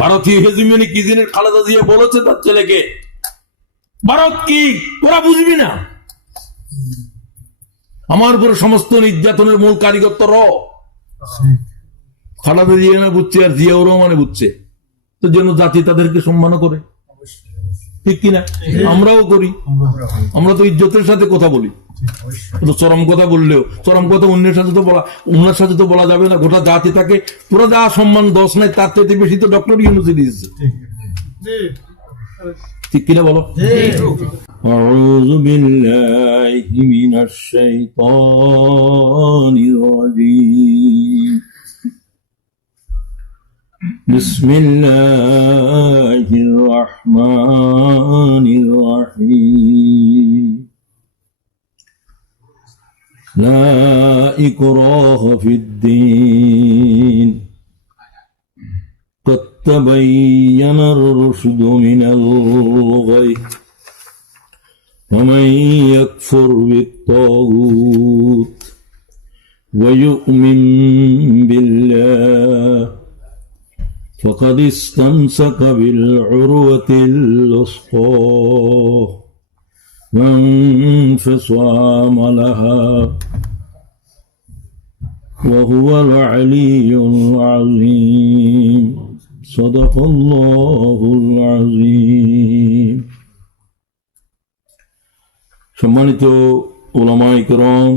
ভারতীয় হেজিমনি কি দিনের খালেদা জিয়া বলেছে তার ছেলেকে, ভারত কি তোরা বুঝবি না, আমার উপর সমস্ত নির্যাতনের মূল কারিগর তো খালেদা জিয়া না বুঝছে আর জিয়াউর রহমানে বুঝছে, তো জন্য জাতি তাদেরকে সম্মান করে, ঠিক কিনা? আমরাও করি, আমরা তো ইজ্জতের সাথে কথা বলি, চরম কথা বললেও চরম কথা অন্যের সাথে তো বলা, ওনার সাথে তো বলা যাবে না, গোটা জাতি তাকে তোরা যা সম্মান দোষ নাই তার চাইতে বেশি তো ডক্টর ইউনূসী দিয়েছে, ঠিক কিনা বলো? আউযু বিল্লাহি মিনাশ শাইতানির রাজীম। বিসমিল্লাহির রহমানির রহিম। লা ইকরাহা ফিদ-দীন قد تبين الرشد من الغي ومن يكفر بالطاغوت ويؤمن بالله فقد استمسك بالعروة الوثقى لا انفصام لها وهو العلي العظيم صدق الله العظيم। সম্মানিত উলামায়ে কেরাম,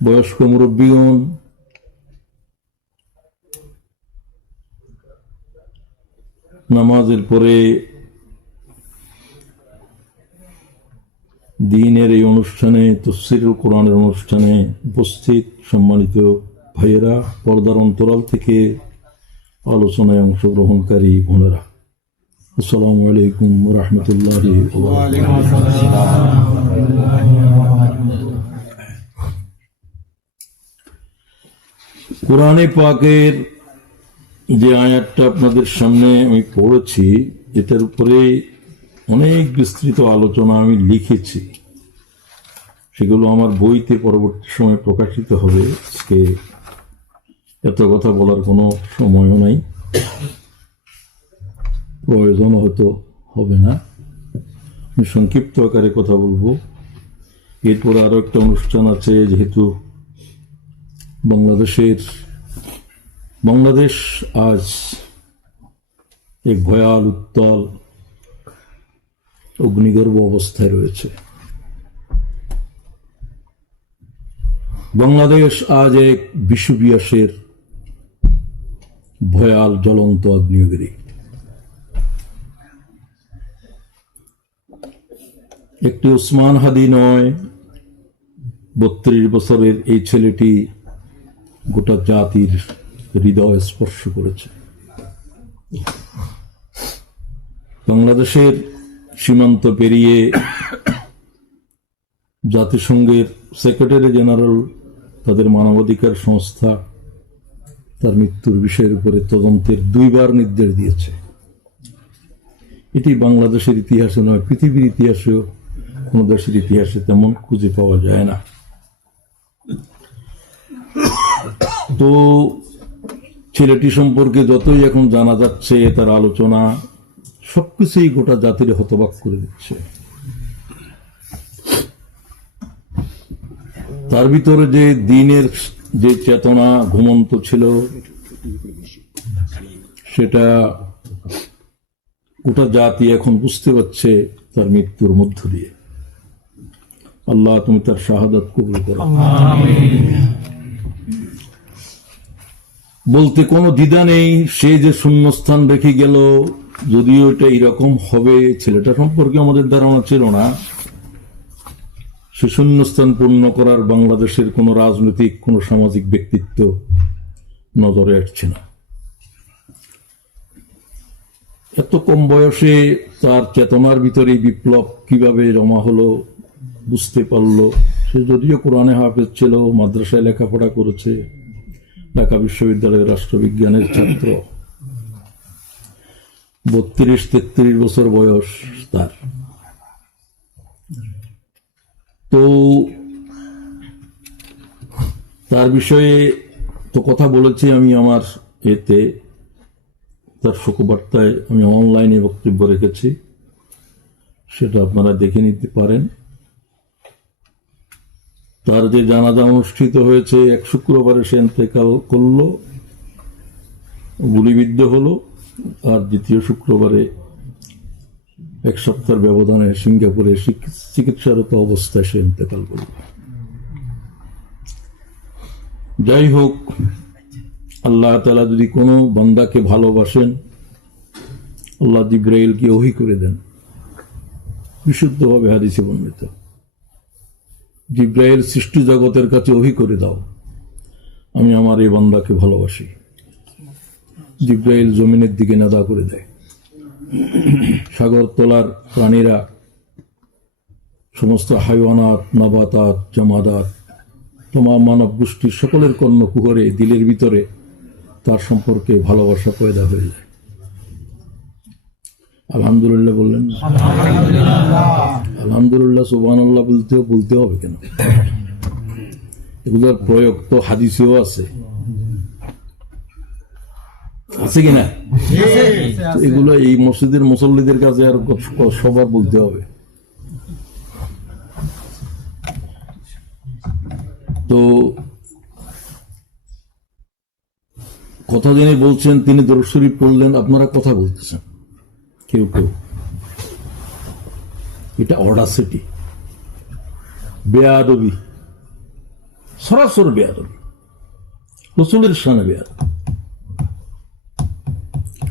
বয়স্ক মুরব্বীগণ, নামাজের পরে দ্বীনের এই অনুষ্ঠানে, তাফসীরুল কোরআনের অনুষ্ঠানে উপস্থিত সম্মানিত ভাইয়েরা, পর্দার অন্তরাল থেকে আলোচনায় অংশগ্রহণকারী বোনেরা, আসসালামু আলাইকুম ওয়া রাহমাতুল্লাহি ওয়া বারাকাতুহু। কোরআনে পাকের যে আয়াতটা আপনাদের সামনে আমি পড়েছি, এটার উপরে অনেক বিস্তৃত আলোচনা আমি লিখেছি, সেগুলো আমার বইতে পরবর্তী সময় প্রকাশিত হবে। আজকে এত কথা বলার কোনো সময়ও নাই, প্রয়োজন হয়তো হবে না, আমি সংক্ষিপ্ত আকারে কথা বলবো। এরপরে আরো একটা অনুষ্ঠান আছে, যেহেতু বাংলাদেশ আজ এক ভয়াল উত্তাল অগ্নিগর্ভ অবস্থায় রয়েছে। বাংলাদেশ আজ এক বিশ্ববিয়াসের ভয়াল জ্বলন্ত আগ্নেয়গিরি। একটি ওসমান হাদি নয়, 32 বছরের এই ছেলেটি গোটা জাতির হৃদয় স্পর্শ করেছে। বাংলাদেশের সীমান্ত পেরিয়ে জাতিসংঘের সেক্রেটারি জেনারেল, তাদের মানবাধিকার সংস্থা, তার মৃত্যুর বিষয়ের উপরে তদন্তের 2 বার নির্দেশ দিয়েছে। এটি বাংলাদেশের ইতিহাসে নয়, পৃথিবীর ইতিহাসেও কোন দেশের ইতিহাসে তেমন খুঁজে পাওয়া যায় না। তো ছেলেটি সম্পর্কে যতই এখন জানা যাচ্ছে, তার আলোচনা সবকিছুই গোটা জাতির হতবাক করে দিচ্ছে। তার ভিতরে যে দ্বীনের যে চেতনা ঘুমন্ত ছিল, সেটা গোটা জাতি এখন বুঝতে পারছে তার মৃত্যুর মধ্য দিয়ে। আল্লাহ, তুমি তার শাহাদাত কবুল করো। বলতে কোনো দ্বিধা নেই, সে যে শূন্যস্থান রেখে গেল, যদিও এটা এরকম হবে ছেলেটা সম্পর্কে আমাদের ধারণা ছিল না, সে শূন্যস্থান পূর্ণ করার বাংলাদেশের কোন রাজনৈতিক, কোন সামাজিক ব্যক্তিত্ব নজরে আসছে না। এত কম বয়সে তার চেতনার ভিতরে বিপ্লব কিভাবে জমা হলো বুঝতে পারলো। সে যদিও কোরআনে হাফেজ ছিল, মাদ্রাসায় লেখাপড়া করেছে, ঢাকা বিশ্ববিদ্যালয়ের রাষ্ট্রবিজ্ঞানের ছাত্র, 32-33 বছর বয়স তার। তো তার বিষয়ে তো কথা বলেছি আমি আমার এতে তার শোকবার্তায় আমি অনলাইনে বক্তব্য রেখেছি, সেটা আপনারা দেখে নিতে পারেন। তার যে জানাজা অনুষ্ঠিত হয়েছে, এক শুক্রবারে সে ইন্তেকাল করলো, গুলিবিদ্ধ হলো, আর দ্বিতীয় শুক্রবারে এক সপ্তাহের ব্যবধানে সিঙ্গাপুরে চিকিৎসারত অবস্থায় সে ইন্তেকাল করল। যাই হোক, আল্লাহ তাআলা যদি কোনো বান্দাকে ভালোবাসেন, আল্লাহ জিবরাইলকে ওহী করে দেন, বিশুদ্ধভাবে হাদিসে বর্ণিত। জিবরাইল সৃষ্টি জগতের কাছে ওহী করে দাও, আমি আমার এই বান্দাকে ভালোবাসি। জিবরাইল জমিনের দিকে নাদা করে দেয়। সাগর তলার প্রাণীরা, সমস্ত হাইওয়ানাত, নাবাতাত, জামাদাত, তোমার মানব গোষ্ঠীর সকলের কর্ণকুহরে, দিলের ভিতরে তার সম্পর্কে ভালোবাসা পয়দা হয়ে যায়। আলহামদুলিল্লাহ বললেন, আলহামদুলিল্লাহ সুবহানাল্লাহ বলতে হবে কেন? এগুলোর প্রয়োগ তো হাদিসেও আছে, আছে কিনা? এগুলো এই মসজিদের মুসল্লিদের কাছে আর সবার বলতে হবে। তো কথা যিনি বলছেন তিনি দরুদ শরীফ পড়লেন, আপনারা কথা বলতেছেন কেউ কেউ। এটা অডাসিটি, বেয়াদবি, সরাসরি বেয়াদবি, রাসূলের শানে বেয়াদবি।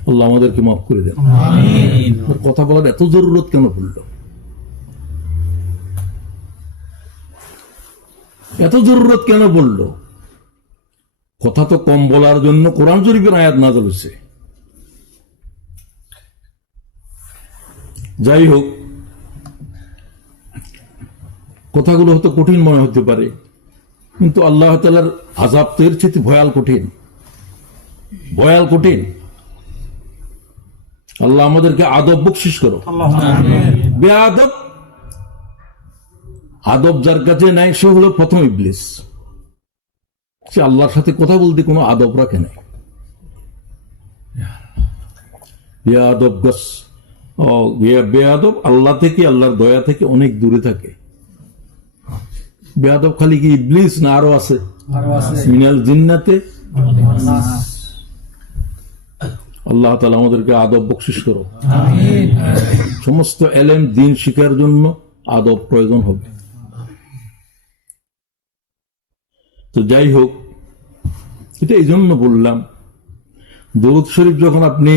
আল্লাহ আমাদেরকে মাফ করে দেন। কথা বলার এত জরুরত কেন পড়ল? এত জরুরত কেন পড়ল? কথা তো কম বলার জন্য কোরআন শরীফের আয়াত নাযিল হয়েছে। যাই হোক, কথাগুলো হয়তো কঠিন মনে হতে পারে, কিন্তু আল্লাহ তাআলার আযাব তো এর চেয়ে ভয়াল কঠিন, ভয়াল কঠিন। আল্লাহ আমাদেরকে আদব বকশিশ করো। বেয়াদব, আদব যার কাছে নাই সে হলো প্রথম ইবলিস। সে আল্লাহর সাথে কথা বলতে কোনো আদব রাখে নাই। বেয়াদব গাছ, বেয়াদব আল্লাহ থেকে, আল্লাহর দয়া থেকে অনেক দূরে থাকে। বেয়াদব খালি কি ইবলিস না আরো আছে? মিনাল জিন্নাতে। আল্লাহ তাআলা আমাদেরকে আদব বকশিশ করো। সমস্ত এলেম দ্বীন শিখার জন্য আদব প্রয়োজন হবে। তো যাই হোক, এটা এই জন্য বললাম, দরুদ শরীফ যখন আপনি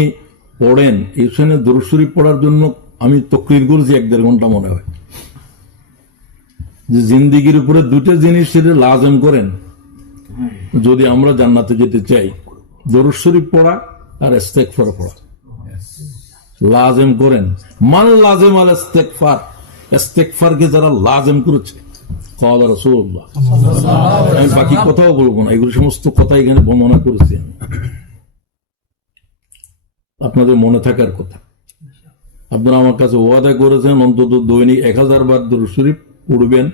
পড়েন, এখানে দরুদ শরীফ পড়ার জন্য আমি তকরির করেছি 1-1.5 ঘন্টা মনে হয়, যে জিন্দিগির উপরে দুটো জিনিস সেটা লাজম করেন যদি আমরা জান্নাতে যেতে চাই, দরুদ শরীফ পড়া আর ইস্তেগফার পড়া। লাজম করেন, মান লাজম আল ইস্তেগফার, ইস্তেগফারকে যারা লাজম করেছে, ক্বালা রাসূলুল্লাহ। আমি বাকি কথাও বলবো না, এগুলো সমস্ত কথা এখানে বর্ণনা করেছি আপনাদের মনে থাকার কথা। আপনারা আমার কাছে ওয়াদা করেছেন অন্তত দৈনিক 1000 বার দরুদ শরীফ পড়বেন।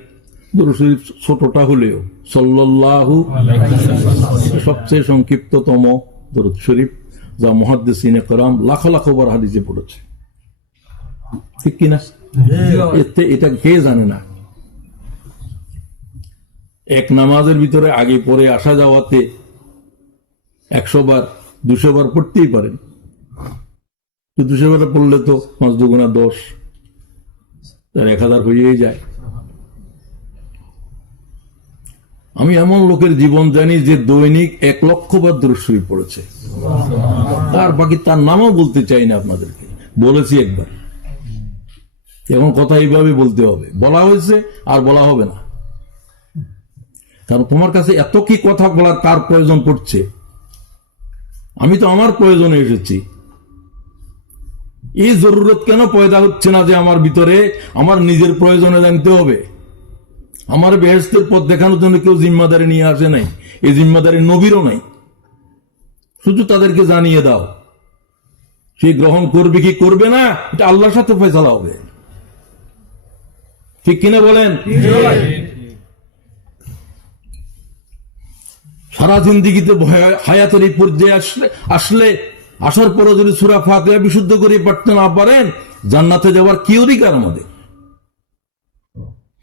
দরুদ শরীফ ছোটটা হলেও সাল্লাল্লাহু আলাইহি ওয়াসাল্লাম সবচেয়ে সংক্ষিপ্ততম দরুদ শরীফ, যা মুহাদ্দিসিনে কেরাম লাখ লাখ বার হাদিসে পড়েছে, ঠিক কিনা? এতে এটা কে জানে না? এক নামাজের ভিতরে আগে পরে আসা যাওয়াতে 100 বার 200 বার পড়তেই পারেন। 200 বার পড়লে তো 5 দুগুণা 10, তার 1000 হয়েই যায়। আমি এমন লোকের জীবন জানি যে দৈনিক 1 লক্ষ বার দরুদ শরীফ পড়েছে, আর বাকি তার নামও বলতে চাই না আপনাদেরকে, বলেছি একবার। এখন কথা এইভাবে বলতে হবে, বলা হয়েছে আর বলা হবে না, কারণ তোমার কাছে এত কি কথা বলার কার প্রয়োজন পড়ছে? আমি তো আমার প্রয়োজনে এসেছি। এই জরুরত কেন পয়দা হচ্ছে না যে আমার ভিতরে আমার নিজের প্রয়োজনে জানতে হবে? আমার বেহেশতের পথ দেখানোর জন্য কেউ জিম্মাদারি নিয়ে আসে নাই, এই জিম্মাদারি নবীরও নাই। শুধু তাদেরকে জানিয়ে দাও, সে গ্রহণ করবে কি করবে না এটা আল্লাহর সাথে ফয়সালা হবে, ঠিক কিনা বলেন? সারা জিন্দিগিতে হায়াতের এই পর্যায়ে আসলে আসার পরে যদি সূরা ফাতিহা বিশুদ্ধ করে পড়তে না পারেন, জান্নাতে যাওয়ার কি অধিকার আমাদের?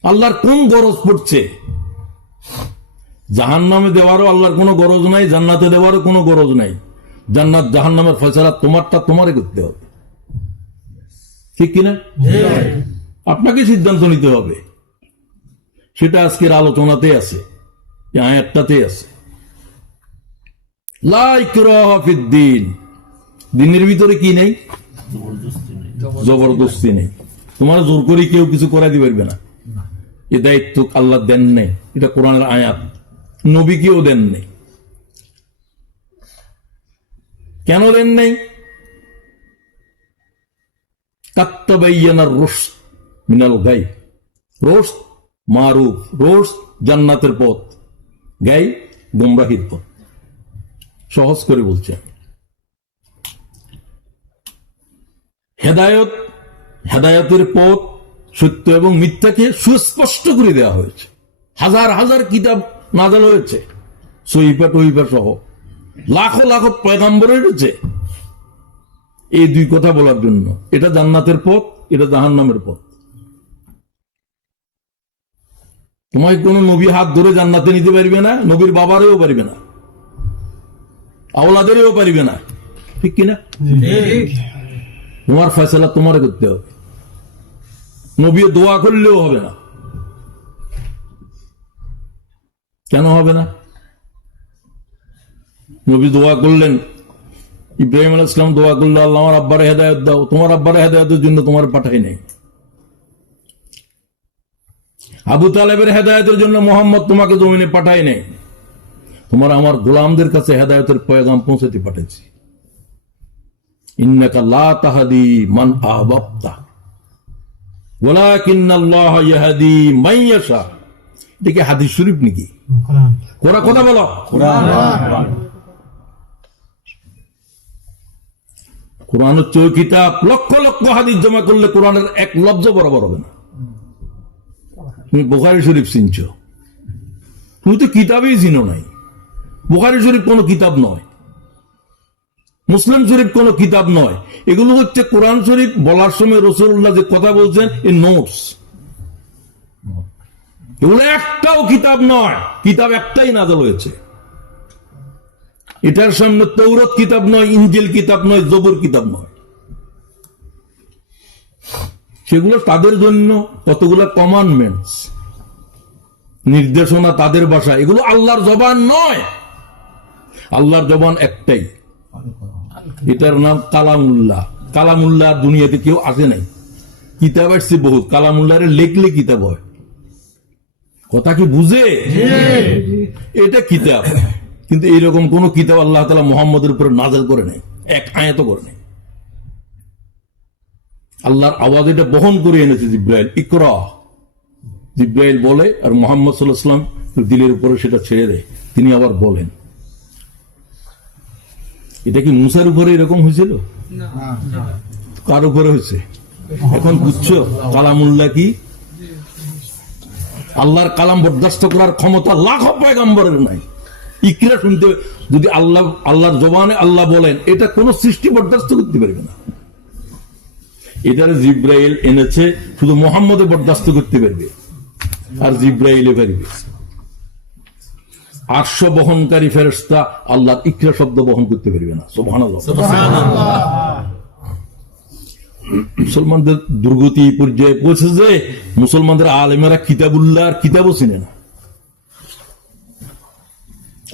আল্লাহর কোন গরজ পড়ছে? জাহান্নামে দেওয়ারও আল্লাহর কোনো গরজ নাই, জান্নাতে দেওয়ারও কোনো গরজ নাই। জান্নাত জাহান্নামের ফয়সালা তোমারটা তোমারে করতে হবে, ঠিক কিনা? আপনাকে সিদ্ধান্ত নিতে হবে। সেটা আজকের আলোচনাতে আছে, আয়াতটাতে আছে। লা ইকরাহা ফিদ্দীন, দিনের ভিতরে কি নেই? জবরদস্তি নেই। তোমার জোর করে কেউ কিছু করাই দিতে পারবে না। এ দায়িত্ব আল্লাহ দেন নেই, এটা কোরআনের আয়াত। নবীকেও দেন নেই। কেন দেন নেই? কাত্তাবাইয়ানার রুশদ মিনাল গাই। রুশদ মারুফ, রুশদ জান্নাতের পথ, গাই গোমরাহির পথ। সহজ করে বলছেন। হেদায়েত, হেদায়েতের পথ, সত্য এবং মিথ্যাকে সুস্পষ্ট করে দেওয়া হয়েছে। হাজার হাজার কিতাব নাযিল হয়েছে, সহিফা টহিফা সহ লাখো লাখো পয়গম্বর এসেছে এই দুই কথা বলার জন্য। এটা জান্নাতের পথ, এটা জাহান্নামের পথ। তোমায় কোন নবী হাত ধরে জান্নাতে নিতে পারবে না, নবীর বাবারেও পারবে না, আওলাদেরও পারবে না, ঠিক কিনা? তোমার ফয়সালা তোমার করতে হবে। নবী দোয়া করলেও হবে না। কেন হবে না? নবী দোয়া করলেন, ইব্রাহিম আলাইহিস সালাম দোয়া করলো, আল্লাহ আমার আব্বারে হেদায়েত দাও। তোমার আব্বারে হেদায়েতের জন্য তোমার পাঠাই নাই। আবু তালেবের হেদায়েতের জন্য মোহাম্মদ তোমাকে জমিনে পাঠাই নাই। তোমার আমার গোলামদের কাছে হেদায়েতের পয়গাম পৌঁছাতে পাঠাইছি। ইন্নাকা লা তাহদি মান আহবাবতা ওয়ালাকিন্নাল্লাহ ইয়াহদি মান ইয়াশা। এটা কি হাদিস শরীফ নাকি? কোরআন। কথা বলো। কোরআন হচ্ছে ওই কিতাব, লক্ষ লক্ষ হাদিস জমা করলে কোরআনের এক লফজ বরাবর হবে না। তুমি বুখারী শরীফ চিনছো, তুমি তো কিতাবেই চিনো নাই। বুখারী শরীফ কোন কিতাব নয়, মুসলিম শরীফ কোন কিতাব নয়। এগুলো হচ্ছে কোরআন শরীফ বলার সময় রাসূলুল্লাহ যে কথা বলছেন, এই নোটস। এগুলো একটাও কিতাব নয়। কিতাব একটাই নাযিল হয়েছে। এটার সামনে তৌরাত কিতাব নয়, ইনজিল কিতাব নয়, জবুর কিতাব নয়। সেগুলো তাদের জন্য কতগুলো কমান্ডমেন্টস, নির্দেশনা তাদের ভাষা। এগুলো আল্লাহর জবান নয়। আল্লাহর জবান একটাই, এটার নাম কালামুল্লাহ। কালামুল্লাহ দুনিয়াতে কেউ আসে নাই। কিতাব আসছে বহুত, কালামুল্লাহরে লেখলে কিতাব হয়। কথা কি বুঝে? এটা কিতাব, কিন্তু এইরকম কোন কিতাব আল্লাহ তাআলা মুহাম্মদের উপরে নাযিল করে নাই, এক আয়াত করে নাই। আল্লাহর আওয়াজ এটা বহন করে এনেছে জিব্রাইল, ইকরা। জিব্রাইল বলে, আর মুহাম্মদ সাল্লাল্লাহু আলাইহি ওয়াসাল্লাম দিলের উপরে সেটা ছেড়ে দেয়, তিনি আবার বলেন। এটা কি মুসার উপরে এরকম হয়েছিল? কার উপরে হয়েছে? এখন বুঝছো কালামুল্লাহ কি? আল্লাহর কালাম বরদাস্ত করার ক্ষমতা লাখো পয়গম্বরের নাই। ইকরা শুনতে যদি আল্লাহর জবানে আল্লাহ বলেন, এটা কোন সৃষ্টি বরদাস্ত করতে পারবে না। এটা জিব্রাইল এনেছে, শুধু মুহাম্মদে বরদাস্ত করতে পারবে, আর জিব্রাইলে পারবে। 800 বহনকারী ফেরেশতা আল্লাহর ইকরা শব্দ বহন করতে পারবে না। সুবহানাল্লাহ। মুসলমানদের দুর্গতি পর্যায়ে পৌঁছে যে মুসলমানদের আলেমেরা কিতাবুল্লাহ আর কিতাবও চিনে না।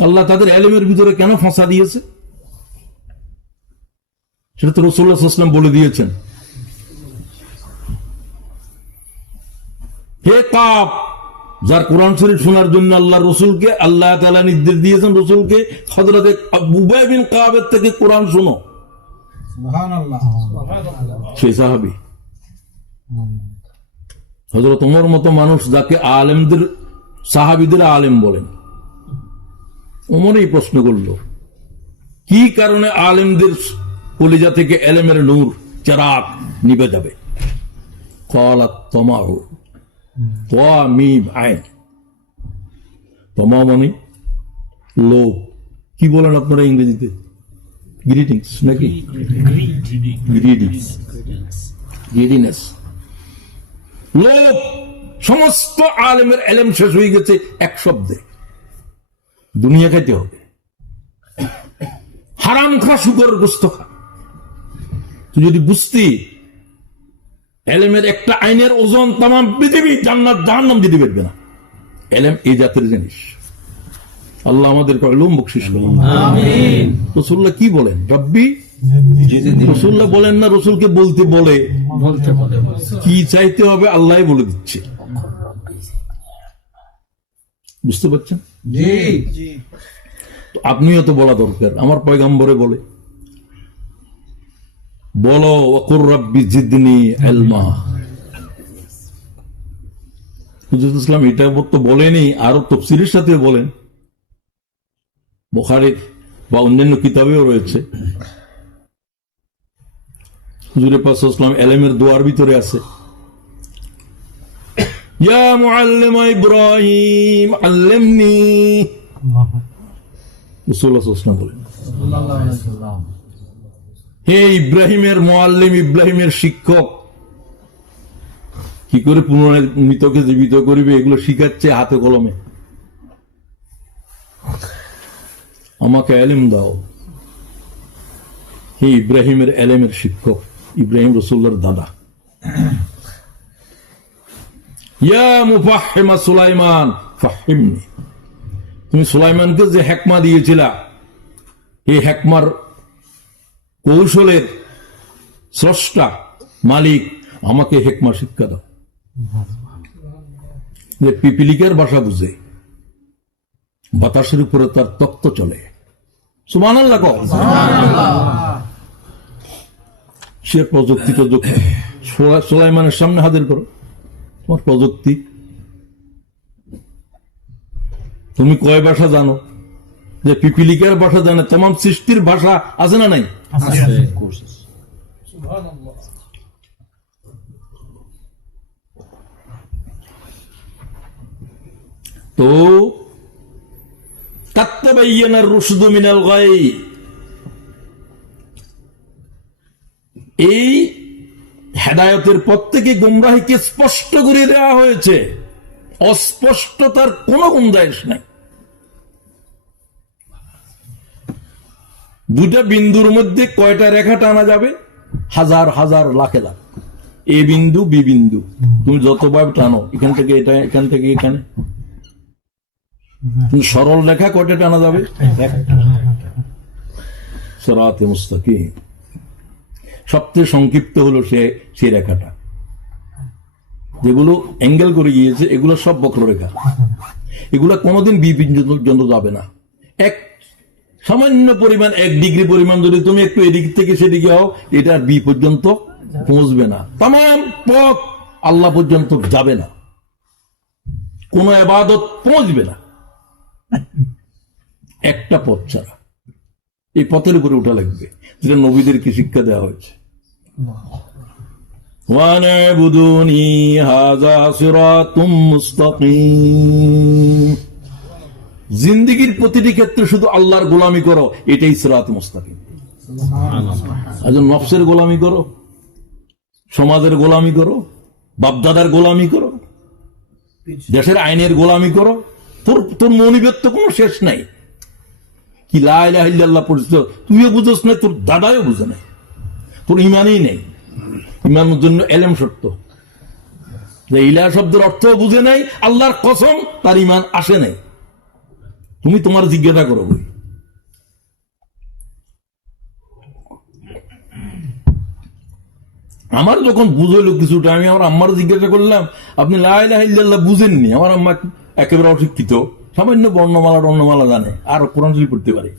আল্লাহ তাদের ইলমের ভিতরে কেন ফাঁসা দিয়েছে সেটা তো রাসূলুল্লাহ সাল্লাল্লাহু আলাইহি ওয়াসাল্লাম বলে দিয়েছেন। হে কাব, যার কোরআন শরীফ শোনার জন্য আল্লাহ রসুলকে, আল্লাহ তাআলা নির্দেশ দিয়েছেন রসুলকে, হযরত উবাই বিন কাবের থেকে কোরআন শোনো। সুবহানাল্লাহ। সে সাহাবী। হযরত ওমর মতো মানুষ, যাকে আলেমদের, সাহাবীদের আলেম বলেন, ওমর এই প্রশ্ন করল, কি কারণে আলেমদের কলিজা থেকে ইলমের নূর, চিরাগ নিভে যাবে? ক্বালাত তামাউ, তা মিম আইন। তমা মানে লোভ, কি বলেন আপনারা ইংরেজিতে? গ্রিটিংস নাকি? গ্রিডিনেস, লোভ। সমস্ত আলেমের এলেম শেষ হয়ে গেছে এক শব্দে, দুনিয়া খাইতে হবে। হারাম খা, শুকর গোস্ত খা। তুই যদি বুঝতি এলেমের একটা আইনের ওজন তাম পৃথিবী জান্নাত জাহান্নাম দিতে পারবে না। এলেম এই জাতের জিনিস। আল্লাহ আমাদেরকে ইলম বকশিশ করুন। আমিন। রাসূলুল্লাহ কি বলেন? রব্বি, রাসূলুল্লাহ বলেন না, রাসূলকে বলতে বলে কি চাইতে হবে আল্লাহই বলে দিচ্ছে। বুঝতে পারছেন? আপনিও তো বলা দরকার। আমার পয়গম্বরে বলে, বলো ওয়াকুর রাব্বি জিদনি ইলমা। হুজুর ইসলাম এটা তো বলেনি, আরো তাফসীরের সাথে বলেন, বুখারীর বা অন্যান্য কিতাবেও রয়েছে। হুজুর পাক সাল্লাল্লাহু আলাইহি ওয়াসাল্লাম ইলমের দোয়ার ভিতরে আছে, ইয়া মুআল্লিমা ইব্রাহিম আল্লিমনি। রাসূলুল্লাহ সাল্লাল্লাহু আলাইহি ওয়াসাল্লাম বলেন, হে ইব্রাহিমের মুআল্লিম, ইব্রাহিমের শিক্ষক, কি করে পুনরায় মৃতকে জীবিত করবে এগুলো শিখাচ্ছে হাতে কলমে। আমাকে ইলম দাও। হে ইব্রাহিমের ইলমের শিক্ষক, ইব্রাহিম রাসূলুল্লাহর দাদা। ইয়া মুফাহহিমা সুলাইমান ফাহহিমনি। তুমি সুলাইমানকে যে হিকমা দিয়েছিলা, এই হিকমার কৌশলের স্রষ্টা মালিক, আমাকে হিকমা শিক্ষা দাও। যে পিপিলিকার ভাষা বুঝে, বাতাসের উপরে তার তত্ত্ব চলে। সুবহানাল্লাহ। সে প্রযুক্তি সুলাইমানের সামনে হাজির করো তোমার প্রযুক্তি। তুমি কয় ভাষা জানো? যে পিপিলিকার ভাষা জানে, तमाम সৃষ্টির ভাষা আছে না নাই? তো কাত্তাবাইয়ানার রুশদু মিনাল গাই, এই হেদায়েতের পথ থেকে গুমরাহিকে স্পষ্ট করে দেওয়া হয়েছে। অস্পষ্টতার কোন গুঞ্জাইশ নাই। দুটা বিন্দুর মধ্যে কয়টা রেখা টানা যাবে? হাজার হাজার লাখে লাখ। এ বিন্দু বি বিন্দু, তুমি যতভাবে টানো, এখান থেকে এটা, এখান থেকে এখানে, সরল রেখা কয়টা টানা যাবে? সিরাতে মুস্তাকিম। সবচেয়ে সংক্ষিপ্ত হলো সে রেখাটা। যেগুলো অ্যাঙ্গেল করে গিয়েছে এগুলো সব বক্ররেখা। এগুলো কোনোদিন বি পর্যন্ত যাবে না। এক সামান্য পরিমাণ, 1 ডিগ্রি পরিমাণ যদি তুমি একটু এদিক থেকে সেদিকে হও, এটা বি পর্যন্ত পৌঁছবে না। তামাম পথ আল্লাহ পর্যন্ত যাবে না, কোন ইবাদত পৌঁছবে না একটা পথ ছাড়া। এই পথের উপরে উঠা লাগবে, যেটা নবীদেরকে শিক্ষা দেওয়া হয়েছে। ওয়ানাবুদুনি হাযা সিরাতুম মুস্তাকিম। জিন্দেগীর প্রতিটি ক্ষেত্রে শুধু আল্লাহর গোলামি করো, এটাই সিরাত মুস্তাকিম। সুবহানাল্লাহ। নফসের গোলামি করো, সমাজের গোলামি করো, বাপদাদার গোলামি করো, দেশের আইনের গোলামি করো, তোর মনিবের তো কোনো শেষ নাই। কি লা ইলাহা ইল্লাল্লাহ পড়ছিস, তুইও বুঝোস না, তোর দাদাও বুঝে নাই, তোর ইমানই নেই। ইমানের জন্য এলেম শর্ত। যে ইলাহ শব্দের অর্থ বুঝে নাই, আল্লাহর কসম তার ইমান আসে নাই। তুমি তোমার জিজ্ঞাসা করো। আমার যখন বুঝলো কিছুটা, আমি আমার আম্মার জিজ্ঞাসা করলাম, আপনি লা ইলাহা ইল্লাল্লাহ বুঝেননি? আমার আম্মা একেবারে অশিক্ষিত, সামান্য বর্ণমালা জানে, আর কোরআন শরীফ পড়তে পারে।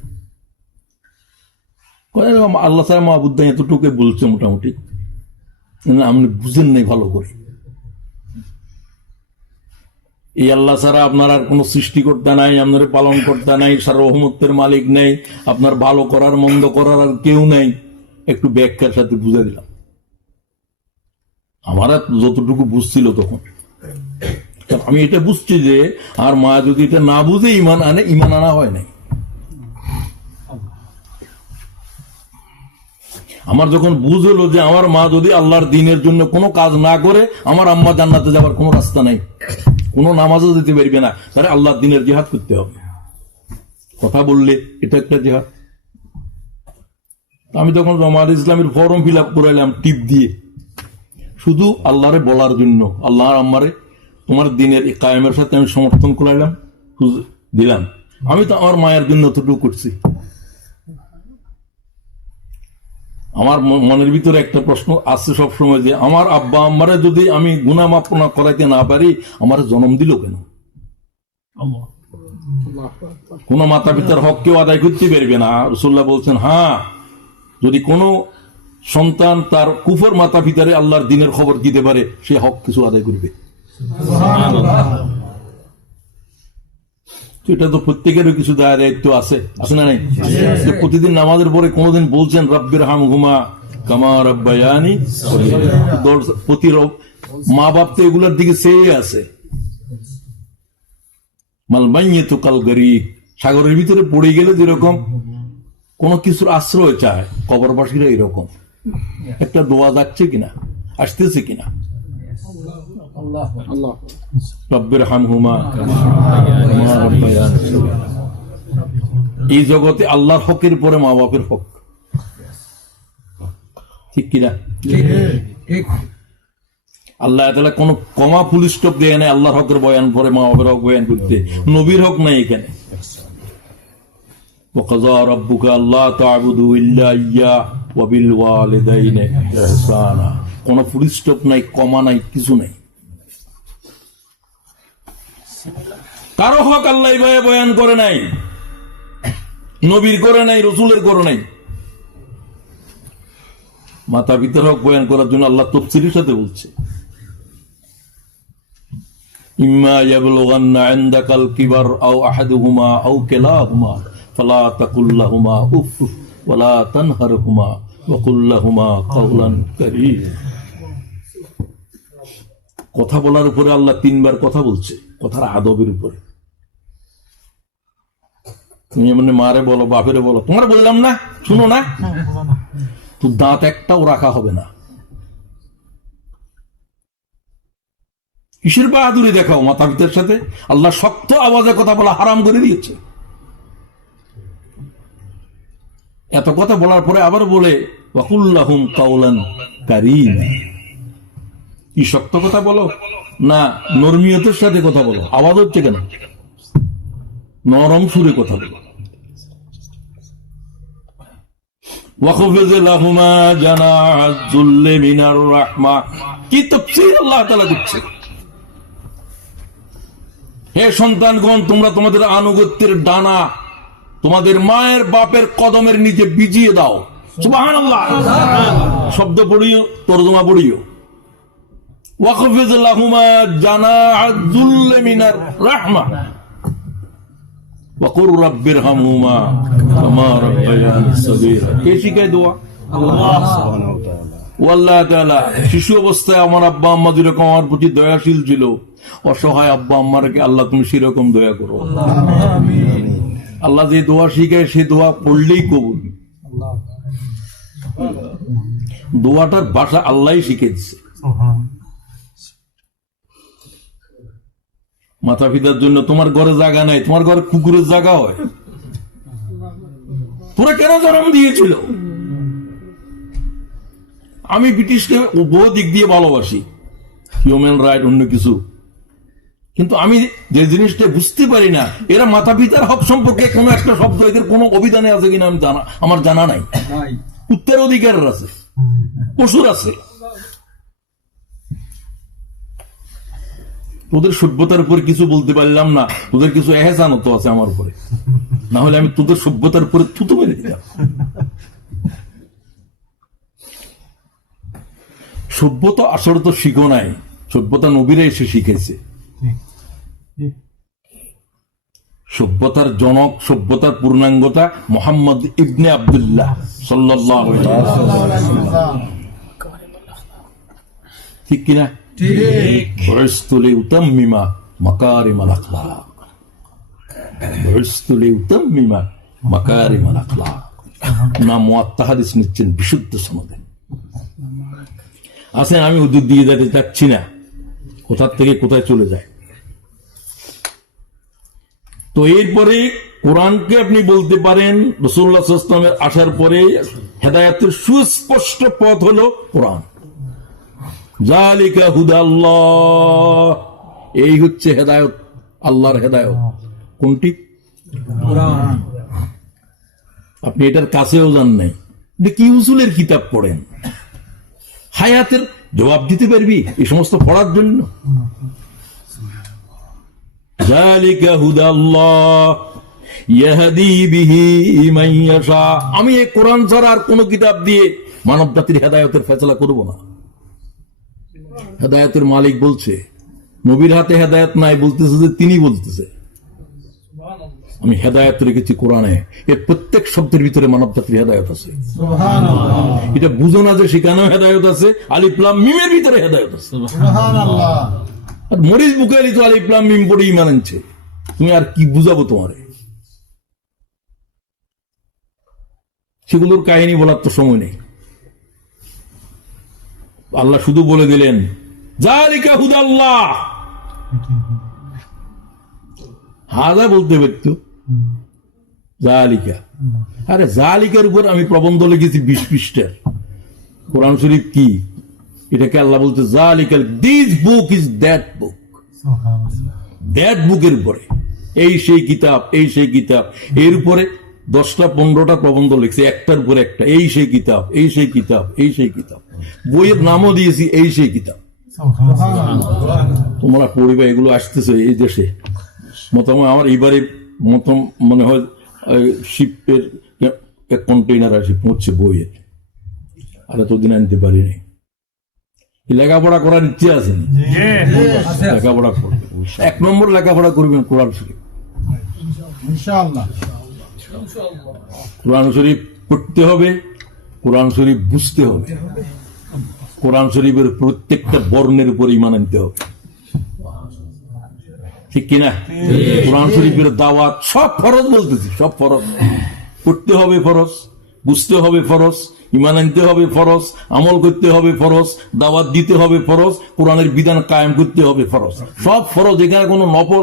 আল্লাহ ছাড়া মাহবুদ নাই, এতটুকু বলছে মোটামুটি। আপনি বুঝেন নাই ভালো করে। এই আল্লাহ ছাড়া আপনার আর কোন সৃষ্টিকর্তা নাই, আপনার পালন কর্তা নাই, সার্বভৌমত্বের মালিক নেই, আপনার ভালো করার মন্দ করার আর কেউ নাই। একটু ব্যাখ্যার সাথে বুঝে দিলাম। আমার যতটুকু বুঝছিল তখন, আমি এটা বুঝছি যে আর মা যদি এটা না বুঝে ইমান আনে, ইমান আনা হয় নাই। আমার যখন বুঝ হলো যে আমার মা যদি আল্লাহর দিনের জন্য কোনো কাজ না করে, আমার আম্মা জান্নাতে যাওয়ার কোনো রাস্তা নাই, কোনো নামাজও দিতে পারবে না, তাহলে আল্লাহর দিনের জিহাদ করতে হবে। কথা বললে এটা একটা জিহাদ। আমি তখন জামাত ইসলামের ফর্ম ফিল আপ করাইলাম টিপ দিয়ে, শুধু আল্লাহরে বলার জন্য, আল্লাহ আম্মারে তোমার দিনের কায়েমের সাথে আমি সমর্থন করাইলাম, দিলাম। আমি তো আমার মায়ের জন্য অতটুকু করছি। আমার মনের ভিতরে একটা প্রশ্ন আসছে সবসময় যে আমার আব্বা আম্মারে যদি আমি গুনাহ মাফ না করাইতে না পারি, আমার জন্ম দিল কেন? কোন মাতা পিতার হক কেউ আদায় করতে পারবে না। রাসূলুল্লাহ বলছেন, হ্যাঁ, যদি কোনো সন্তান তার কুফর মাতা পিতারে আল্লাহর দিনের খবর দিতে পারে, সে হক কিছু আদায় করবে। এটা তো প্রত্যেকেরও কিছু দায়িত্ব আছে, আছে না নাই? প্রতিদিন নামাজের পরে কোনদিন বলছেন রব্বির হামহুমা কামা রাব্বায়ানি সগীরা? মা বাপ তো এগুলোর দিকে চেয়ে আছে। মাল মাইয়াতু কাল গরীক, সাগরের ভিতরে পড়ে গেলে যেরকম কোন কিছুর আশ্রয় চায়, কবরবাসীরা এরকম। একটা দোয়া যাচ্ছে কিনা, আসতেছে কিনা? রব্বির হামহুমা কামা রাব্বায়ানি সগীরা। এই জগতে আল্লাহর হকের পরে মা বাপের হক, ঠিক কিনা? আল্লাহ তাআলা কোন কমা ফুল স্টপ দেয় না আল্লাহর হকের বয়ান পরে মা বাপের হক বয়ান করতে। নবীর হক নাই এখানে। ওয়াকাযা রাব্বুকা আল্লা তা'বুদু ইল্লা ইয়্যাহু ওয়া বিল ওয়ালিদাইনি ইহসানা। কোন ফুল স্টপ নাই, কমা নাই, কিছু নাই। কারো হক আল্লাহ এইভাবে বয়ান করে নাই, নবীর করে নাই, রসুলের করে নাই। মাতা পিতার হক বয়ান করার জন্য আল্লাহ তাফসীরের সাথে বলছে, ইম্মা ইয়াবলুগান্না ইনদাকাল কিবার আও আহাদুহুমা আও কিলাহুমা ফালা তাকুল লাহুমা উফ ওয়ালা তানহারহুমা ওয়া কুল লাহুমা কাওলান কারীমা। কথা বলার উপরে আল্লাহ 3 বার কথা বলছে, কথার আদবের উপরে। তুমি এমনি মারে বলো, বাপেরে বলো, তোমার বললাম না, শুনো না, তো দাঁত একটাও রাখা হবে না। কিসের বাহাদুরি দেখাও মাতা পিতার সাথে? আল্লাহ শক্ত আওয়াজে কথা বলা হারাম করে দিয়েছে। এত কথা বলার পরে আবার বলে ওয়া কুল লাহুম কাওলান কারীমা। কি শক্ত কথা বলো না, নরমিয়তের সাথে কথা বলো। আওয়াজ হচ্ছে কেন? নরম সুরে কথা বলো। ওয়াখফিজ লাহুমা জানাহাজ যুল্লি মিনার রাহমা। কি তাফসীর আল্লাহ তাআলা দিচ্ছে। হে সন্তানগণ, তোমরা তোমাদের আনুগত্যের ডানা তোমাদের মায়ের বাপের কদমের নিচে বিজিয়ে দাও। সুবহানাল্লাহ। শব্দ পড়িও, তরজমা পড়িও। ওয়াখফিজ লাহুমা জানাহাজ যুল্লি মিনার রাহমা ওয়া কুর রাব্বিরহামহুমা কামা রাব্বায়ানি সগীরা। কে শিখায় দোয়া? আল্লাহ সুবহানাহু ওয়া তাআলা। আল্লাহ তাআলা শিশু অবস্থায় আমার আব্বা আম্মা যেরকম আমার প্রতি দয়াশীল ছিল, অসহায় আব্বা আম্মাকে আল্লাহ তুমি সেরকম দয়া করো। আমিন। আল্লাহ যে দোয়া শিখায় সে দোয়া পড়লেই কবুল। দোয়াটার ভাষা আল্লাহই শিখে দিচ্ছে। মাতা পিতার জন্য তোমার ঘরে জায়গা নাই, তোমার ঘরে কুকুরের জায়গা হয়। তোরা কেন জন্ম দিয়েছিল? আমি ব্রিটিশকে বহু দিক দিয়ে ভালোবাসি, হিউম্যান রাইট, অন্য কিছু, কিন্তু আমি যে জিনিসটা বুঝতে পারি না, এরা মাতা পিতার হক সম্পর্কে কোন একটা শব্দ এদের কোন অভিধানে আছে কিনা আমার জানা নাই। উত্তর অধিকারের আছে, পশুর আছে। তোদের সভ্যতার উপরে কিছু বলতে পারলাম না, তোদের কিছু এহসান তো আছে আমার উপরে, না হলে আমি তোদের সভ্যতার উপরে থুতু মেরে দিতাম। সভ্যতা আসলে তো শিখো নাই, সভ্যতা নবীরা এসে শিখেছে। সভ্যতার জনক, সভ্যতার পূর্ণাঙ্গতা মুহাম্মদ ইবনে আব্দুল্লাহ সাল্লাল্লাহু আলাইহি ওয়াসাল্লাম। ঠিক কিনা? ঠিক। বুইসতু লিউতাম্মিমা মাকারিমাল আখলাক। বুইসতু লিউতাম্মিমা মাকারিমাল আখলাক। না মুয়াত্তা হাদিস নিচ্ছেন বিশুদ্ধ সনদে। আসেন আমি ওদের দিয়ে যেতে চাচ্ছি না, কোথার থেকে কোথায় চলে যায়। তো এরপরে কোরআনকে আপনি বলতে পারেন রাসূলুল্লাহ সাল্লাল্লাহু আলাইহি ওয়াসাল্লামের আসার পরে হেদায়েতের সুস্পষ্ট পথ হলো কোরআন। জালিকা হুদাল্লাহ, এই হচ্ছে হেদায়েত, আল্লাহর হেদায়েত। কোনটি? কোরআন। আপনি এটার কাছেও যান নাই, কি উসুলের কিতাব পড়েন? হায়াতের জবাব দিতে পারবি এই সমস্ত পড়ার জন্য? জালিকা হুদাল্লাহ ইয়াহদি বিহি মান ইয়াশা। আমি এই কোরআন ছাড়া আর কোন কিতাব দিয়ে মানব জাতির হেদায়েতের ফয়সালা করব না। হেদায়েতের মালিক বলছে, নবীর হাতে হেদায়েত নাই বলতেছে যে তিনি বলতেছে আমি হেদায়েত রেখেছি কোরআনে, এর প্রত্যেক শব্দের ভিতরে মানব জাতির হেদায়েত আছে। এটা বুঝো না যে সেখানেও হেদায়েত আছে, আলিফ লাম মিমের ভিতরে হেদায়েত আছে। আর মরিচ বুখারী তো আলিফ লাম মিম পড়ে ঈমান আনছে, তুমি আর কি বুঝাবো তোমারে? সেগুলোর কাহিনী বলার তো সময় নেই। আল্লাহ শুধু বলে দিলেন জালিকা হুদাল্লাহ। হাজা বলতে পারত জালিকা, আরে জালিকার উপর আমি প্রবন্ধ লিখেছি 20 পৃষ্ঠার। কোরআন শরীফ কি? এটাকে আল্লাহ বলতে জালিকাল, this book is that book. That বুকের উপরে এই সেই কিতাব, এই সেই কিতাব, এর উপরে 10টা 15টা প্রবন্ধ লিখছে, একটার উপর একটা, এই সেই কিতাব, এই সেই কিতাব, এই সেই কিতাব। বইয়ের নামও দিয়েছি এই সেই কিতাব। তোমরা পড়িবা, এগুলো আসতেছে এই দেশে। মোটামুটি আমার এইবারে মতো মনে হয় শিপের এক কন্টেইনার আসে পৌঁছছে বইয়ের, আর এতদিন আনতে পারিনি। লেখাপড়া করার ইচ্ছে আছে, লেখাপড়া করবে। 1 নম্বর লেখাপড়া করবেন কোরআন শরীফ। কোরআন শরীফ পড়তে হবে, কোরআন শরীফ বুঝতে হবে, কোরআন শরীফের প্রত্যেকটা বর্ণের উপর ঈমান আনতে হবে, ঠিক কিনা? কোরআন শরীফের দাওয়াত সব ফরজ বলতেছি, সব ফরজ। পড়তে হবে ফরজ, বুঝতে হবে ফরজ, ঈমান আনতে হবে ফরজ, আমল করতে হবে ফরজ, দাওয়াত দিতে হবে ফরজ, কোরআনের বিধান কায়েম করতে হবে ফরজ। সব ফরজ, এখানে কোনো নফল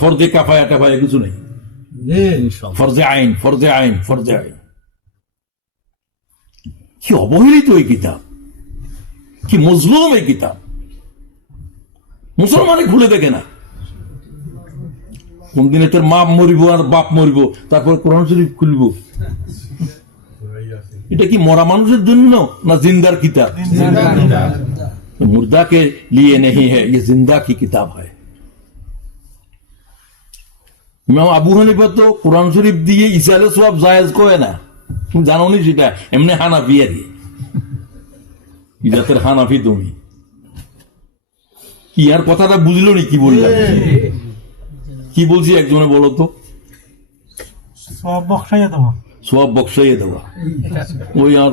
ফরজে কাফায়া টাফায়া কিছু নেই। ফরজে আইন, ফরজে আইন, ফরজে আইন। কি অবহেলিত এই কিতাব, কি মজলুম এই কিতাব। মুসলমানে খুলে দেখে না। কোন দিনে তোর মা মরিব আর বাপ মরিব, তারপর কোরআন শরীফ খুলব? এটা কি মরা মানুষের জন্য না জিন্দার কিতাব? মুর্দা কে লিয়ে नहीं है, ये जिंदा की किताब है। ইমাম আবু হানিফা তো কোরআন শরীফ দিয়ে ইসালে সওয়াব জায়েজ করে না। তুমি জানো নি সেটা? এমনি হানাফি আর কি জাতের হানাফি তুমি? কি আর কথাটা বুঝলো নি কি বললাম? কি বলছি একজনে বলো তো? সওয়াব বখশাইয়া দেওয়া, সওয়াব বখশাইয়া দেওয়া। ওই আর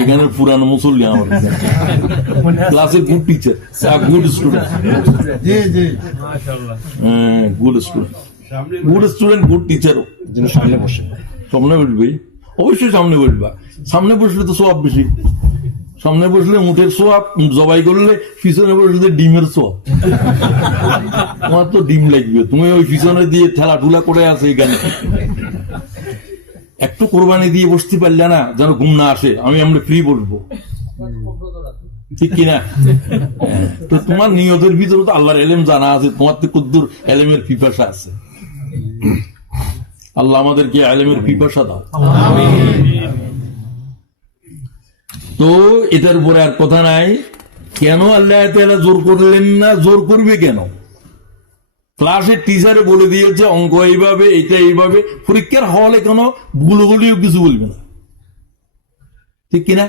এখানের পুরানো মুসল্লি আমার ক্লাসের good teacher, good student, good student, good student, good টিচারও। সামনে বসে, সামনে বসবে, অবশ্যই সামনে বসবা। সামনে বসলে তো সওয়াব বেশি। সামনে বসলে উটের সোয়াব, জবাই করলে পিছনে বসলে ডিমের সোয়াব। তোমার তো ডিম লাগবে, তুমি ওই পিছনে দিয়ে ঠেলা ঠুলা করে আছে এখানে। একটু কোরবানি দিয়ে বসতে পারলে না, যেন ঘুম না আসে, আমরা ফ্রি বসবো, ঠিক কিনা? তো তোমার নিয়তের ভিতরে তো আল্লাহর এলেম জানা আছে, তোমার তো কুদ্দুর এলেমের পিপাসা আছে। আল্লাহ আমাদেরকে এলেমের পিপাসা দাও। তো এটার উপরে আর কথা নাই। কেন আল্লাহ তাআলা জোর করলেন না? জোর করবে কেন? ক্লাসের টিচারে বলে দিয়েছে অঙ্ক এইভাবে, এটা এইভাবে। পরীক্ষার হলে কোনো ভুলগুলিও কিছু বলবে না, ঠিক কিনা?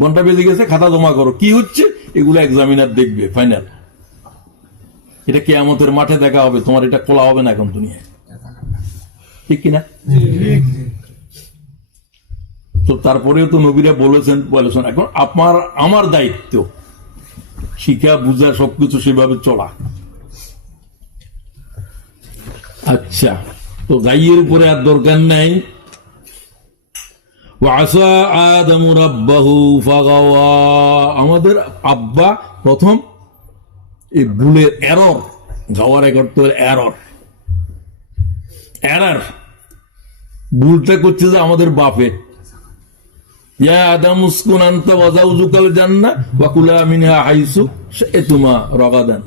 ঘন্টা বেজে গেছে, খাতা জমা করো। কি হচ্ছে এগুলো এক্সামিনার দেখবে ফাইনাল। এটা কিয়ামতের মাঠে দেখা হবে, তোমার এটা খোলা হবে না এখন দুনিয়ায়, ঠিক কিনা? তো তারপরেও তো নবীরা বলেছেন এখন আমার দায়িত্ব শিক্ষা বুঝা সবকিছু সেভাবে চলা। আচ্ছা, তো গাইয়ের উপরে আর দরকার নাই, ওয়াসা আদমু রাব্বাহু ফাগাওয়া, আমাদের আব্বা প্রথম এই ভুলের এরর, গাওয়ার করতে এরর, ভুলটা করছে যে আমাদের বাপে, ইয়া আদম উসকুন আনতা ওয়া যাওজুকাল জান্নাহ ওয়া কুলা মিনহা হাইসু শাইতুমা রাগাদান,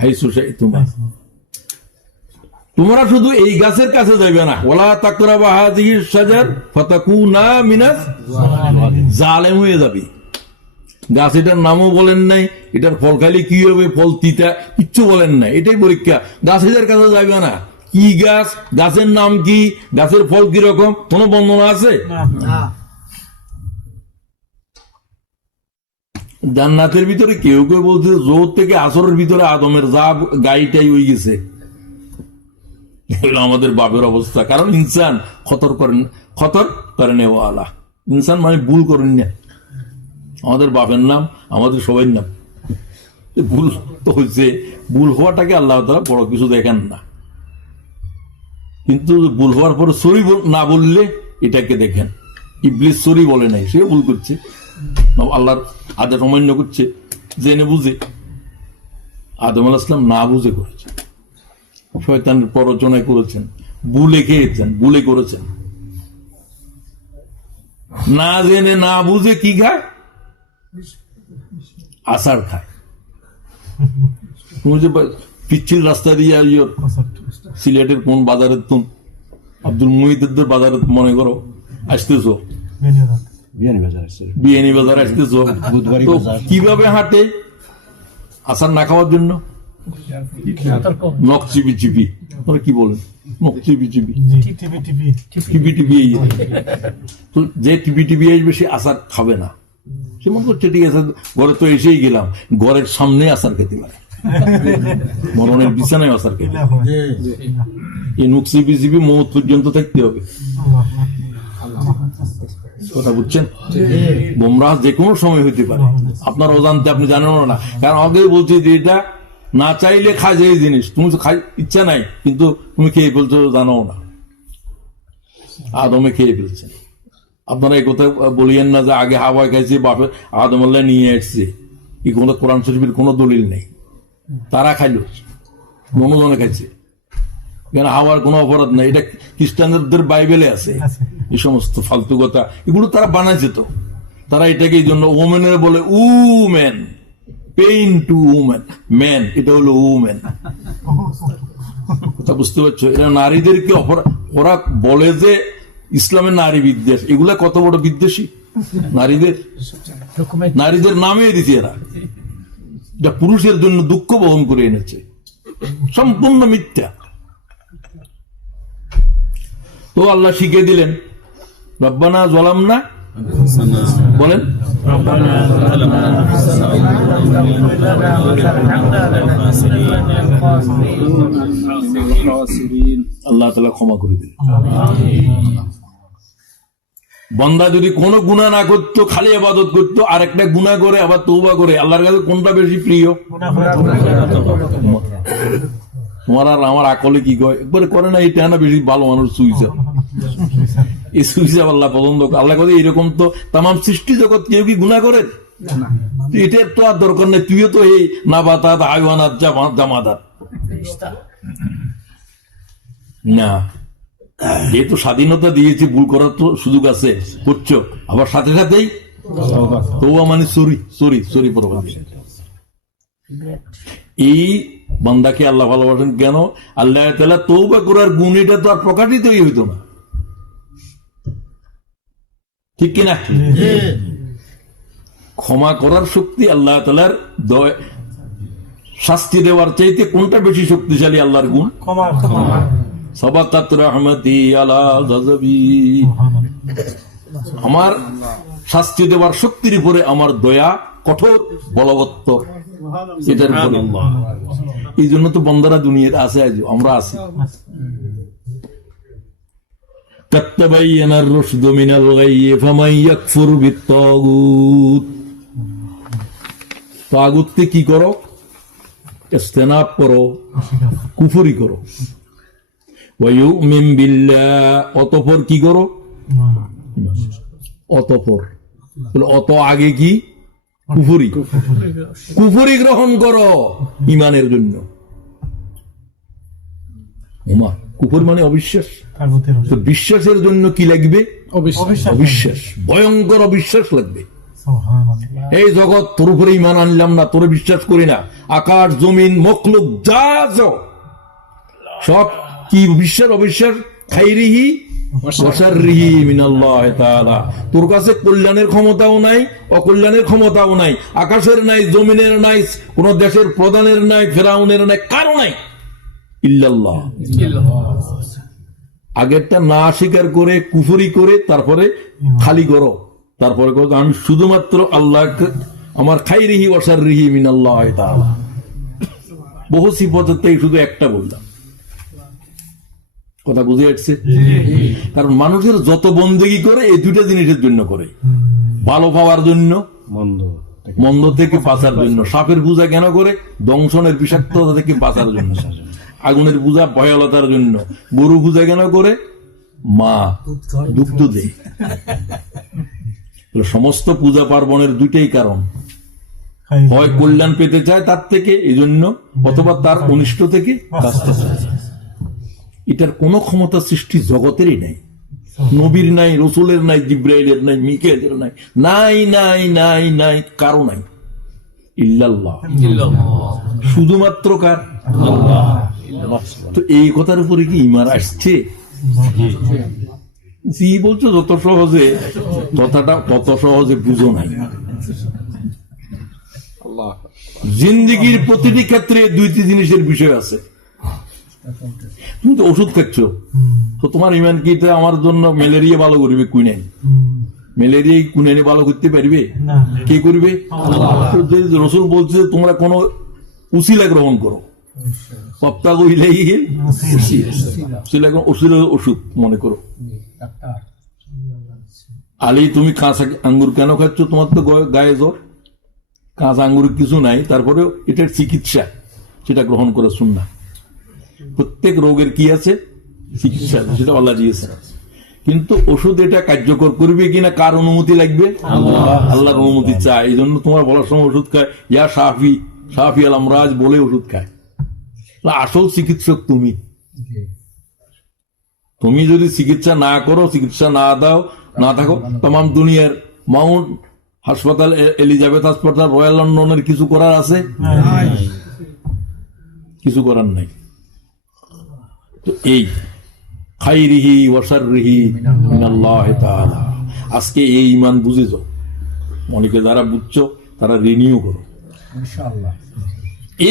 হাইসু শাইতুমা, তোমরা শুধু এই গাছের কাছে যাইবে না, ওয়ালা তাকরাবা হাযিহিশ শাজার ফাতাকুনা মিনাজ জালিম, হয়ে যাবে। গাছ এটার নামও বলেন নাই, এটার ফল খালি কি হবে, ফল তিতা, কিচ্ছু বলেন নাই, এটাই পরীক্ষা। গাছ এটার কাছে যাইবে না, কি গাছ, গাছের নাম কি, গাছের ফল কি রকম, কোন বর্ণনা আছে? জান্নাতের ভিতরে কেউ কেউ বলছে জোর থেকে আসরের ভিতরে আদমের যা গাইটাই হয়ে গেছে। আমাদের বাপের অবস্থা, কারণ ইনসান খতর করেন ওয়ালা, ইনসান মানে ভুল করেন না। আমাদের বাপের নাম, আমাদের সবাই নাম, ভুল তো হয়েছে, ভুল হওয়াটাকে আল্লাহ তাআলা বড় কিছু দেখেন না, কিন্তু ভুল হওয়ার পরে সরি না বললে এটাকে দেখেন। ইবলিস সরি বলে নাই, সে ভুল করছে, আল্লাহর আদেশ অমান্য করছে, জেনে বুঝে। আদম আলাইহিস সালাম না বুঝে করেছে, শয়তানের প্ররোচনায় করেছেন, ভুলে খেয়েছেন, ভুলে করেছেন, না জেনে না বুঝে কি খায়, আসার খায়। তুমি যে পিচ্ছিল রাস্তা দিয়ে সিলেটের কোন বাজারের তুম আব্দুল মুহিতের বাজারে মনে করো আসতেছো, বিয়ানি বাজার আসতেছো, তো কিভাবে হাঁটে আসার না খাওয়ার জন্য? নখ চিপি চিপি, তোরা কি বলেন, নখ চিপি চিপি, টিপি টিপি, তো যে টিপি টিপি আসবে সে আসার খাবে না। সে মনে করছে ঠিক আছে, ঘরে তো এসেই গেলাম, ঘরের সামনে আসার খেতে পারে, মরণের বিছানায় আসার খেতে, এই নখ চিপি চিপি মৌত পর্যন্ত থাকতে হবে। কথা বুঝছেন? গোমরাহ যে কোনো সময় হইতে পারে, আপনার অজান্তে আপনি জানেন না, কারণ আগে বলছি যে এটা না চাইলে খায় যে জিনিস, তুমি তো খাই ইচ্ছা নাই, কিন্তু তুমি খেয়ে ফেলছো, জানো না। আদমে খেয়ে ফেলছেন। আপনারা এই কথা বলিয়েন না যে আগে হাওয়া খাইছে, বাপে আদম আল্লাহ নিয়ে আসছে, এই কোনো কোরআন শরীফের কোনো দলিল নেই। তারা খাইল, মনোজনে খাইছে, কেন হাওয়ার কোনো অপরাধ নাই, এটা খ্রিস্টানদের বাইবেলে আছে। এই সমস্ত ফালতু কথা এগুলো তারা বানাইছে, তো তারা এটাকে এই জন্য ওমেনের বলে women, pain to women, man এটা হলো উমেন। কথা বুঝতে পারছো? এরা নারীদেরকে ওরা বলে যে ইসলামের নারী বিদ্বেষ, এগুলা কত বড় বিদ্বেষী নারীদের নামে দিচ্ছে এরা, যা পুরুষের জন্য দুঃখ বহন করে এনেছে, সম্পূর্ণ মিথ্যা। তো আল্লাহ শিখিয়ে দিলেন, রব্বানা যালামনা, বলেন আল্লাহ তাআলা ক্ষমা করে দিলেন। বান্দা যদি কোনো গুনাহ না করতো, খালি ইবাদত করতো, আর একটা গুনাহ করে আবার তওবা করে, আল্লাহর কাছে কোনটা বেশি প্রিয়? তোমার আর আমার আকলে কি কয়, একবারে করে না, এটা না বেশি ভালো মানুষ সুইসাইড, এই সুইসাইড আল্লাহ পছন্দ। আল্লাহ কথা এরকম তো তাম সৃষ্টি জগৎ কেউ কি গুনাহ করে? এটার তো আর দরকার নেই, তুইও তো এই নাবাতাত হাইওয়ানাত জামাদাত না। যেহেতু স্বাধীনতা দিয়েছে, ভুল করার তো সুযোগ আছে, করছো, আবার সাথে সাথেই তওবা মানে সরি পরবাদ। এই বান্দাকে আল্লাহ ভালোবাসেন কেন? আল্লাহ তাআলা তওবা করার গুণ এটা তো আর প্রকাশিতই হইতো না, ঠিক কিনা? ক্ষমা করার শক্তি আল্লাহ তাআলার, শাস্তি দেওয়ার চাইতে কোনটা বেশি শক্তিশালী? আল্লাহর গুণ সাবাকাত রাহমাতি আলা গাযাবি, আমার শাস্তি দেওয়ার শক্তির উপরে আমার দয়া কঠোর বলবত্তর, এটার উপরে। এই জন্য তো বন্দারা দুনিয়ার আছে, আজ আমরা আছি। কাত্তাবাইয়ানার রুশদু মিনাল গাইয়্যি ফামান ইয়াকফুর বিত-তাগুত, তাগুতকে কি করো? ইসতিনাব করো, কুফরি করো। ওয়া ইউমিন বিল্লাহ, অতঃপর কি করো? অতঃপর, বলে অত আগে কি কুফরি, কুফরি গ্রহণ করো ইমানের জন্য। ওমা, কুফর মানে অবিশ্বাস, তার প্রতি রসুল। তো বিশ্বাসের জন্য কি লাগবে? অবিশ্বাস। অবিশ্বাস, ভয়ঙ্কর অবিশ্বাস লাগবে। সুবহানাল্লাহ। এই জগৎ তোর উপরে ইমান আনলাম না, তোরে বিশ্বাস করি না, আকাশ জমিন মখলুক যা আছো, সব কি বিশ্বাস অবিশ্বাস? খাইরিহি ওয়া শাররিহি মিনাল্লাহ তাআলা। তোর কাছে কল্যাণের ক্ষমতাও নাই, অকল্যাণের ক্ষমতাও নাই, আকাশের নাই, জমিনের নাই, কোন দেশের প্রধানের নাই, ফেরাউনের নাই, কারো নাই, ইল্লাল্লাহ। আগেরটা না স্বীকার করে কুফরি করে তারপরে খালি করো, তারপরে আমি শুধুমাত্র আল্লাহকে আমার খাইরিহি ওয়া শাররিহি মিনাল্লাহ তাআলা। বহু সিফাতের থেকে শুধু একটা বললাম, কথা বুঝে যাচ্ছে? কারণ মানুষের যত বন্দেগী করে এই দুইটা জিনিসের জন্য করে, ভালো পাওয়ার জন্য, মন্দ থেকে বাঁচার জন্য। সাপের পূজা কেন করে? দংশনের বিষাক্ততা থেকে বাঁচার জন্য। আগুনের পূজা ভয়ালতার জন্য। গরু পূজা কেন করে? মা দুগ্ধ দেয়। সমস্ত পূজা পার্বণের দুইটাই কারণ, হয় কল্যাণ পেতে চায় তার থেকে এই জন্য, অথবা তার অনিষ্ট থেকে বাঁচতে চায়। এটার কোন ক্ষমতা সৃষ্টি জগতেরই নাই, নবীর নাই, রসুলের নাই, জিব্রাইলের নাই, মিকাইলের নাই, নাই নাই নাই নাই, কারো নাই, ইল্লাল্লাহ, শুধুমাত্র কার? আল্লাহ। তো এই কথার উপরে কি ঈমান আসছে? জি বলছো যত সহজে, কথাটা তত সহজে বুঝো নাই। জিন্দিগির প্রতিটি ক্ষেত্রে দুইটি জিনিসের বিষয় আছে। তুমি তো ওষুধ খাচ্ছ, তো তোমার ইমান কি আমার জন্য ম্যালেরিয়া ভালো করবে? কুইনাইন, ম্যালেরিয়া কুইনাইনে ভালো করতে পারবে? কে করবে? রসুল বলছে তোমরা কোন উসিলা গ্রহণ করো, ওষুধ মনে করো। আলী তুমি কাঁচা আঙ্গুর কেন খাচ্ছ? তোমার তো গায়ে জ্বর, কাঁচা আঙ্গুর কিছু নাই, তারপরে এটার চিকিৎসা, সেটা গ্রহণ করে সুন্নাহ। প্রত্যেক রোগের কি আছে? চিকিৎসা, সেটা আল্লাহ দিয়েছে। কিন্তু ওষুধ এটা কার্যকর করবে কিনা কার অনুমতি লাগবে? আল্লাহর অনুমতি চায়। এই জন্য তোমার বলার সময় ওষুধ খায়, ইয়া শাফি, শাফি আল আমরাজ বলে ওষুধ খায়। আসল চিকিৎসক তুমি। তুমি যদি চিকিৎসা না করো, চিকিৎসা না দাও, না থাকো, তাম দুনিয়ার মাউন্ট হাসপাতাল, এলিজাবেথ হাসপাতাল, রয়্যাল লন্ডনের কিছু করার আছে? কিছু করার নাই। তো এই খাইরিহি ওয়া শাররিহি মিনাল্লাহ তাআলা, আজকে এই ঈমান বুঝে যাও। অনেকে যারা বুঝছো তারা রিনিউ করো ইনশাআল্লাহ।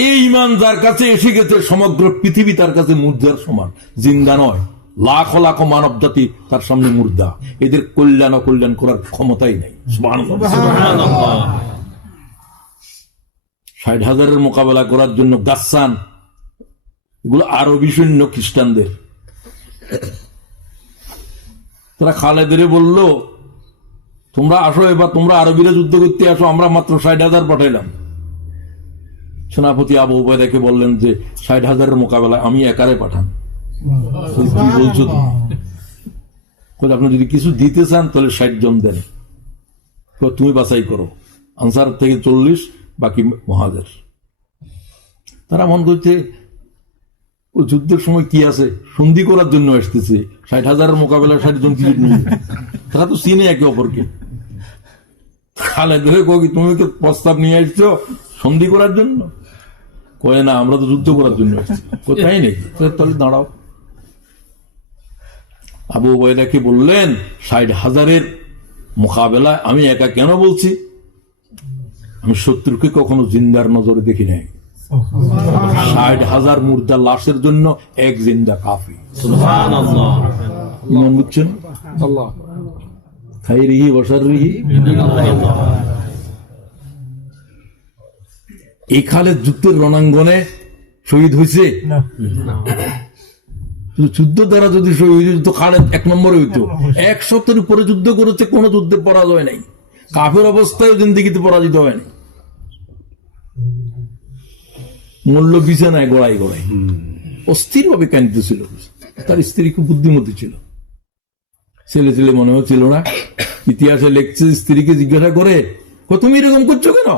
এই ঈমান যার কাছে এসে গেছে, সমগ্র পৃথিবী তার কাছে মুর্দার সমান, জিন্দা নয়। লাখ লাখ মানব জাতি তার সামনে মুর্দা। এদের কল্যাণ অকল্যাণ করার ক্ষমতাই নেই। সুবহানাল্লাহ। ৬০,০০০ মোকাবেলা করার জন্য গাসসান, এগুলো আরবি সৈন্য খ্রিস্টানদের। তারা খালেদের বলল তোমরা আসো, এবার তোমরা আরবিরা যুদ্ধ করতে আসো, আমরা মাত্র ৬০,০০০ পাঠাইলাম। সেনাপতি আবু উবাইদাকে বললেন যে ৬০,০০০ মোকাবেলায় আমি একারে পাঠান। কি বলছো তুমি? আপনি যদি কিছু দিতে চান তাহলে ৬০ জন দেন, তুমি বাছাই করো। আনসার থেকে ৪০, বাকি মুহাজির। তারা মন করছে ও যুদ্ধের সময় কি আছে, সন্ধি করার জন্য আসতেছে। ৬০,০০০ মোকাবেলায় ৬০ জন কি নেই, তারা তো চিনে একে অপরকে। খালে ধরে কবি তুমি তো প্রস্তাব নিয়ে আসছো সন্ধি করার জন্য? কয়ে না, আমরা তো যুদ্ধ করার জন্য আসছি। কোথায় নেই, তাহলে দাঁড়াও। আবু উবাইদাকে বললেন ৬০,০০০ মোকাবেলায় আমি একা কেন বলছি? আমি শত্রুকে কখনো জিন্দার নজরে দেখি নাই। ৬০,০০০ মুর্দা লাশের জন্য এক জিন্দা কাফি। সুবহানাল্লাহ। ইমান বুঝছেন? আল্লাহ খাইরিহি ওয়া শাররিহি। এই খালেদ যুদ্ধের রণাঙ্গনে শহীদ হয়েছে? যুদ্ধ দ্বারা যদি শহীদ হইত খালেদ ১ নম্বরে হইত। ১০০-এর উপরে যুদ্ধ করেছে, কোন যুদ্ধে পরাজয় নাই। কাফের অবস্থায় জিন্দিগিতে পরাজিত হয়নি। মূল্য বিছানায় গোড়ায় গোড়ায় অস্থির ভাবে কাঁদতেছিল। তার স্ত্রী খুব বুদ্ধিমতী ছিল। ছেলে ছেলে মনে হচ্ছিল না। ইতিহাসে লেখছে, স্ত্রীকে জিজ্ঞাসা করে, তুমি এরকম করছো কেন?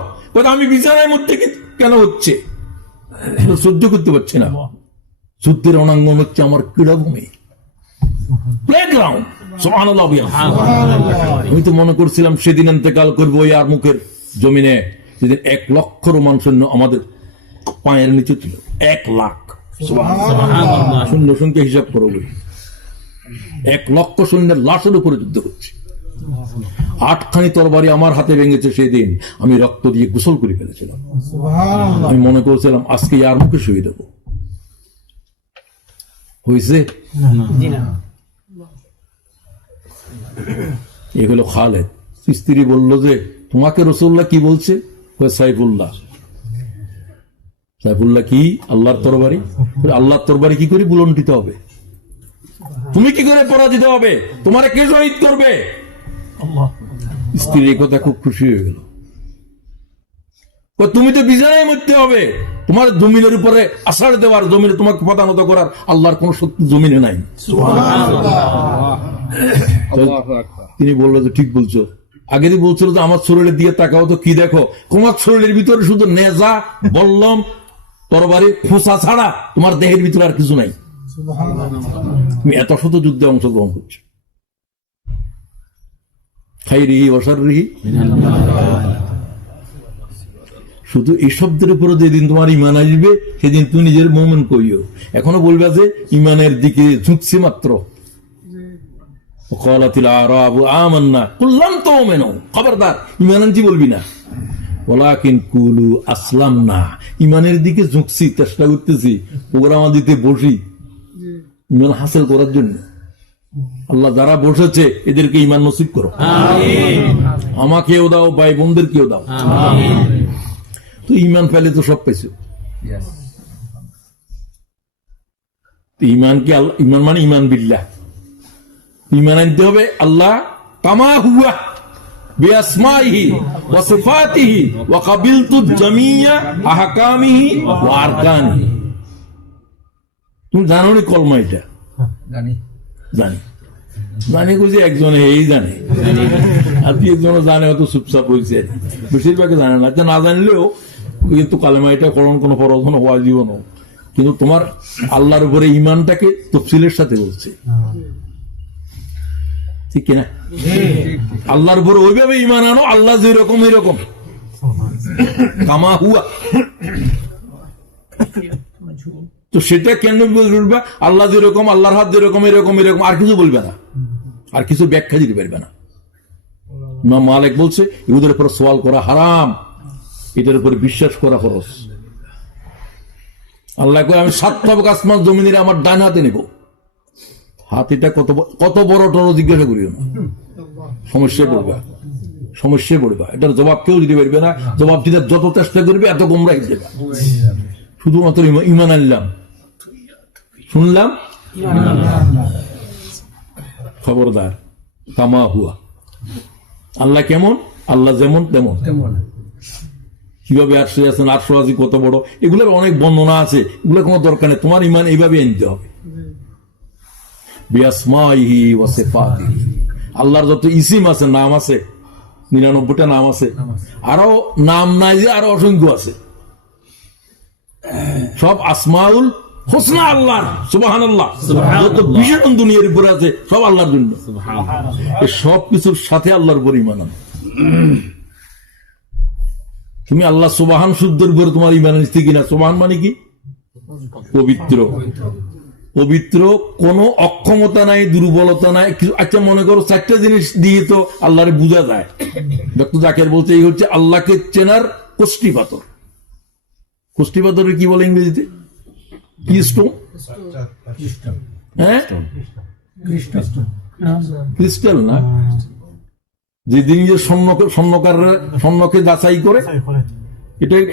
আমি বিছানার মধ্যে কেন হচ্ছে, সহ্য করতে পারছি না। যুদ্ধের রণাঙ্গন হচ্ছে আমার ক্রীড়াভূমি, প্লেগ্রাউন্ড। সুবহানাল্লাহ। আমি তো মনে করছিলাম সেদিন ইন্তেকাল করবো ওই আরমুখের জমিনে, যেদিন 1 লক্ষ রোমান সৈন্য আমাদের পায়ের নিচে ছিল। 1 লাখ। সৈন্য সংখ্যা হিসাব করো, 1 লক্ষ সৈন্যের লাশের উপরে যুদ্ধ করছে। 8খানি তরবারি আমার হাতে ভেঙেছে সেদিন, আমি রক্ত দিয়ে গোসল করে ফেলেছিলাম। আমি মনে করেছিলাম আজকে আর মুখে শুয়ে দেবো। হয়েছে? এগুলো খালেদ। স্ত্রী বলল যে, তোমাকে রাসূলুল্লাহ কি বলছে? সাইফুল্লাহ। সাইফুল্লাহ কি? আল্লাহর তরবারি। আল্লাহর তরবারি কি করে বুলন্ডিত হবে? তুমি কি করে পরাজিত হবে? তোমারে কে শহীদ করবে? স্ত্রীর এই কথা খুব খুশি হয়ে গেল। তুমি তো বিছানায় মরতে হবে, তোমার জমিনের উপরে আষাঢ় দেওয়ার, জমিনে তোমাকে প্রধানত করার আল্লাহর কোন শক্তি জমিনে নাই। তিনি বললো যে ঠিক বলছো। আগে দিয়ে বলছিল যে আমার শরীরের দিকে তাকাও তো, কি দেখো? তোমার শরীরের ভিতরে শুধু নেজা, বল্লম, তরবারি, খোসা ছাড়া তোমার দেহের ভিতরে আর কিছু নাই। তুমি এত শত যুদ্ধে অংশগ্রহণ করছো। খাইরিহি ওয়া শাররিহি। শুধু এই শব্দের উপরে যেদিন তোমার ইমান আসবে সেদিন তুমি নিজের মুমিন কইও। এখনো বলবা যে ইমানের দিকে ঝুঁকছি মাত্র। ক্বালাতিল আরাবু আমান্না কুল লাম তুমিনু, খবরদার ইমান আনছি বলবি না। ওয়ালাকিন কুলু আসলামনা, ইমানের দিকে ঝুঁকছি, চেষ্টা করতেছি, প্রোগ্রাম দিতে বসি ইমান হাসিল করার জন্য। আল্লাহ যারা বসেছে এদেরকে ইমান নসিব করো, আমাকেও দাও, ভাই বোনদেরকেও দাও। তো ইমান পেলে তো সব পেয়েছো। ইমান কি? ইমান মানে ইমান বিল্লাহ। ইমান আনতে হবে আল্লাহ কামা হুয়া বিআসমাইহি ওয়া সিফাতিহি ওয়া কাবিলতু জামিয়া আহকামিহি ওয়া আরকানিহি। তুমি জানো নি কলমা? এটা জানি জানি বুঝি একজনে এই জানে, আর দুই একজনে জানে, হয়তো চুপচাপ হয়েছে, বেশিরভাগে জানে না। না জানলেও কিন্তু কালেমা এটা করণ কোনো ফরজ না, ওয়াজিবও না, কিন্তু তোমার আল্লাহর উপরে ইমানটাকে তফসিলের সাথে বলছে, ঠিক কিনা? আল্লাহর উপরে ওইভাবে ইমান আনো, আল্লাহ যেরকম এরকম কামা হুয়া। তো সেটা কেন বলবে? আল্লাহ যেরকম, আল্লাহর হাত যেরকম এরকম এরকম, আর কিছু বলবে না, আর কিছু ব্যাখ্যা দিতে পারবে না। ইমাম মালিক বলছে ইহুদের উপর সওয়াল করা হারাম, এটার উপরে বিশ্বাস করা ফরজ। আল্লাহ কয় আমি 7 তবক আসমান জমিনের আমার ডান হাতে নেব। হাতিটা কত বড় টরো জিজ্ঞাসা করিও না, সমস্যায় পড়বে। এটার জবাব কেউ দিতে পারবে না। জবাব দিতে যত চেষ্টা করবে এত গোমরাহ দেবে। শুধুমাত্র ইমান আনলাম, শুনলাম, খবরদার কামা হুয়া। আল্লাহ কেমন? আল্লাহ যেমন তেমন। কিভাবে আরশে আছেন, আরশ আজি কত বড়, এগুলোর অনেক বর্ণনা আছে, এগুলো কোনো দরকার নেই। তোমার ইমান এইভাবে আনতে হবে। বিআসমাইহি ওয়া সিফাতিহি। আল্লাহর যত ইসিম আছে, নাম আছে, 99টা নাম আছে, আরো নাম নাই যে আরো অসংখ্য আছে। সব আসমাউল হোসনা আল্লাহ, সুবহানাল্লাহ। যত বিশেষণ দুনিয়ার উপরে আছে সব আল্লাহর জন্য। এই সব কিছুর সাথে আল্লাহর উপর ঈমান আনো। তুমি আল্লাহ সুবহান শব্দের উপরে তোমার ঈমান আছে কিনা? সুবহান মানে কি? পবিত্র। পবিত্র, কোনো অক্ষমতা নাই, দুর্বলতা নাই কিছু। আচ্ছা মনে করো 4টা জিনিস দিয়ে তো আল্লাহরে বোঝা যায়। ডক্টর জাকির বলছে এই হচ্ছে আল্লাহকে চেনার কষ্টি পাথর। কষ্টি পাথরের কি বলে ইংরেজিতে? কি স্টোন? হ্যাঁ, ক্রিস্টাল না, যেদিন যে স্বর্ণকে যাচাই করে,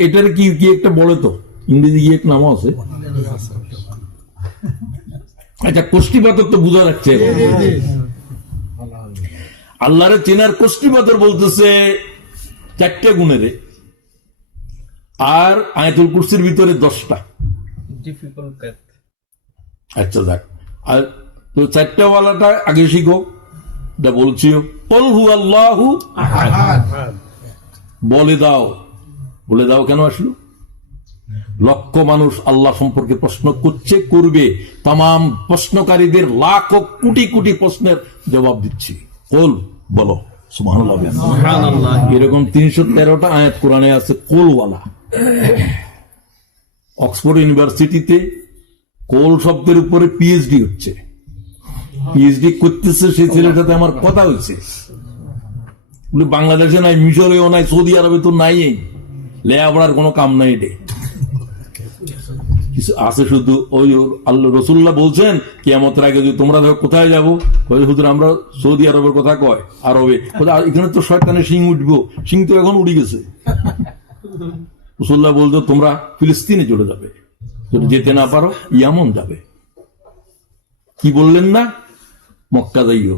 এটার কি একটা বলে তো, ইংরেজি কি এক নামও আছে। আচ্ছা, কষ্টি পাথর তো বোঝা যাচ্ছে। আল্লাহরে চেনার কষ্টি পাথর বলতেছে 4টে গুণের, আর আয়াতুল কুরসির ভিতরে 10টা। আচ্ছা যাক, আর তো 4টা ওয়ালাটা আগে শিখো, এটা বলছিও, কুল হুয়াল্লাহু আহাদ। বলে দাও কেন আসলো? লক্ষ মানুষ আল্লাহ সম্পর্কে প্রশ্ন করছে, করবে। তাম প্রশ্নকারীদের লাখ ও কোটি কোটি প্রশ্নের জবাব দিচ্ছি। কুল, বলো। সুবহানাল্লাহ। এরকম 313টা আয়াত কোরআনে আছে কোলওয়ালা। অক্সফোর্ড ইউনিভার্সিটিতে কোল শব্দের উপরে পিএইচডি হচ্ছে। পিএইচডি করতেছে সেই ছেলেটাতে আমার কথা হয়েছে। বাংলাদেশে নাই, মিশরেও নাই, সৌদি আরবে তো নাই, লেখাপড়ার কোনো কাম নাই। এটা কিছু আছে শুধু ওই আল্লাহ রসুল্লাহ বলছেন কিয়ামতের আগে যদি তোমরা ধরো কোথায় যাবো, হুজুর আমরা সৌদি আরবের কথা কয়, আরবে এখানে তো শয়তানের শিং উঠবো, শিং তো এখন উঠে গেছে। রসুল্লাহ বলতো তোমরা ফিলিস্তিনে চলে যাবে, যদি যেতে না পারো ইয়ামন যাবে। কি বললেন না? মক্কা যাইও।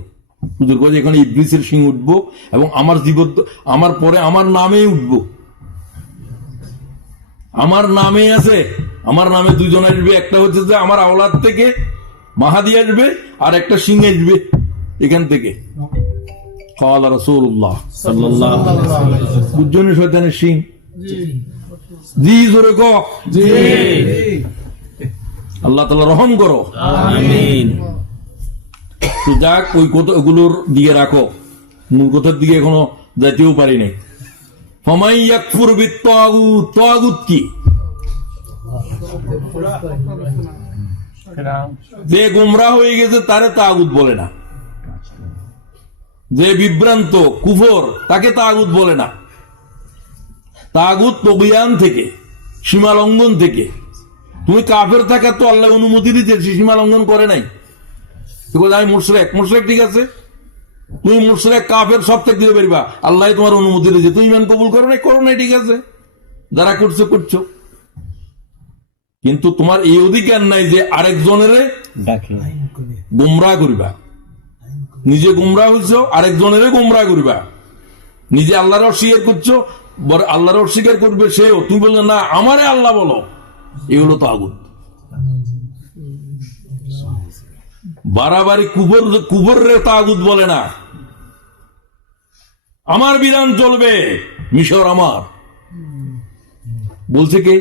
হুজুর বলে এখানে ইবলিসের শিং উঠবো এবং আমার জীবন, আমার পরে আমার নামেই উঠবো। আমার নামে আছে, আমার নামে দুজন আসবে, একটা হচ্ছে যে আমার আওলাদ থেকে মাহাদি আসবে, আর একটা সিং আসবে এখান থেকে। ক্বালা রাসূলুল্লাহ সাল্লাল্লাহু আলাইহি ওয়াসাল্লাম। বুঝছেন শয়তানের সিং? জি, জোরে কও জি। আল্লাহ তাআলা রহম করো, আমিন। তো যাক, ওই কথাগুলোর দিকে রাখো, মূল কথার দিকে এখনো যাইতেও পারি নাই। ফামান ইয়াকফুর বিত-তাগুত, তাগুত কি? যে গুমরাহ হয়ে গেছে তারে তাগুত বলে না। যে বিভ্রান্ত কুফর তাকে তাগুত বলে না। তাগুত তগিয়ান থেকে, সীমা লঙ্ঘন থেকে। তুমি কাফের থাকা তো আল্লাহ অনুমতি দিতে, সীমা লঙ্ঘন করে নাই। আমি মুশরিক, মুশরিক ঠিক আছে, তুমি মুশরিক কাফের সব থেকে দিতে পারবা, আল্লাহ তোমার অনুমতি দিয়েছে, তুমি ইমান কবুল করো নাই, ঠিক আছে, যারা করছো। কিন্তু তোমার এই অধিকার নাই যে আরেকজনের গুমরাহ করিবা। নিজে গুমরাহ হইছ, আরেকজনের গুমরাহ করিবা। নিজে আল্লাহর অস্বীকার করছো, আল্লাহর অস্বীকার করবে সেও। তুমি বললে না আমারে আল্লাহ বলো, এগুলো তো আগুন। বাড়াবাড়ি কুফরের তাগুত বলে না। আমার বিধান চলবে, মিশর আমার, বলছে কে?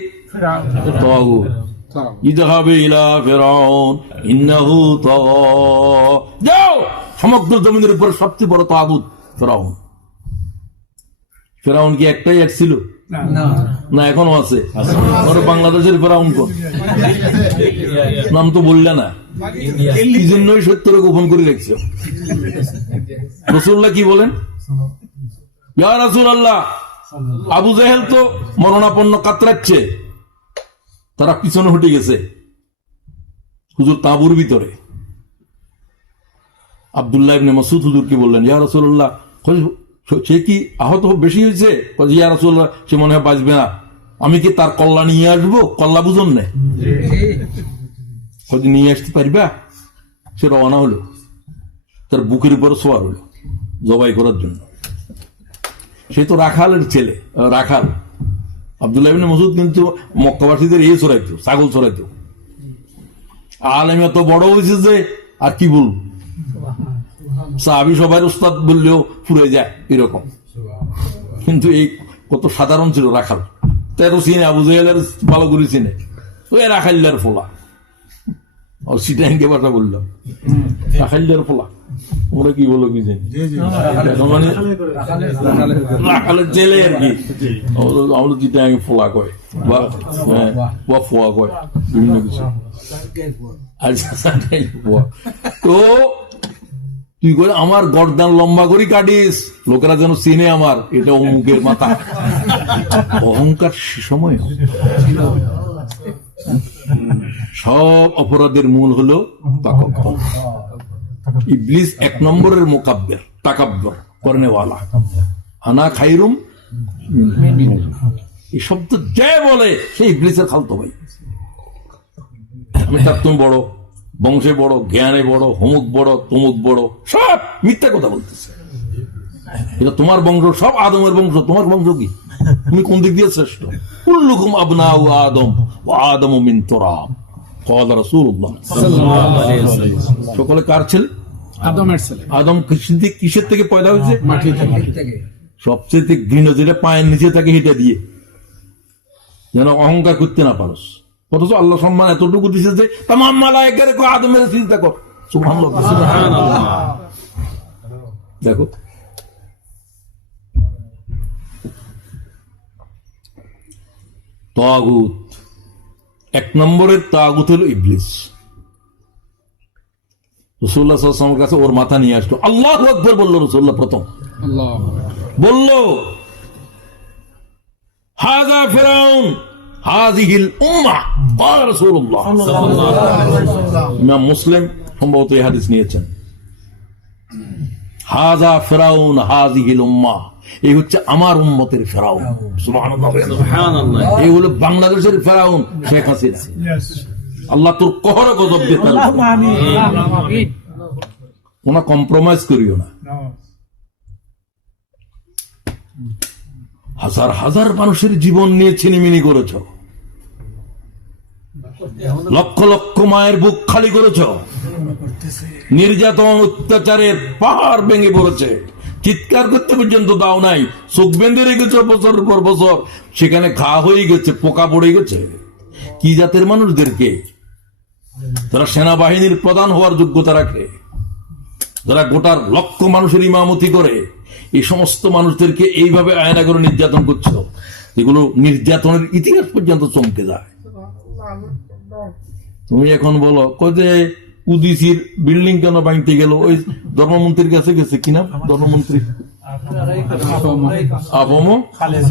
তাগুত। ইযহাবু ইলা ফিরআউন ইন্নাহু তাগা। যাও, সমগ্র জমিনের উপর সবচেয়ে বড় তাগুত ফিরআউন। ফিরআউন কি একটাই এক ছিল? না, এখনো আছে। বাংলাদেশের ফিরআউন কোন? নাম তো বললে না, কি জন্যই সত্যরে গোপন করে রেখেছ। রাসূলুল্লাহ কি বলেন? ইয়া রাসূলুল্লাহ, আবু জাহেল তো মরণাপন্ন কাতরাচ্ছে, তারা পিছনে হটে গেছে হুজুর তাঁবুর ভিতরে। আব্দুল্লাহ ইবনে মাসউদ হুজুরকে বললেন, ইয়া রাসূলুল্লাহ, সে কি আহত বেশি হয়েছে? ইয়া রাসূলুল্লাহ, সে মনে হয় বাঁচবে না, আমি কি তার কল্লা নিয়ে আসবো? কল্লা বুঝুন না, নিয়ে আসতে পারবা? সে রওনা হলো, তার বুকের উপর সোয়ার হলো জবাই করার জন্য। সে তো রাখালের ছেলে, রাখাল। আব্দুল্লাহ ইবনে মাসউদ কিন্তু মক্কাবাসীদের চড়াইতো, ছাগল চড়াইতো। আলেম এত বড় হয়েছে যে আর কি বলব, সাহাবী সবাই উস্তাদ বললেও ফুরে যায় এরকম। কিন্তু এই কত সাধারণ ছিল রাখাল, তাই তো চিনে, আবু জাহেলের ভালো করে চিনে, ওই রাখাল্লার ফোলা। সিটাঙ্গে ভাষা বললাম, রাখাল্লার ফোলা, ওরা কি বলো কি জানি, মানে রাখালের ছেলে আর কি। আমরা চিটাঙ্গে ফোলা কয় বা ফোয়া কয়, বিভিন্ন কিছু। তো তুই করে আমার গর্দান লম্বা করে কাটিস, লোকেরা যেন চিনে আমার এটা অমুকের মাথা। অহংকার সময় সব অপরাধের মূল হলো তাকাব্বুর। ইবলিস 1 নম্বরের মুকাব্বির, তাকাব্বুর করনেওয়ালা। আনা খাইরুম, এই শব্দ যে বলে সেই ইবলিসের খালতো ভাই। আমি তার তুমি বড়, বংশে বড়, জ্ঞানে বড়, অমুক বড়, তমুক বড়, সব মিথ্যা কথা বলতেছে। এটা তোমার বংশ, সব আদমের বংশ। তোমার বংশ কি? তুমি কোন দিক দিয়ে শ্রেষ্ঠ? কুল্লুকুম আবনাউ আদম ওয়া আদমু মিন তুরাব। ক্বালা রাসূলুল্লাহ সাল্লাল্লাহু আলাইহি ওয়াসাল্লাম। সকলে কার ছেলে? আদমের ছেলে আদম কিসের থেকে পয়দা হয়েছে? মাটি থেকে। সবচেয়ে ঘৃণ যেটা পায়ের নিচে থাকে হেঁটে দিয়ে, যেন অহংকার করতে না পারস। অথচ আল্লাহ সম্মান এতটুকু দিছে যে তামাম মালায়েকের আদমের চিন্তা কর। সুবহানাল্লাহ। দেখো তাগুত, এক নম্বরের তাগুত হলো ইবলিস। রাসূলুল্লাহ সাল্লাল্লাহু আলাইহি ওয়াসাল্লামের কাছে ওর মাথা নিয়ে আসলো, আল্লাহু আকবার বললো রাসূলুল্লাহ প্রথম, আল্লাহ বললো হাযা ফিরাউন হাযিহিল উম্মাহ ক্বালা রাসূলুল্লাহ। ইমাম মুসলিম সম্ভবত এই হাদিস নিয়েছেন। হাযা ফিরাউন হাযিহিল উম্মাহ, এই হচ্ছে আমার উম্মতের ফেরাউন। সুবহানাল্লাহ। এই হলো বাংলাদেশের ফেরাউন শেখ হাসিনা। আল্লাহ তোর কহর গজব দিয়ে তার কোন কম্প্রোমাইজ করিও না। হাজার হাজার মানুষের জীবন নিয়ে ছিনিমিনি করেছ, লক্ষ লক্ষ মায়ের বুক খালি করেছ, নির্যাতন অত্যাচারের পাহাড় ভেঙে পড়েছে, চিৎকার করতে পর্যন্ত দাও নাই, চোখ বেঁধে রেখেছ বছরের পর বছর, সেখানে ঘা হয়ে গেছে, পোকা পড়ে গেছে। কি জাতের মানুষদেরকে? যারা সেনাবাহিনীর প্রধান হওয়ার যোগ্যতা রাখে, যারা গোটার লক্ষ মানুষের ইমামতি করে, এই সমস্ত মানুষদেরকে এইভাবে আয়না করে নির্যাতন করছ, যেগুলো নির্যাতনের ইতিহাস পর্যন্ত চমকে যায়। তুমি এখন বলো যে উদিসির বিল্ডিং কেন ভাঙতে গেল? ওই ধর্মমন্ত্রীর কাছে গেছে, কিনা ধর্মমন্ত্রী আবমো খালেদ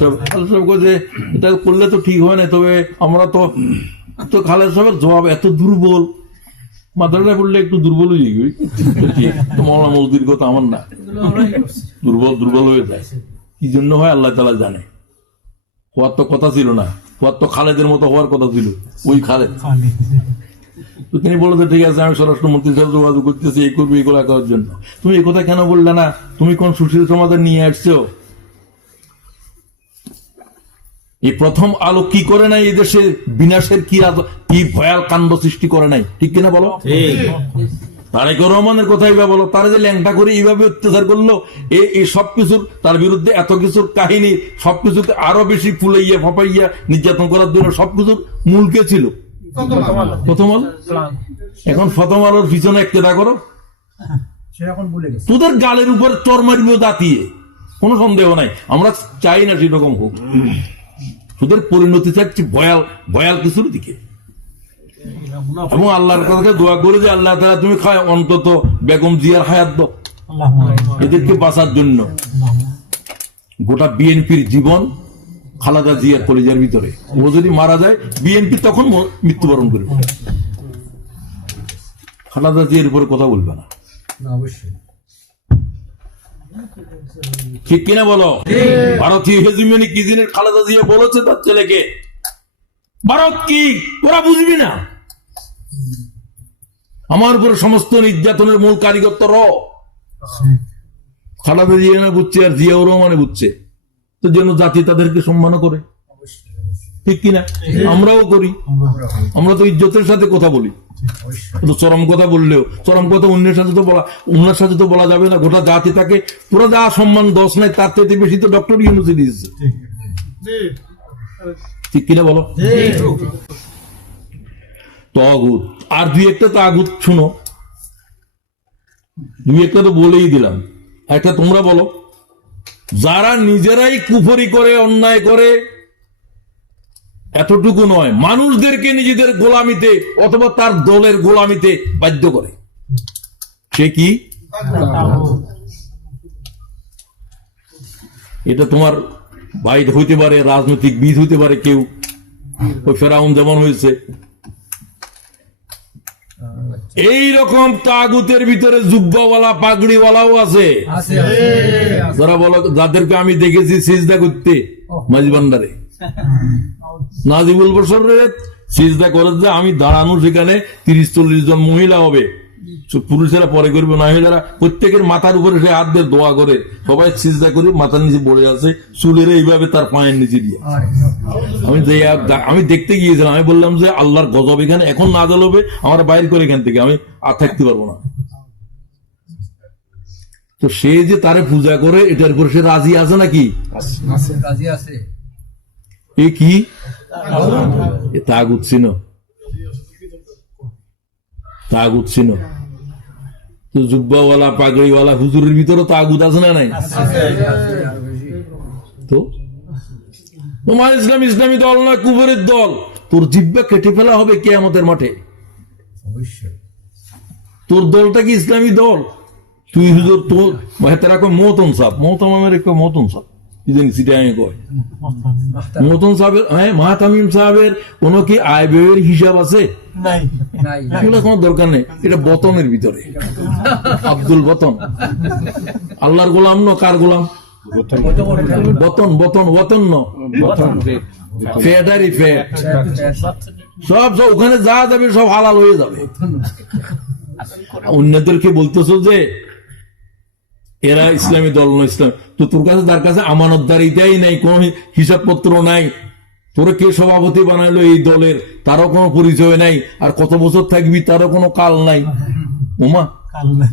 সাহেব যে এটা করলে তো ঠিক হয় না, তবে আমরা তো খালেদ সাহেবের জবাব এত দুর্বল, মাথাটা পড়লে একটু দুর্বল হয়ে গেল। মৌলানা মৌলবীর কথা আমার না, দুর্বল হয়ে যায়। কি জন্য হয় আল্লাহ তাআলা জানে। হওয়ার তো কথা ছিল না, হওয়ার তো খালেদের মতো হওয়ার কথা ছিল, ওই খালেদ। তো তিনি বলতে ঠিক আছে, আমি স্বরাষ্ট্রমন্ত্রীর সাথে যোগাযোগ করতেছি, এই করবো এগুলা করার জন্য। তুমি এই কথা কেন বললে না? তুমি কোন সুশীল সমাধান নিয়ে আসছো? এই প্রথম আলো কি করে নাই? এই দেশে বিনাশের কি ভয়াল কাণ্ড সৃষ্টি করে নাই, ঠিক কিনা বলো? তারেক রহমানের কথাই বা বলো, তারা যে ল্যাংটা করে এইভাবে অত্যাচার করলো, এই সবকিছুর তার বিরুদ্ধে এত কিছুর কাহিনী, সবকিছুকে আরো বেশি ফুলাইয়া ফাপাইয়া নির্যাতন করার জন্য সবকিছুর মূল কে ছিল? প্রথম আলো। এখন প্রথম আলোর পিছনে একটা করো, তোদের গালের উপর চর মারবে দাঁতিয়ে, কোনো সন্দেহ নাই। আমরা চাই না সেরকম হোক, তোদের পরিণতি থাকছে ভয়াল কিছুর দিকে। এবং আল্লাহর কাছে দোয়া করে যে আল্লাহ তাআলা তুমি অন্তত বেগম জিয়ার হায়াত দাও এদেরকে বাঁচার জন্য। গোটা বিএনপির জীবন খালেদা জিয়ার কলিজার ভিতরে। ও যদি মারা যায়, বিএনপি তখন মৃত্যুবরণ করবে। খালেদা জিয়ার উপরে কথা বলবে না, ঠিক কিনা বলো? ভারতীয় হেজিমনি কি জিনিস খালেদা জিয়া বলেছে তার ছেলেকে, ভারত কি তোরা বুঝবি না? আমার উপরে সমস্ত নির্যাতনের মূল কারিগর তো খালেদা জিয়া বুঝছে, আর জিয়াউর রহমানে বুঝছে, তো যেন জাতি তাদেরকে সম্মান করে, ঠিক কিনা? আমরাও করি, আমরা তো ইজ্জতের সাথে কথা বলি। চরম কথা বললেও, চরম কথা অন্যের সাথে তো বলা যাবে না। গোটা জাতি তাকে পুরো যা সম্মান দশ নাই, তার থেকে বেশি তো ডক্টর ইউনূস দিয়েছে, ঠিক কিনা বলো? তাগুত। আর দুই একটা তাগুত শুনো, দুই একটা তো বলেই দিলাম, একটা তোমরা বলো। যারা নিজেরাই কুফরি করে, অন্যায় করে, এতটুকু নয়, মানুষদেরকে নিজেদের গোলামিতে অথবা তার দলের গোলামিতে বাধ্য করে, সে কি? এটা তোমার ভাই হইতে পারে, রাজনৈতিক বিদ হইতে পারে, কেউ ওই ফেরাউন যেমন হয়েছে। এইরকম তাগুতের ভিতরে জুব্বাওয়ালা পাগড়িওয়ালাও আছে, যারা বলো, যাদেরকে আমি দেখেছি সিজদা করতে মাঝবান্ডারে। নাজিবুল বশরের সিজদা করে যে আমি দাঁড়ানো, সেখানে 30-40 জন মহিলা হবে, পুরুষেরা পরে করবে, মহিলারা প্রত্যেকের মাথার উপরে সে হাত দিয়ে দোয়া করে, সবাই সিজদা করে মাথার নিচে পড়ে আছে, চুলের এইভাবে তার পায়ের নিচে দিয়ে। আমি দেখতে গিয়েছিলাম, আমি বললাম যে আল্লাহর গজব এখানে এখন নাযিল হবে, আমার বাইর করে এখান থেকে, আমি আর থাকতে পারবো না। তো সে যে তারে পূজা করে এটার উপর সে রাজি আছে নাকি? রাজি আছে। এ কি এ তাগুত ছিল, তাগুত ছিল। তো জুব্বাওয়ালা পাগড়িওয়ালা হুজুরের ভিতরে তাগুত আছে না নাই? তো তোমার ইসলাম ইসলামী দল না কুবরের দল, তোর জিব্বা কেটে ফেলা হবে কিয়ামতের মাঠে। অবশ্যই। তোর দলটা কি ইসলামী দল? তুই হুজুর তোর তেরা কয় মহতম সাহ, মহতম আমার মহতম সাহ কি জানি সেটা আমি কয় মহতম সাহেবের, হ্যাঁ মাহতামিম সাহেবের কোনো কি আয় ব্যয়ের হিসাব আছে? নাই নাই। এগুলো কোনো দরকার নেই, এটা বতনের ভিতরে। আব্দুল বতন আল্লাহর গোলাম ন কার গোলাম? বতন বতন বতন ন ফেটারি ফেট সব সব ওখানে যা যাবে সব হালাল হয়ে যাবে। অন্যদেরকে বলতেছ যে এরা ইসলামী দল নয়, ইসলাম তো তোর কাছে যার কাছে আমানতদারিতাই নাই, কোন হিসাবপত্র নাই, তোরা কে সভাপতি বানাইলো এই দলের তারও কোনো পরিচয় নাই, আর কত বছর থাকবি তারও কোনো কাল নাই। ওমা কাল নাই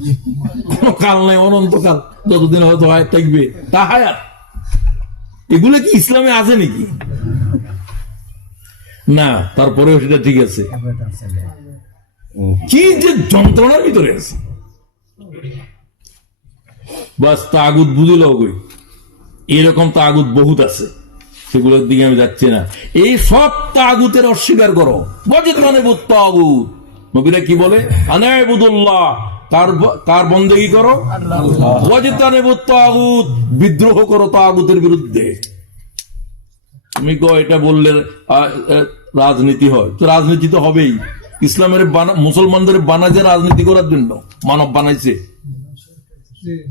কোনো কাল নাই, অনন্তকাল যতদিন হয়তো হায়াত থাকবে তা হায়াত। এগুলো কি ইসলামে আছে নাকি? না, তারপরেও সেটা ঠিক আছে। কি যে যন্ত্রণার ভিতরে আছে, বাস তাগুত বুঝিল গই। এরকম তাগুত বহুত আছে, সেগুলোর দিকে আমি যাচ্ছি না। এই সব তাগুতের অস্বীকার করো। তাগুত নবীরা কি বলে? আনাইবুদুল্লাহ, কার বন্দেগী করো? তাগুত, বিদ্রোহ করো তাগুতের বিরুদ্ধে। তুমি কো এটা বললে রাজনীতি হয়, তো রাজনীতি তো হবেই। ইসলামের মুসলমানদের বানাইছে রাজনীতি করার জন্য, মানব বানাইছে।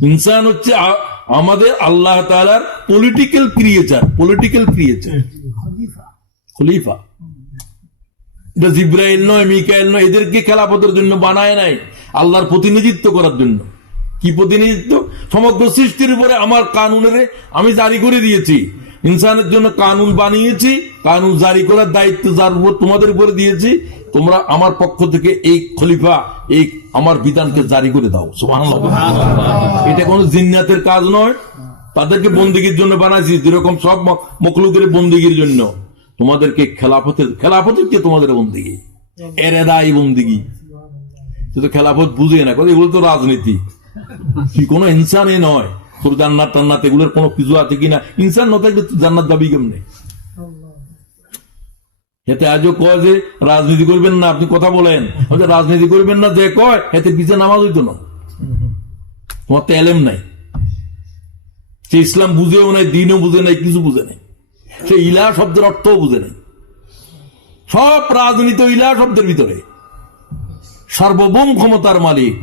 ইনসান হচ্ছে আমাদের আল্লাহ তাআলার পলিটিক্যাল ক্রিয়েচার, পলিটিক্যাল ক্রিয়েচার, খলিফা। এটা জিব্রাইল নয়, মিকাইল নয়, এদেরকে খেলাফতের জন্য বানায় নাই, আল্লাহর প্রতিনিধিত্ব করার জন্য। কি প্রতিনিধিত্ব? সমগ্র সৃষ্টির উপরে আমার কানুনের আমি জারি করে দিয়েছি, ইনসানের জন্য কানুন বানিয়েছি, কানুন জারি করার দায়িত্ব যার উপর তোমাদের উপরে দিয়েছি, তোমরা আমার পক্ষ থেকে এই খলিফা, এই আমার বিধানকে জারি করে দাও। সুবহানাল্লাহ। এটা কোনো জিন্নাতের কাজ নয়, তাদেরকে বন্দিগির জন্য বানাইছি, যেরকম সব মখলুকের বন্দিগির জন্য। তোমাদেরকে খেলাফতের কে তোমাদের বন্দিগি, এরেদাই বন্দিগি। তো খেলাফত বুঝে না, এগুলো তো রাজনীতি, কি কোনো ইনসানই নয়। তোর জান্নাত টান্নাত এগুলোর কোনো কিছু আছে কিনা? ইনসান না থাকলে জান্নাত দাবি কেমনে? এতে আজও কয় যে রাজনীতি করবেন না, আপনি কথা বলেন রাজনীতি করবেন না, যে কয় এতে পিছিয়ে নামাজ হইতো না। তোমার তো এলেম নাই, সে ইসলাম বুঝেও নাই, দিনও বুঝে নাই, কিছু বুঝে নাই, সে ইলা শব্দের অর্থও বুঝে নাই। সব রাজনীতি ইলা শব্দের ভিতরে। সার্বভৌম ক্ষমতার মালিক,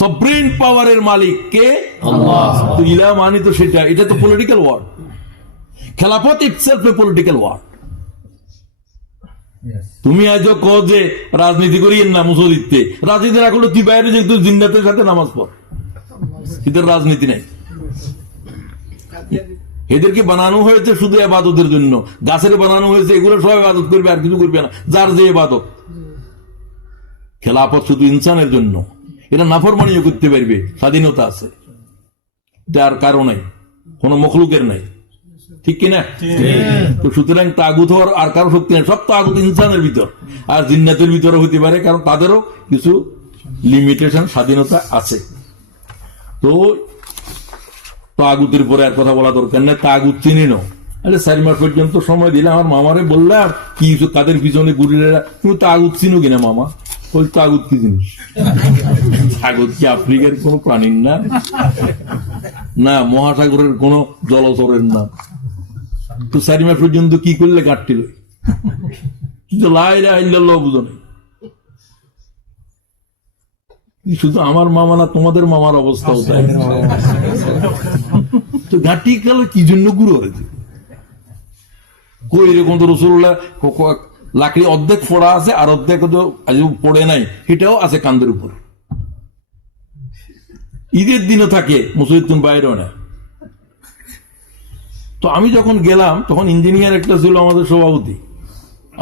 সভরেন পাওয়ারের মালিক কে? আল্লাহ। তো ইলা মানি তো সেটা, এটা তো পলিটিক্যাল ওয়ার্ড। খেলাফত ইটসেলফ এ পলিটিক্যাল ওয়ার্ড। তুমি আজও কও যে রাজনীতি করিয়েন না মুসলিদতে, রাজনীতি না করলে তুই বাইরে যে তুই জিন্নাতের সাথে নামাজ পড়, এদের রাজনীতি নাই। এদেরকে বানানো হয়েছে শুধু ইবাদতের জন্য, গাছের বানানো হয়েছে, এগুলো সব ইবাদত করবে আর কিছু করবে না, যার যে ইবাদত। খেলাফত শুধু ইনসানের জন্য, এটা নাফরমানিও করতে পারবে, স্বাধীনতা আছে, যার কারো নাই, কোন মখলুকের নাই, ঠিক কিনা? তো সুতরাং তাগুত হওয়ার আর কারো শক্তি নেই, সব তাগুত ইনসানের ভিতর, আর জিন্নাতের ভিতরে হতে পারে, কারণ তাদেরও কিছু লিমিটেশন, স্বাধীনতা আছে। তো তাগুতের পরে আর কথা বলা দরকার নেই, তাগুত চিনি না। আরে 4 মাস পর্যন্ত সময় দিলে, আমার মামারে বললাম কি কাদের পিছনে ঘুরিলে, তুমি তাগুত চিনো কিনা মামা? ওই তাগুত কি জিনিস? তাগুত কি আফ্রিকার কোন প্রাণীর নাম? না, মহাসাগরের কোন জলচরের নাম। তো 4 মাস পর্যন্ত কি করলে কাটছিল? কিন্তু লা ইলাহা ইল্লাল্লাহ বুঝো না। শুধু আমার মামা না, তোমাদের মামার অবস্থাও তাই। তো ঘাটি গেল কি জন্য গুরু হয়েছে? কই এরকম তো রাসূলুল্লাহ লাকড়ি অর্ধেক ফোড়া আছে, আর অর্ধেক পড়ে নাই, এটাও আছে কান্দের উপর। ঈদের দিনও থাকে, মুসলিম বাইরেও না। তো আমি যখন গেলাম, তখন ইঞ্জিনিয়ার একটা ছিল আমাদের সভাপতি,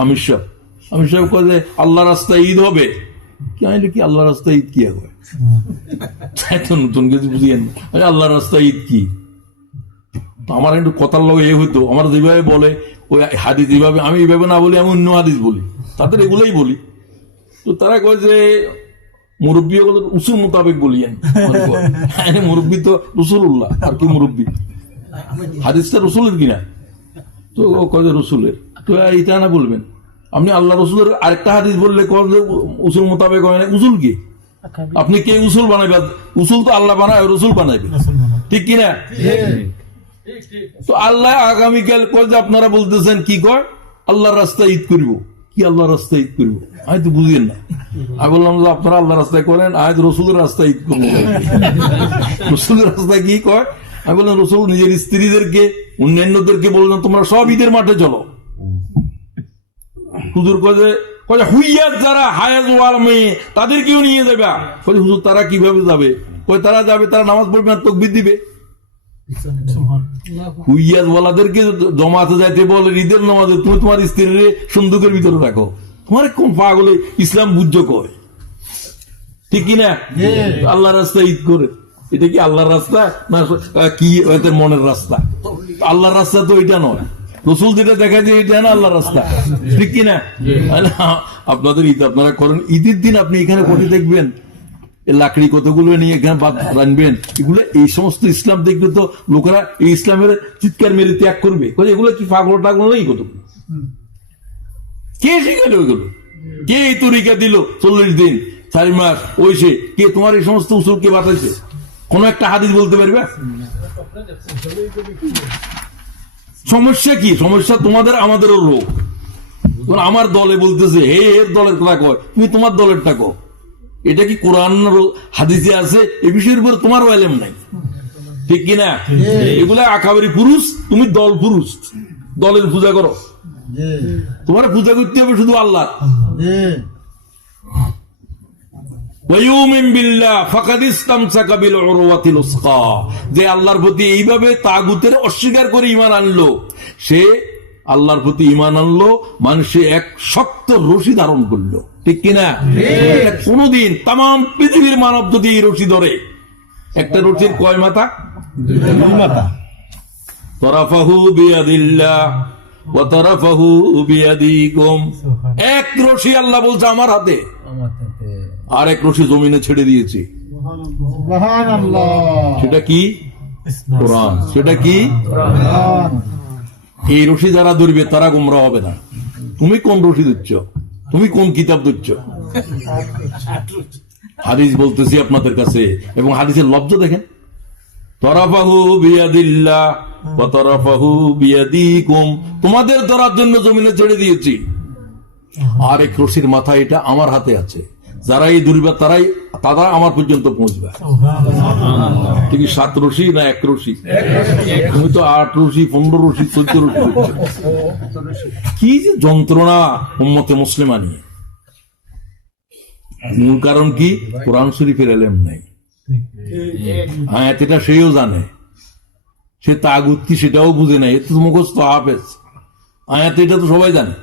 আমির সাহেব। আমির সাহেব কয় যে আল্লাহ রাস্তায় ঈদ হবে। কি আল্লাহ রাস্তায় ঈদ কি হয়? এত নতুন কিছু বুঝিয়েন না। আল্লাহ রাস্তা ঈদ কি? তো আমার একটু কথার লগে এ হইতো, আমার যেভাবে বলে ওই হাদিস এইভাবে, আমি এইভাবে না বলি, আমি অন্য হাদিস বলি, তাদের এগুলোই বলি। তো তারা কয় যে মুরব্বী উসুল মোতাবেক বলিয়েন। মুরব্বী তো রসুল্লাহ, আর কি মুরব্বী? হাদিসটা রসুলের কিনা? তো ও কয় যে রসুলের। তো এটা না বলবেন আপনি আল্লাহ রসুলের আরেকটা হাদিস বললে কয় যে উসুল মোতাবেক হয় না। উসুল কি? আপনি কে উসুল বানাইবে? উসুল তো আল্লাহ বানায়, রসুল বানাইবে, ঠিক কিনা? তো আল্লাহ আগামীকাল কয় যে আপনারা বলতেছেন কি কয় আল্লাহর রাস্তায় ঈদ করব। কি আল্লাহর রাস্তায় ঈদ করব? আমি তো বুঝেন না। আমি বললাম যে আপনারা আল্লাহ রাস্তায় করেন, আজ রসুলের রাস্তায় ঈদ করবো। রসুলের রাস্তায় কি কয়? আমি বললাম রসুল নিজের স্ত্রীদেরকে অন্যান্যদেরকে বললাম তোমরা সব ঈদের মাঠে চলো। হুজুর কয় যে হুইয়াত যারা হায়াজ ওয়াল মেয়ে তাদেরকেও নিয়ে যাবে। হুজুর তারা কিভাবে যাবে? কয় তারা যাবে, তারা নামাজ পড়বে আর তাকবীর দিবে। হুইয়াজ ওয়ালাদেরকে জমাতে যাইতে বলে ঈদের নামাজে, তুমি তোমার স্ত্রীর সন্দুকের ভিতরে রাখো। তোমার কোন পাগলে ইসলাম বুঝছো কয়, ঠিক কিনা? আল্লাহ রাস্তায় ঈদ করে, এটা কি আল্লাহর রাস্তা না কি এদের মনের রাস্তা? আল্লাহর রাস্তা তো এটা নয়। রসুল যেটা দেখা যায় এটা না আল্লাহর রাস্তা, ঠিক কিনা? আপনাদের ঈদ আপনারা করেন, ঈদের দিন আপনি এখানে কোথায় দেখবেন লাকড়ি কতগুলো নিয়ে এখানে রানবেন, এগুলো এই সমস্ত ইসলাম দেখবে তো লোকেরা এই ইসলামের চিৎকার মেরে ত্যাগ করবে। এগুলো কি পাগল টাগল নেই? কত কে শিখালো এগুলো? কে এই তরিকা দিল 40 দিন 4 মাস? ওই সে কে তোমার এই সমস্ত উসুল কে বাতাইছে? কোন একটা হাদিস বলতে পারবে? সমস্যা কি? সমস্যা তোমাদের আমাদেরও রোগ। আমার দলে বলতেছে হে এর দলের কথা কয়, তুমি তোমার দলেরটা কো। এটা কি কোরআন হাদিসে আছে? এ বিষয়ের উপর তোমারও এলেম নাই, ঠিক কিনা? এগুলা আকাবেরি পুরুষ, তুমি দল পুরুষ, দলের পূজা করো। তোমার পূজা করতে হবে শুধু আল্লাহ। যে আল্লাহর প্রতি এইভাবে তাগুতের অস্বীকার করে ইমান আনলো, সে আল্লাহর প্রতি ইমান আনলো, মানুষে এক শক্ত রশি ধারণ করলো, ঠিক কিনা? কোনদিন তাম পৃথিবীর মানব যদি এই রশি ধরে, একটা রশির কয় মাথা? 2 মাথা। তরাফাহু বিয়াদিল্লাহ ওয়া তরাফাহু বিয়াদিকুম। এক রশি আল্লাহ বলছে আমার হাতে, আর এক রশি জমিনে ছেড়ে দিয়েছি। সেটা কি? কোরআন। সেটা কি? এই রশি যারা ধরবে তারা গোমরা হবে না। তুমি কোন রশি দিচ্ছ? তুমি কোন কিতাব দিচ্ছ? হাদিস বলতেছি আপনাদের কাছে, এবং হাদিসের লব্জ দেখেন, তরাফাহু বিয়াদিল্লাহ ওয়া তরাফাহু বিয়াদিকুম, তোমাদের ধরার জন্য জমিনে ছেড়ে দিয়েছি, আর এক রশির মাথা এটা আমার হাতে আছে। যারা এই দুর্বা তারা আমার পর্যন্ত পৌঁছবে। ঠিক 7 রশি না 1 রশি? তুমি তো 8 রশি 15 রশি 14 রশি। কি যে যন্ত্রণা উম্মতে মুসলিমা নিয়ে। মূল কারণ কি? কোরআন শরীফের এলেম নাই। আয়াত এটা সেও জানে, সে তাগুত কি সেটাও বুঝে নাই। এত মুখস্থ হাফেজ, আয়াত এটা তো সবাই জানে,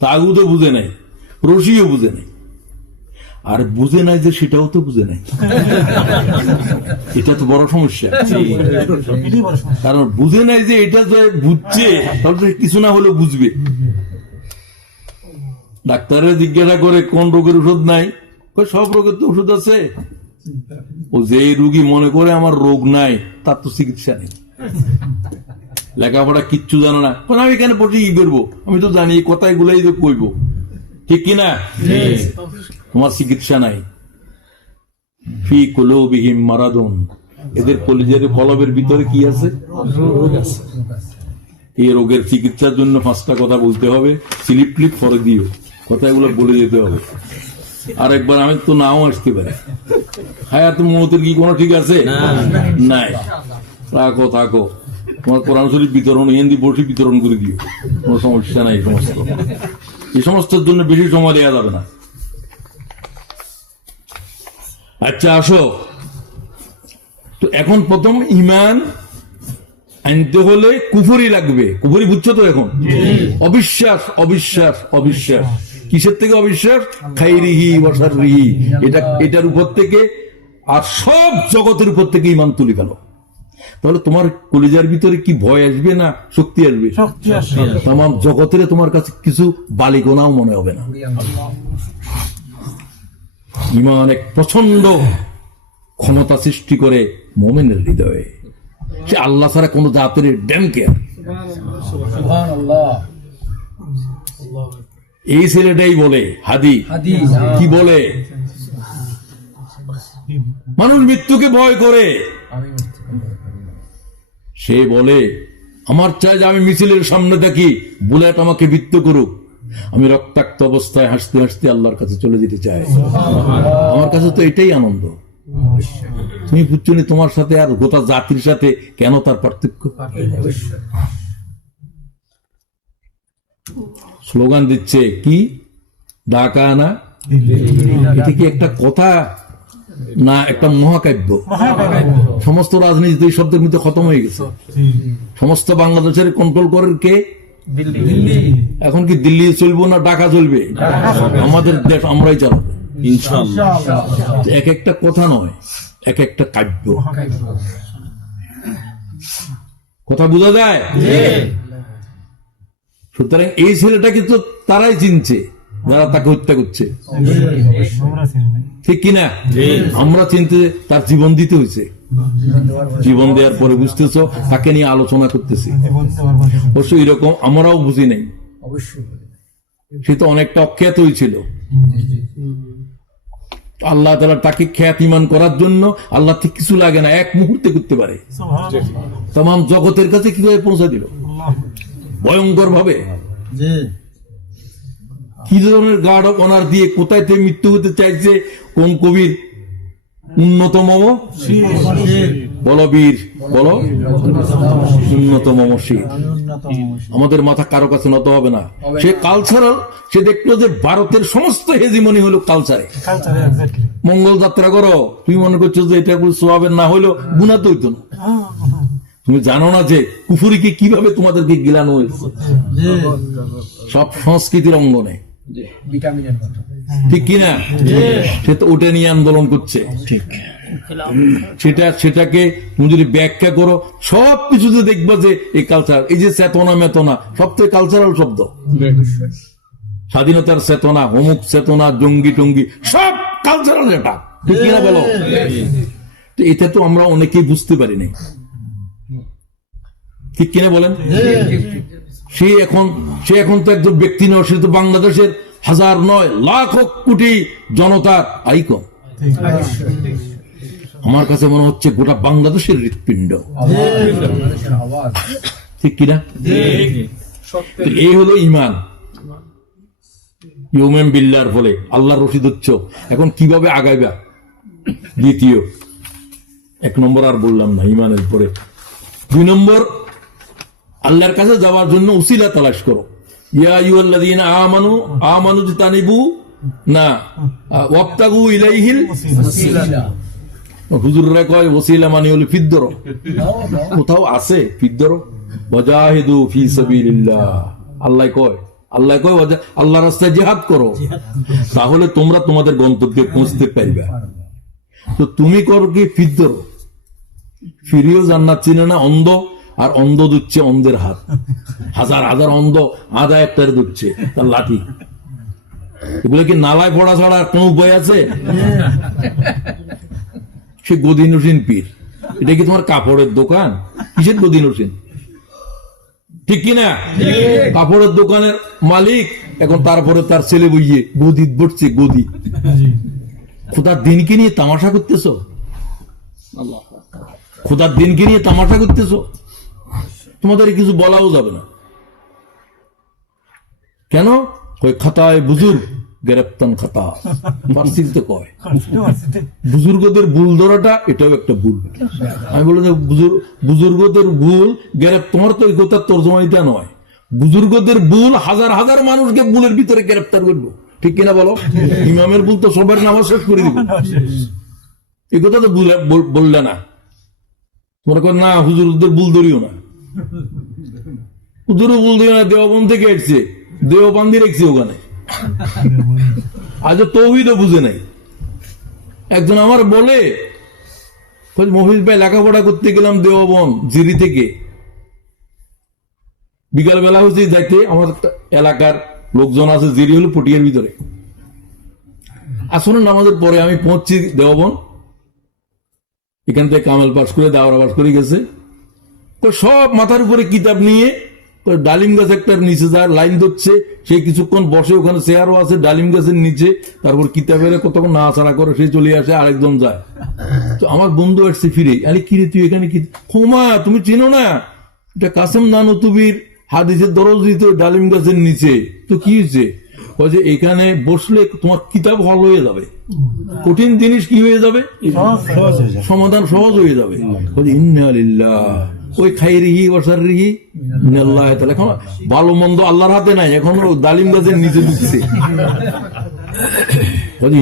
তাগুতও বুঝে নাই, রশিও বুঝে নাই। আর বুঝে নাই যে সেটাও তো বুঝে নাই। এটা তো বড় সমস্যা। কারণ বুঝে নাই যে এটা যে বুঝছে, তাহলে কিছু না হলেও বুঝবে। ডাক্তারের জিজ্ঞাসা করে কোন রোগের ওষুধ নাই? সব রোগের তো ওষুধ আছে। ও যে রোগী মনে করে আমার রোগ নাই, তার তো চিকিৎসা নেই। লেখাপড়া কিচ্ছু জানো না, আমি এখানে বসে কি করবো? আমি তো জানি এই কথাগুলাই তো কইব, ঠিক কিনা? তোমার চিকিৎসা নাই। ফি কুলুবিহিম মারাদুন, এদের কলিজার কলবের ভিতরে কি আছে? এই রোগের চিকিৎসার জন্য 5টা কথা বলতে হবে, স্লিপ ক্লিপ করে দিও, কথাগুলো বলে যেতে হবে। আরেকবার আমি তো নাও আসতে পারে। হায়াত মৌতের কি কোনো ঠিক আছে? নাই। রাখো থাকো, তোমার কোরআন শরীফ বিতরণ হিন্দি বসে বিতরণ করে দিও, কোনো সমস্যা নাই। এই সমস্তের জন্য বেশি সময় দেওয়া যাবে না। আচ্ছা আসো তো, এখন প্রথম ইমান আনতে হলে কুফরি লাগবে। কুফরি বুঝছো তো? এখন অবিশ্বাস, অবিশ্বাস, অবিশ্বাস। কিসের থেকে অবিশ্বাস? খাইরিহি ওয়া শাররিহি, এটার উপর থেকে আর সব জগতের উপর থেকে ঈমান তুলে ফেলো। তাহলে তোমার কলিজার ভিতরে কি ভয় আসবে না শক্তি আসবে? শক্তি আসে। তামাম জগতের তোমার কাছে কিছু বালিকোনাও মনে হবে না। ঈমান এক প্রচন্ড ক্ষমতা সৃষ্টি করে মুমিনের হৃদয়ে। সে আল্লাহ ছাড়া কোন জাতের ড্যাম কেয়ার। সুবহানাল্লাহ। এই ছেলেটাই বলে হাদি হাদিস কি বলে? মানুষ মৃত্যুকে ভয় করে। আমি সে বলে আমার চাই যে আমি মিছিলের সামনে থাকি, বুলেট আমাকে বৃত্ত করুক, আমি রক্তাক্ত অবস্থায় হাসতে হাসতে আল্লাহর কাছে চলে যেতে চাই। আমার কাছে তো এটাই আনন্দ। তুমি বুঝছো নি তোমার সাথে আর গোটা জাতির সাথে কেন তার পার্থক্য? স্লোগান দিচ্ছে কি? ঢাকা না, এটা কি একটা কথা না একটা মহাকাব্য? সমস্ত রাজনীতি এই শব্দের মধ্যে খতম হয়ে গেছে। সমস্ত বাংলাদেশের কন্ট্রোল করেন কে? দিল্লি। এখন কি দিল্লি চলবো না ঢাকা চলবে? আমাদের দেশ আমরাই চালাবো ইনশাআল্লাহ। এক একটা কথা নয়, এক একটা কাব্য। কথা বোঝা যায়? সুতরাং এই ছেলেটাকে তো তারাই চিনছে যারা তাকে হত্যা করছে, আমরা চিনি না। ঠিক কিনা? আমরা চিনতে তার জীবন দিতে হয়েছে। জীবন দেওয়ার পরে বুঝতেছ তাকে নিয়ে আলোচনা করতেছি। জীবন দেওয়ার পরে অবশ্য এরকম আমরাও বুঝি নাই। অবশ্যই। সে তো অনেকটা অখ্যাত হয়েছিল। আল্লাহ তাআলা তাকে খ্যাতিমান করার জন্য আল্লাহ থেকে কিছু লাগে না, এক মুহূর্তে করতে পারে। সুবহানাল্লাহ। তাম জগতের কাছে কিভাবে পৌঁছা দিল আল্লাহ। ভয়ঙ্কর ভাবে। কি ধরনের গার্ড অফ অনার দিয়ে কোথায় থেকে মৃত্যু হতে চাইছে? কোন কবির উন্নতম বলো বীর, বলো উন্নতম শীত। আমাদের মাথা কারো কাছে নত হবে না। সে কালচারাল, সে দেখলো যে ভারতের সমস্ত হেজিমনি হলো কালচারে। কালচারে এক্স্যাক্টলি। মঙ্গল যাত্রা করো, তুমি মনে করছো যে এটা সোয়াবের না হইলো গুনাতে হইতো না। তুমি জানো না যে কুফুরিকে কিভাবে তোমাদেরকে গিলানো হয়েছে সব সংস্কৃতির অঙ্গনে, ভিটামিনের কথা। ঠিক কিনা? সে তো ওটা নিয়ে আন্দোলন করছে। ঠিক সেটাকে তুমি যদি ব্যাখ্যা করো সব কিছুতে দেখবা যে এই কালচার, এই যে চেতনা মেতনা সব তো কালচারাল শব্দ। স্বাধীনতার চেতনা, অমুক চেতনা, জঙ্গি টঙ্গি সব কালচারাল, এটা ঠিক কিনা বলো? তো এটা তো আমরা অনেকেই বুঝতে পারি নাই, ঠিক কিনা বলেন? সে এখন তো একজন ব্যক্তি নয়, সে তো বাংলাদেশের হাজার নয় লাখ কোটি জনতার আইকন। আমার কাছে মনে হচ্ছে গোটা বাংলাদেশের হৃৎপিণ্ড, আওয়াজ। ঠিক কিনা? তো এই হলো ঈমান। ইউমেন বিল্লাহর ফলে আল্লাহর রশিদ হচ্ছ। এখন কিভাবে আগাইবা? দ্বিতীয়, এক নম্বর আর বললাম না ঈমানের পরে। 2 নম্বর, আল্লাহর কাছে যাওয়ার জন্য উসিলা তালাশ করো। ইয়া আইয়ুহাল্লাযীনা আমানু তানিবু না ওয়াবতাগু ইলাইহিল ওসিলা। হুজুররা কয় ওসিলা মানে হলো ফিদ্দর। কোথাও আছে ফিদ্দর? ওয়াজাহিদু ফি সাবিলিল্লাহ। আল্লাহ কয় আল্লাহর রাস্তায় জিহাদ করো, তাহলে তোমরা তোমাদের গন্তব্যে পৌঁছতে পারবে। তো তুমি করো কি? ফিদ্দর। ফিরিও জান্নাত চিনে না, অন্ধ, আর অন্ধ দুচ্ছে অন্ধের হাত। হাজার হাজার অন্ধ আধা একটারে দুচ্ছে তার লাঠি। এগুলো কি নালায় পড়া ছাড়া আর কোন উপায় আছে? সে গদিনুসিন পীর। এটা কি তোমার কাপড়ের দোকান? কিসের গদিনুসিন? ঠিক কিনা? কাপড়ের দোকানের মালিক, এখন তারপরে তার ছেলে বইয়ে গদি বসছে। গদি খোদার দিনকে নিয়ে তামাশা করতেছ, খোদার দিনকে নিয়ে তামাশা করতেছ। তোমাদের কিছু বলাও যাবে না। কেন? ওই খাতায় বুজুর্গ গ্রেপ্তান খাতা, ফার্সিতে কয়। বুজুর্গদের ভুল ধরাটা এটাও একটা ভুল। আমি বললাম যে বুজুর্গদের ভুল তোমার তো এই কথার তর্জমাইটা নয়। বুজুর্গদের ভুল হাজার হাজার মানুষকে ভুলের ভিতরে গ্রেপ্তার করবো, ঠিক কিনা বলো? ইমামের ভুল তো সবার নামাজ শেষ করে দিব, এই কথা তো বললে না। তোমরা কয় না হুজুরদের ভুল ধরিও না, হুজুরও ভুল ধরিও না। দেওবন্দ থেকে এসছে, দেওবন্দি রেখছে ওখানে, আজ তৌহিদও বুঝে নাই। একজন আমার বলে, মহিষ ভাই লেখাপড়া করতে গেলাম দেওবন জিরি থেকে, বিকাল বেলা হচ্ছে যাইতে আমার এলাকার লোকজন আছে, জিরি হলো পটিয়ার ভিতরে। আসলে নামাজের পরে আমি পৌঁছছি দেওবন, এখান থেকে কামেল পাস করে দাওরা পাস করে গেছে। তো সব মাথার উপরে কিতাব নিয়ে ডালিম গাছ একটা নিচে যার লাইন ধরছে, সে কিছুক্ষণ বসে, ওখানে চেয়ারও আছে ডালিম গাছের নিচে, তারপর কিতাবের কতক্ষণ নাড়াচাড়া করে, সে চলে আসে, আরেকজন যায়। তো আমার বন্ধু আসছে ফিরে, আরে কিরে তুই এখানে কি? হোমা তুমি চিনো না, এটা কাসেম নানুতুবির হাদিসের দরজি তো ডালিম গাছের নিচে। তো কি হয়েছে? যে এখানে বসলে তোমার কিতাব হল হয়ে যাবে, কঠিন জিনিস কি হয়ে যাবে, সমাধান সহজ হয়ে যাবে। ইন্না লিল্লাহ ওই খাইরিহি ওয়াসাররিহি মিনাল্লাহ তাআলা। এখন ভালো মন্দ আল্লাহর হাতে নাই, এখন ডালিম গাছের নিচে ঢুকছে।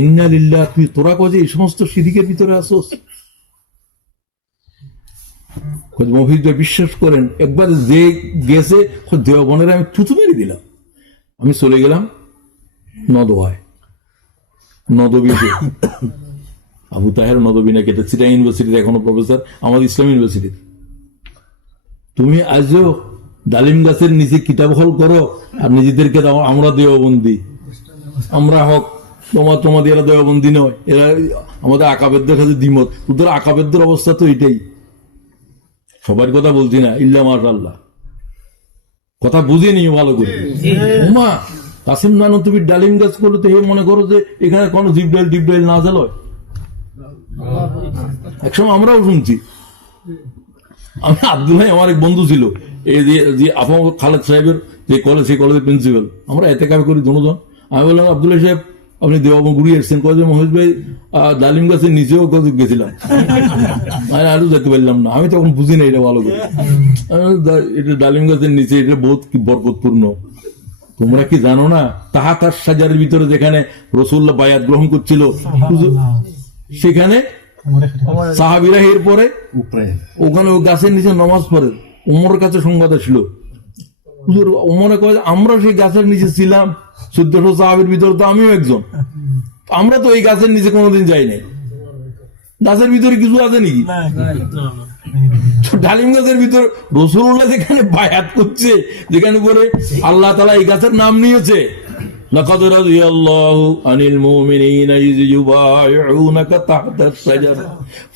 ইন্না লিল্লাহ, তুই তোরা কয়ে এই সমস্ত সিদ্দিকের ভিতরে আসোস? মহিউদ্দিন বিশ্বাস করেন, একবার যে গেছে দেওবনের আমি থুতু মেরে দিলাম। আমি চলে গেলাম নদওয়ায়, নদবীতে, আবু তাহের নদবী নাকি, এটা চিটাং ইউনিভার্সিটির এখনো প্রফেসর, আমাদের ইসলাম ইউনিভার্সিটির। তুমি আজও ডালিম গাছের নিচে কিতাব হল করো আর নিজেদেরকে দাও আমরা দেওবন্দি, আমরা হক, তোমাদের এরা দেওবন্দি নয়, এরা আমাদের আকাবেদদের কাছে দ্বিমত। তোদের আকাবেদদের অবস্থা তো এটাই। সবার কথা বলছি না, ইল্লা মাশাআল্লাহ, কথা বুঝে নিও ভালো করে। ওমা কাসেম নানুতুবি ডালিম গাছ করলে তো মনে করো যে এখানে কোনো জিবডাইল না জাল হয়। একসময় আমরাও শুনছি। আমি আব্দুল ভাই আমার এক বন্ধু ছিল, এই যে আপা খালেদ সাহেবের যে কলেজ, সেই কলেজের প্রিন্সিপাল, আমরা এতে কাজ করি দুজন। আমি বললাম আব্দুল্লাহ সাহেব আপনি দেওয়াবন ঘুরিয়ে এসছেন, কয়ে মহেশ ভাই ডালিম গাছের নিচেও গেছিলাম, আমি আরো যেতে পারলাম না। আমি তখন বুঝি না এটা ভালো করে, এটা ডালিম গাছের নিচে, এটা বহুত বরকতপূর্ণ। তোমরা কি জানো না তাহাতার সাজারের ভিতরে যেখানে রাসূলুল্লাহ বায়াত গ্রহণ করছিল, সেখানে সাহাবীরা এরপরে ওখানে ওই গাছের নিচে নামাজ পড়ে। ওমরের কাছে সংবাদ আসলো, ওমরে কয় আমরা সেই গাছের নিচে ছিলাম, 1400 সাহাবীর ভিতরে তো আমিও একজন, আমরা তো এই গাছের নিচে কোনোদিন যাই নাই। গাছের ভিতরে কিছু আছে নাকি? ডালিম গাছের ভিতরে রাসূলুল্লাহ যেখানে বায়াত করছে, যেখানে পরে আল্লাহ তাআলা এই গাছের নাম নিয়েছে, লাকাদ রাদিয়াল্লাহু আনিল মুমিনিনা ইয ইউবাইউনাকা তাহতাস শাজারা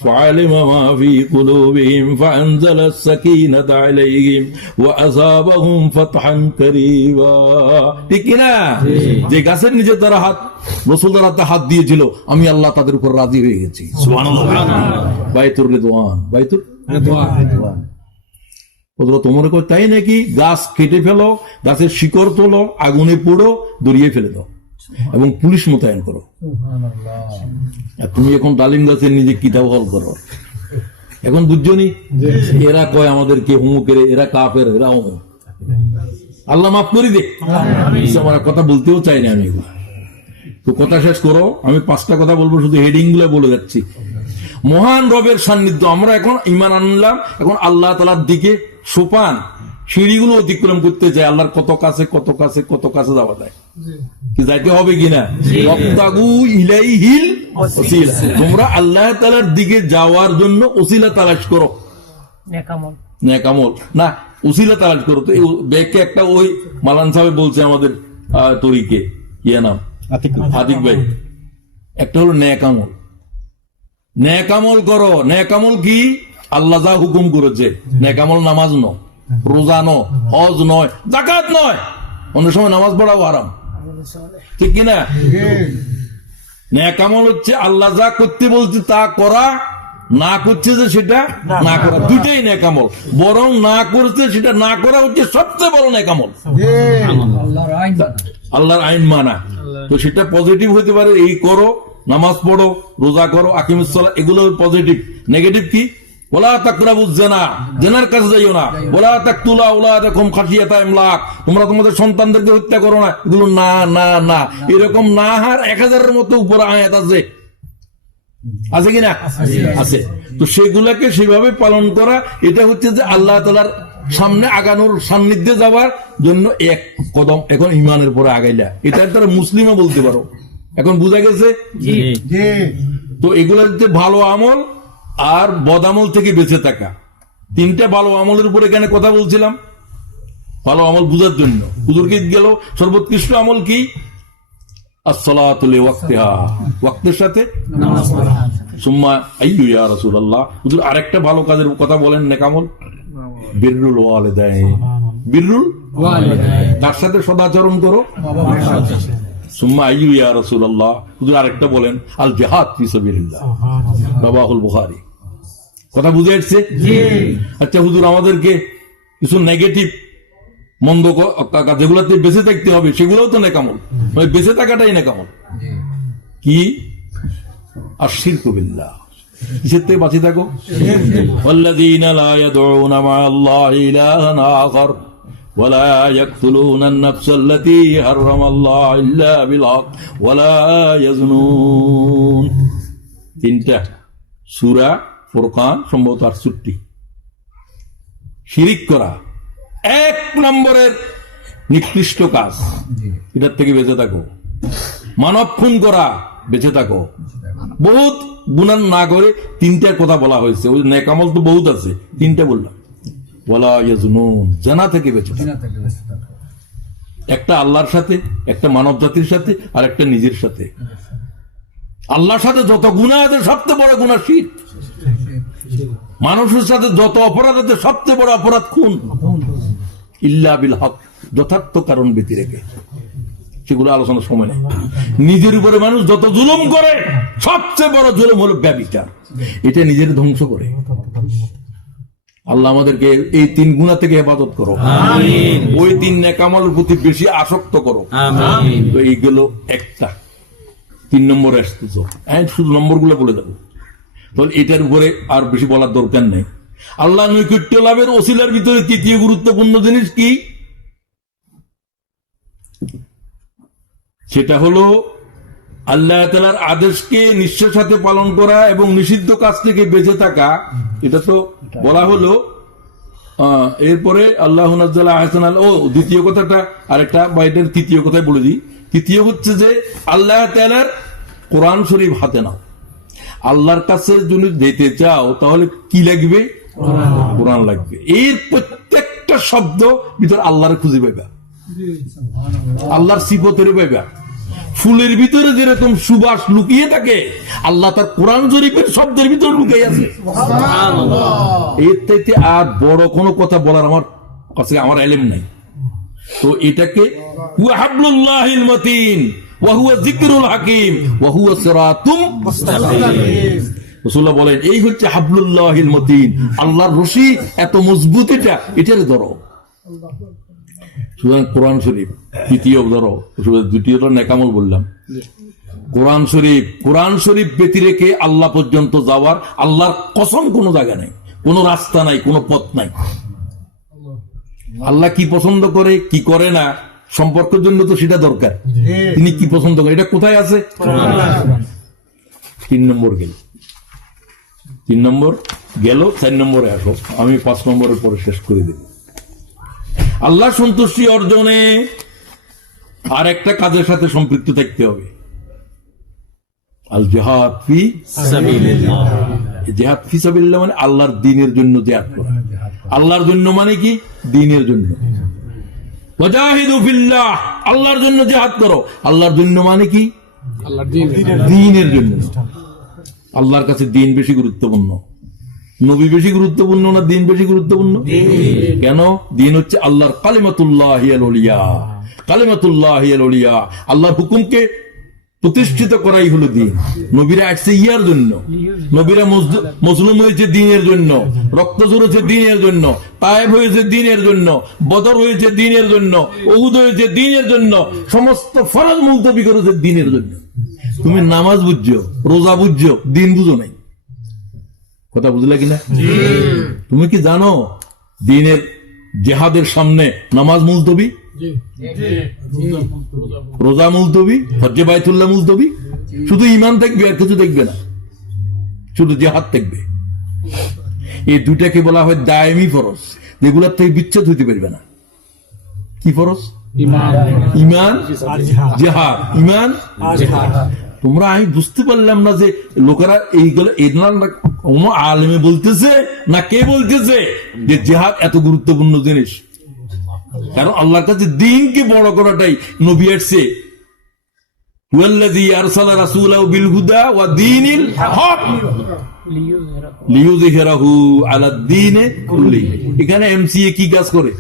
ফাআলিমা মা ফি কুলুবিহিম ফাআনজালাস সাকিনাতা আলাইহিম ওয়া আসাবাহুম ফাতহান কারীবা। ঠিক কি না? যে গাছের নিচে তারা রাসূলের হাতে হাত দিয়েছিল, আমি আল্লাহ তাদের উপর রাজি হয়ে গেছি। সুবহানাল্লাহ। বাইতুর রিদওয়ান, বাইতুর রিদওয়ান। তোমরা কয় তাই নাকি? গাছ কেটে ফেলো, গাছের শিকড় তোলো, আগুনে পোড়ো, দড়িয়ে ফেলে দাও এবং পুলিশ মোতায়েন করো। আর তুমি এখন ডালিম গাছের নিজে কিতাব হল করো। এখন বুঝছনি? এরা কয় আমাদেরকে হুমুকের, এরা কাফের, এরা হুমুক। আল্লাহ মাফ করে দে। আমার কথা বলতেও চাই না আমি। তো কথা শেষ করো, আমি 5টা কথা বলবো, শুধু হেডিং গুলো বলে যাচ্ছি। মহান রবের সান্নিধ্য, আমরা এখন ঈমান আনলাম, এখন আল্লাহ তাআলার দিকে সোপান সিঁড়িগুলো অতিক্রম করতে চাই। আল্লাহর কত কাছে কত কাছে কত কাছে যাওয়া যায়, কি যাইতে হবে কিনা? ওয়াবতাগু ইলাইহিল ওসিলা, তোমরা আল্লাহ তাআলার দিকে যাওয়ার জন্য ওসিলা তালাশ করো, নেকামল না ওসিলা তালাশ করো। তো এই ব্যাখ্যা একটা ওই মালান সাহেব বলছে আমাদের তরিকে, ইয়া নাম আতিক ভাই, একটা হলো নেকামল। নেকামল করো। নেকামল কি? আল্লাহ যা হুকুম করেছে। নেকামল নামাজ নয়, রোজা নয়, হজ নয়, যাকাত নয়। অন্য সময় নামাজ পড়াও হারাম, ঠিক কিনা? নেকামল হচ্ছে আল্লাহ যা করতে বলছে তা করা, না করছে যে সেটা না করা, দুইটাই নেকামল। বরং না করছে সেটা না করা হচ্ছে সবচেয়ে বড় নেকামল, আল্লাহর আইন মানা। তো সেটা পজিটিভ হতে পারে, এই করো, নামাজ পড়ো, রোজা করো, আকিমুস সালাত, এগুলো পজিটিভ। নেগেটিভ কি? ওয়ালা তাকরাবুজ জিনা, জিনার কাছে যাইও না। ওয়ালা তাকতুলা আওলাদাকুম খাশিয়াতা ইমলাক, তোমরা তোমাদের সন্তানদেরকে হত্যা করো না। এগুলো না না না, এরকম না হার 1000-এর মতো উপরে আয়াত আছে, আছে কিনা? আছে। তো সেগুলাকে সেভাবে পালন করা, এটা হচ্ছে যে আল্লাহ তাআলার সামনে আগানোর সান্নিধ্যে যাওয়ার জন্য এক কদম এখন ইমানের পরে আগাইলা, এটা তারা মুসলিমও বলতে পারো। এখন বুঝা গেছে? তো এগুলা হচ্ছে ভালো আমল আর বদ আমল থেকে বেঁচে থাকা। তিনটা ভালো আমলের উপরে এখানে কথা বলছিলাম, ভালো আমল বুঝার জন্য। হুজুরকে গেল সর্বোৎকৃষ্ট আমল কি? আসসালাতু লিওয়াক্তিহা, ওয়াক্তের সাথে নামাজ পড়া। সুম্মা আইয়ু ইয়া রাসূলুল্লাহ। হুজুর আরেকটা ভালো কাজের কথা বলেন, নেক আমল। বিররুল ওয়ালিদাইন, বিররুল ওয়ালিদাইন। তার সাথে সদাচরণ করো। বাবা মার সাথে। সুম্মা আইয়ু ইয়া রাসূলুল্লাহ। হুজুর আরেকটা বলেন, আল জিহাদ ফি সাবিলিল্লাহ, রাওয়াহুল বুখারী। কথা বুঝে আসছে? আচ্ছা হুজুর আমাদেরকে কিছু নেগেটিভ মন্দ যেগুলোতে বেঁচে থাকতে হবে সেগুলোও তো নেকামল, মানে বেঁচে থাকাটাই নেকামল। কি? আর শিরকু বিল্লাহ, কিসের থেকে বাঁচিয়ে থাকো? ওয়াল্লাযীনা লা ইয়াদউনা মা'আল্লাহি ইলাহান আখার ওয়া লা ইয়াকতুলুনা আন-নাফসা আল্লাতী হারামাল্লাহু ইল্লা বিল হক ওয়া লা ইয়াজনুন। তিনটা সূরা ফুরকান, সম্ভবত 68। শিরিক করা এক নম্বরের নিকৃষ্ট কাজ, এটার থেকে বেঁচে থাকো। মানব খুন করা, বেঁচে থাকো। বহুত গুনাহ না করে তিনটার কথা বলা হয়েছে, ওই নেক আমল তো বহুত আছে, তিনটা বললাম। ওয়ালা ইয়াজনুন, জানা থেকে বেঁচে থাকো। একটা আল্লাহর সাথে, একটা মানব জাতির সাথে, আর একটা নিজের সাথে। আল্লাহর সাথে যত গুনাহ আছে সবচেয়ে বড় গুনাহ শিরক। মানুষের সাথে যত অপরাধ আছে সবচেয়ে বড় অপরাধ খুন। ইল্লা বিল হক, যথার্থ কারণ ব্যতি রেখে। সেগুলো আলোচনার সময় নেই। নিজের উপরে মানুষ যত জুলুম করে সবচেয়ে বড় জুলুম হলো ব্যভিচার। এটা নিজের ধ্বংস করে। আল্লাহ আমাদেরকে এই তিন গুনাহ থেকে হেফাজত করো, আমিন। ওই তিন নেক আমলের প্রতি বেশি আসক্ত করো, আমিন। তো এইগুলো একটা। 3 নম্বরে আসতেছ, শুধু নম্বরগুলো বলে দেবো, তাহলে এটার উপরে আর বেশি বলার দরকার নেই। আল্লাহ নৈকট্য লাভের ওসিলার ভিতরে তৃতীয় গুরুত্বপূর্ণ জিনিস কি? সেটা হলো আল্লাহ তাআলার আদেশকে নিঃশ্বাসের সাথে পালন করা এবং নিষিদ্ধ কাজ থেকে বেঁচে থাকা। এটা তো বলা হলো। এরপরে আল্লাহ নাজ্জালা আহসানাল, দ্বিতীয় কথাটা আরেকটা, বা এটার তৃতীয় কথাই বলে দিই। তৃতীয় হচ্ছে যে আল্লাহ তাআলার কোরআন শরীফ হাতে নাও। আল্লাহর কাছে যদি যেতে চাও তাহলে কি লাগবে? কোরআন লাগবে। এর প্রত্যেকটা শব্দ ভিতরে আল্লাহর খুঁজে পাইবা, আল্লাহর সিফতের পাইবা। ফুলের ভিতরে যেরকম সুবাস লুকিয়ে থাকে, আল্লাহ তার কোরআন শরীফের শব্দের ভিতরে লুকিয়ে আছে। এর চাইতে আর বড় কোনো কথা বলার আমার কাছে আমার ইলম নাই। তো এটাকে হুয়া হাবলুল্লাহিল মাতিন ওয়া হুয়া যিকরুল হাকীম ওয়া হুয়া সিরাতুম মুস্তাকিম। রাসূলুল্লাহ বলেন এই হচ্ছে হাবলুল্লাহিল মাতিন, আল্লাহর রশি এত মজবুত, এটার ধরো। সুতরাং কোরআন শরীফ তৃতীয় ধরো, দ্বিতীয়টা নেকামল বললাম। কোরআন শরীফ ব্যতি রেখে আল্লাহ পর্যন্ত যাওয়ার আল্লাহর কসম কোনো জায়গা নাই, কোনো রাস্তা নাই, কোনো পথ নাই। আল্লাহ কি পছন্দ করে কি করে না সম্পর্কের জন্য তো সেটা দরকার। তিনি কি পছন্দ করেন এটা কোথায় আছে? 3 নম্বর গেল, 3 নম্বর গেল, 4 নম্বরে আসো। আমি 5 নম্বরের পরে শেষ করে দেব। আল্লাহ সন্তুষ্টি অর্জনে আর একটা কাজের সাথে সম্পৃক্ত থাকতে হবে, আল জিহাদ ফি সাবিলিল্লাহ। জিহাদ ফি সাবিলিল্লাহ মানে আল্লাহর দ্বীনের জন্য জিহাদ করা। আল্লাহর জন্য মানে কি? দ্বীনের জন্য। ওয়াজাহিদু ফিল্লাহ, আল্লাহর জন্য জিহাদ করো। আল্লাহর জন্য মানে কি? আল্লাহর দ্বীনের জন্য। আল্লাহর কাছে দ্বীন বেশি গুরুত্বপূর্ণ, নবী বেশি গুরুত্বপূর্ণ না দ্বীন বেশি গুরুত্বপূর্ণ? কেন? দ্বীন হচ্ছে আল্লাহর কালিমাতুল্লাহিল উলিয়া। কালিমাতুল্লাহিল উলিয়া, আল্লাহর হুকুমকে প্রতিষ্ঠিত করাই হলো দ্বীন। নবীরা আসছে ইয়ার জন্য, নবীরা মজলুম হয়েছে দ্বীনের জন্য, রক্ত ঝরেছে দ্বীনের জন্য, তায়েব হয়েছে দ্বীনের জন্য, বদর হয়েছে দ্বীনের জন্য, উহুদ হয়েছে দ্বীনের জন্য, সমস্ত ফরজ মুলতবি করেছে দ্বীনের জন্য। তুমি নামাজ বুঝছো, রোজা বুঝছো, দ্বীন বুঝো নাই। কথা বুঝলে কিনা? তুমি কি জানো দ্বীনের জিহাদের সামনে নামাজ মুলতবি, রোজা মুলতবি, হজ্জে বাইতুল্লাহ মুলতবি? শুধু ঈমান থাকবে আর কিছু দেখবে না, শুধু জিহাদ থাকবে। এই দুইটাকে বলা হয় দায়েমি ফরজ, যেগুলোর থেকে বিচ্ছেদ হইতে পারবে না। কি ফরজ? ইমান, আর জিহাদ জিহাদ। ইমান, আর জিহাদ তোমরা আমি বুঝতে পারলাম না যে লোকেরা এইগুলো আলেমে বলতেছে না কে বলতেছে যে জিহাদ এত গুরুত্বপূর্ণ জিনিস। কারণ আল্লাহর কাছে দিনকে বড় করাটাই নবী আসছে, হুয়াল্লাযী আরসালা রাসূলাহু বিল হুদা ওয়া দীনিল হক লিইয়ুযহিরাহু আলাদ দীনি কুল্লিহি। এখানে এমসিএ কি কাজ করে?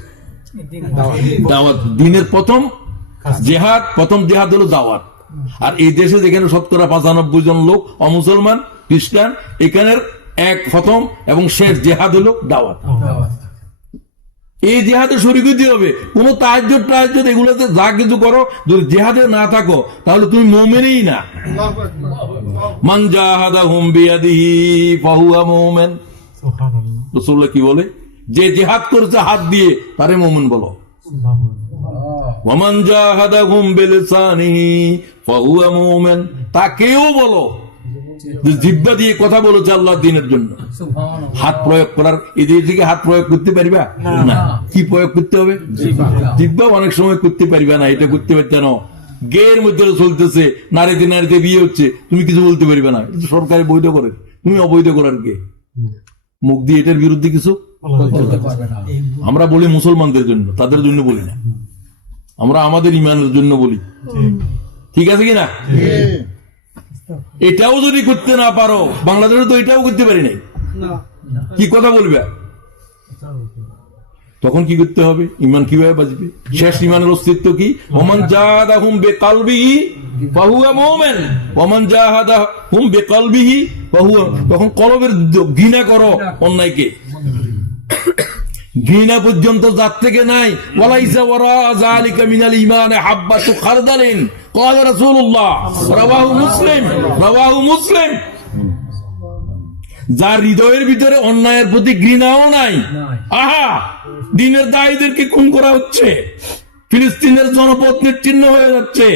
দাওয়াত। দিনের প্রথম জেহাদ হলো দাওয়াত। আর এই দেশে যেখানে 95% জন লোক অমুসলমান, খ্রিস্টান, এখানের এক প্রথম এবং শেষ জেহাদ হলো দাওয়াত। এই জেহাদে শরীক হইতে হবে। কোন তাহাজ্জুদ এগুলোতে যা কিছু করো, যদি জেহাদে না থাকো তাহলে তুমি মুমিনই না। মান জাহাদাহুম বিয়াদিহি ফাহুয়া মুমিন। সুবহানাল্লাহ রাসূলুল্লাহ কি বলে? যে জেহাদ করেছে হাত দিয়ে তারে মুমিন বলো। ওয়া মান জাহাদাহুম বিলিসানিহি ফাহুয়া মুমিন। তাকেও বলো যে জিহ্বা দিয়ে কথা বলেছে আল্লাহর দ্বীনের জন্য। হাত প্রয়োগ করার এদের দিকে হাত প্রয়োগ করতে পারিবা না। কি প্রয়োগ করতে হবে? জিহ্বা অনেক সময় করতে পারিবা না। এটা করতে পারতে না, গের মধ্যে চলতেছে, নারীতে বিয়ে হচ্ছে, তুমি কিছু বলতে পারিবা না। এটা সরকারি বৈধ করে, তুমি অবৈধ করার কে? মুখ দিয়ে এটার বিরুদ্ধে কিছু আমরা বলি মুসলমানদের জন্য, তাদের জন্য বলি না। আমরা আমাদের ইমানের জন্য বলি, ঠিক আছে কিনা? এটাও যদি করতে না পারো, বাংলাদেশে তো এটাও করতে পারি নাই, কি কথা বলবে? তখন কি করতে হবে? ইমান কিভাবে বাঁচবে? শেষ ইমানের অস্তিত্ব কি? ওমান জাহাদাহুম বিকালবিহি ফাহুয়া মুমিন, ওমান জাহাদাহুম বিকালবিহি ফাহুয়া। তখন কলবের ঘৃণা করো অন্যায়কে, ঘৃণা পর্যন্ত যার থেকে নাই। ওয়ালাইসা ওয়ারা যালিকা মিনাল ঈমান হাব্বাতু খারদালিন ক্বালা রাসূলুল্লাহ রাওয়াহু মুসলিম। যার হৃদয়ের ভিতরে অন্যায়ের প্রতি ঘৃণাও নাই, আহা দ্বীনের দায়ীদেরকে খুন করা হচ্ছে, ফিলিস্তিনের জনপদ নিশ্চিহ্ন হয়ে যাচ্ছে,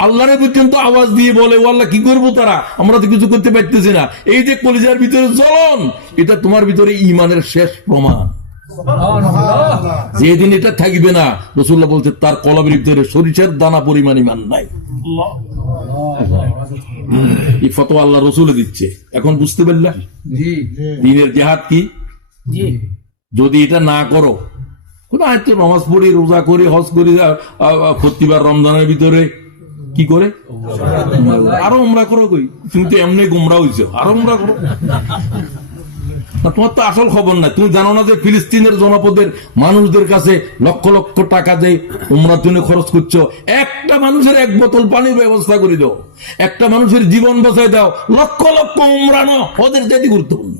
আল্লাহরে পর্যন্ত আওয়াজ দিয়ে বলে ও আল্লাহ কি করবো তারা, আমরা তো কিছু করতে পারতেছি না। এই যে কলিজার ভিতরে জ্বলন, এটা তোমার ভিতরে ঈমানের শেষ প্রমাণ। যেদিন এটা থাকবে না, রাসূলুল্লাহ বলতে তার কলবের ভিতরে সরিষার দানা পরিমাণ ঈমান নাই। এই ফতোয়া আল্লাহ রাসূল দিচ্ছে। এখন বুঝতে পারলা দ্বীনের জিহাদ কি? যদি এটা না করো, কোন আয়ত্ত নামাজ পড়ি, রোজা করি, হজ করি, প্রতিবার রমজানের ভিতরে কি করে আরো উমরা করো, কই তুমি তো এমনি গুমরা হইছো, আরো উমরা করো। তোমার তো আসল খবর নাই। তুমি জানো না যে ফিলিস্তিনের জনপদের মানুষদের কাছে লক্ষ লক্ষ টাকা দিয়ে উমরার জন্য খরচ করছো? একটা মানুষের এক বোতল পানির ব্যবস্থা করে দাও, একটা মানুষের জীবন বাঁচাই দাও, লক্ষ লক্ষ উমরানো ওদের যেতে গুরুত্বপূর্ণ।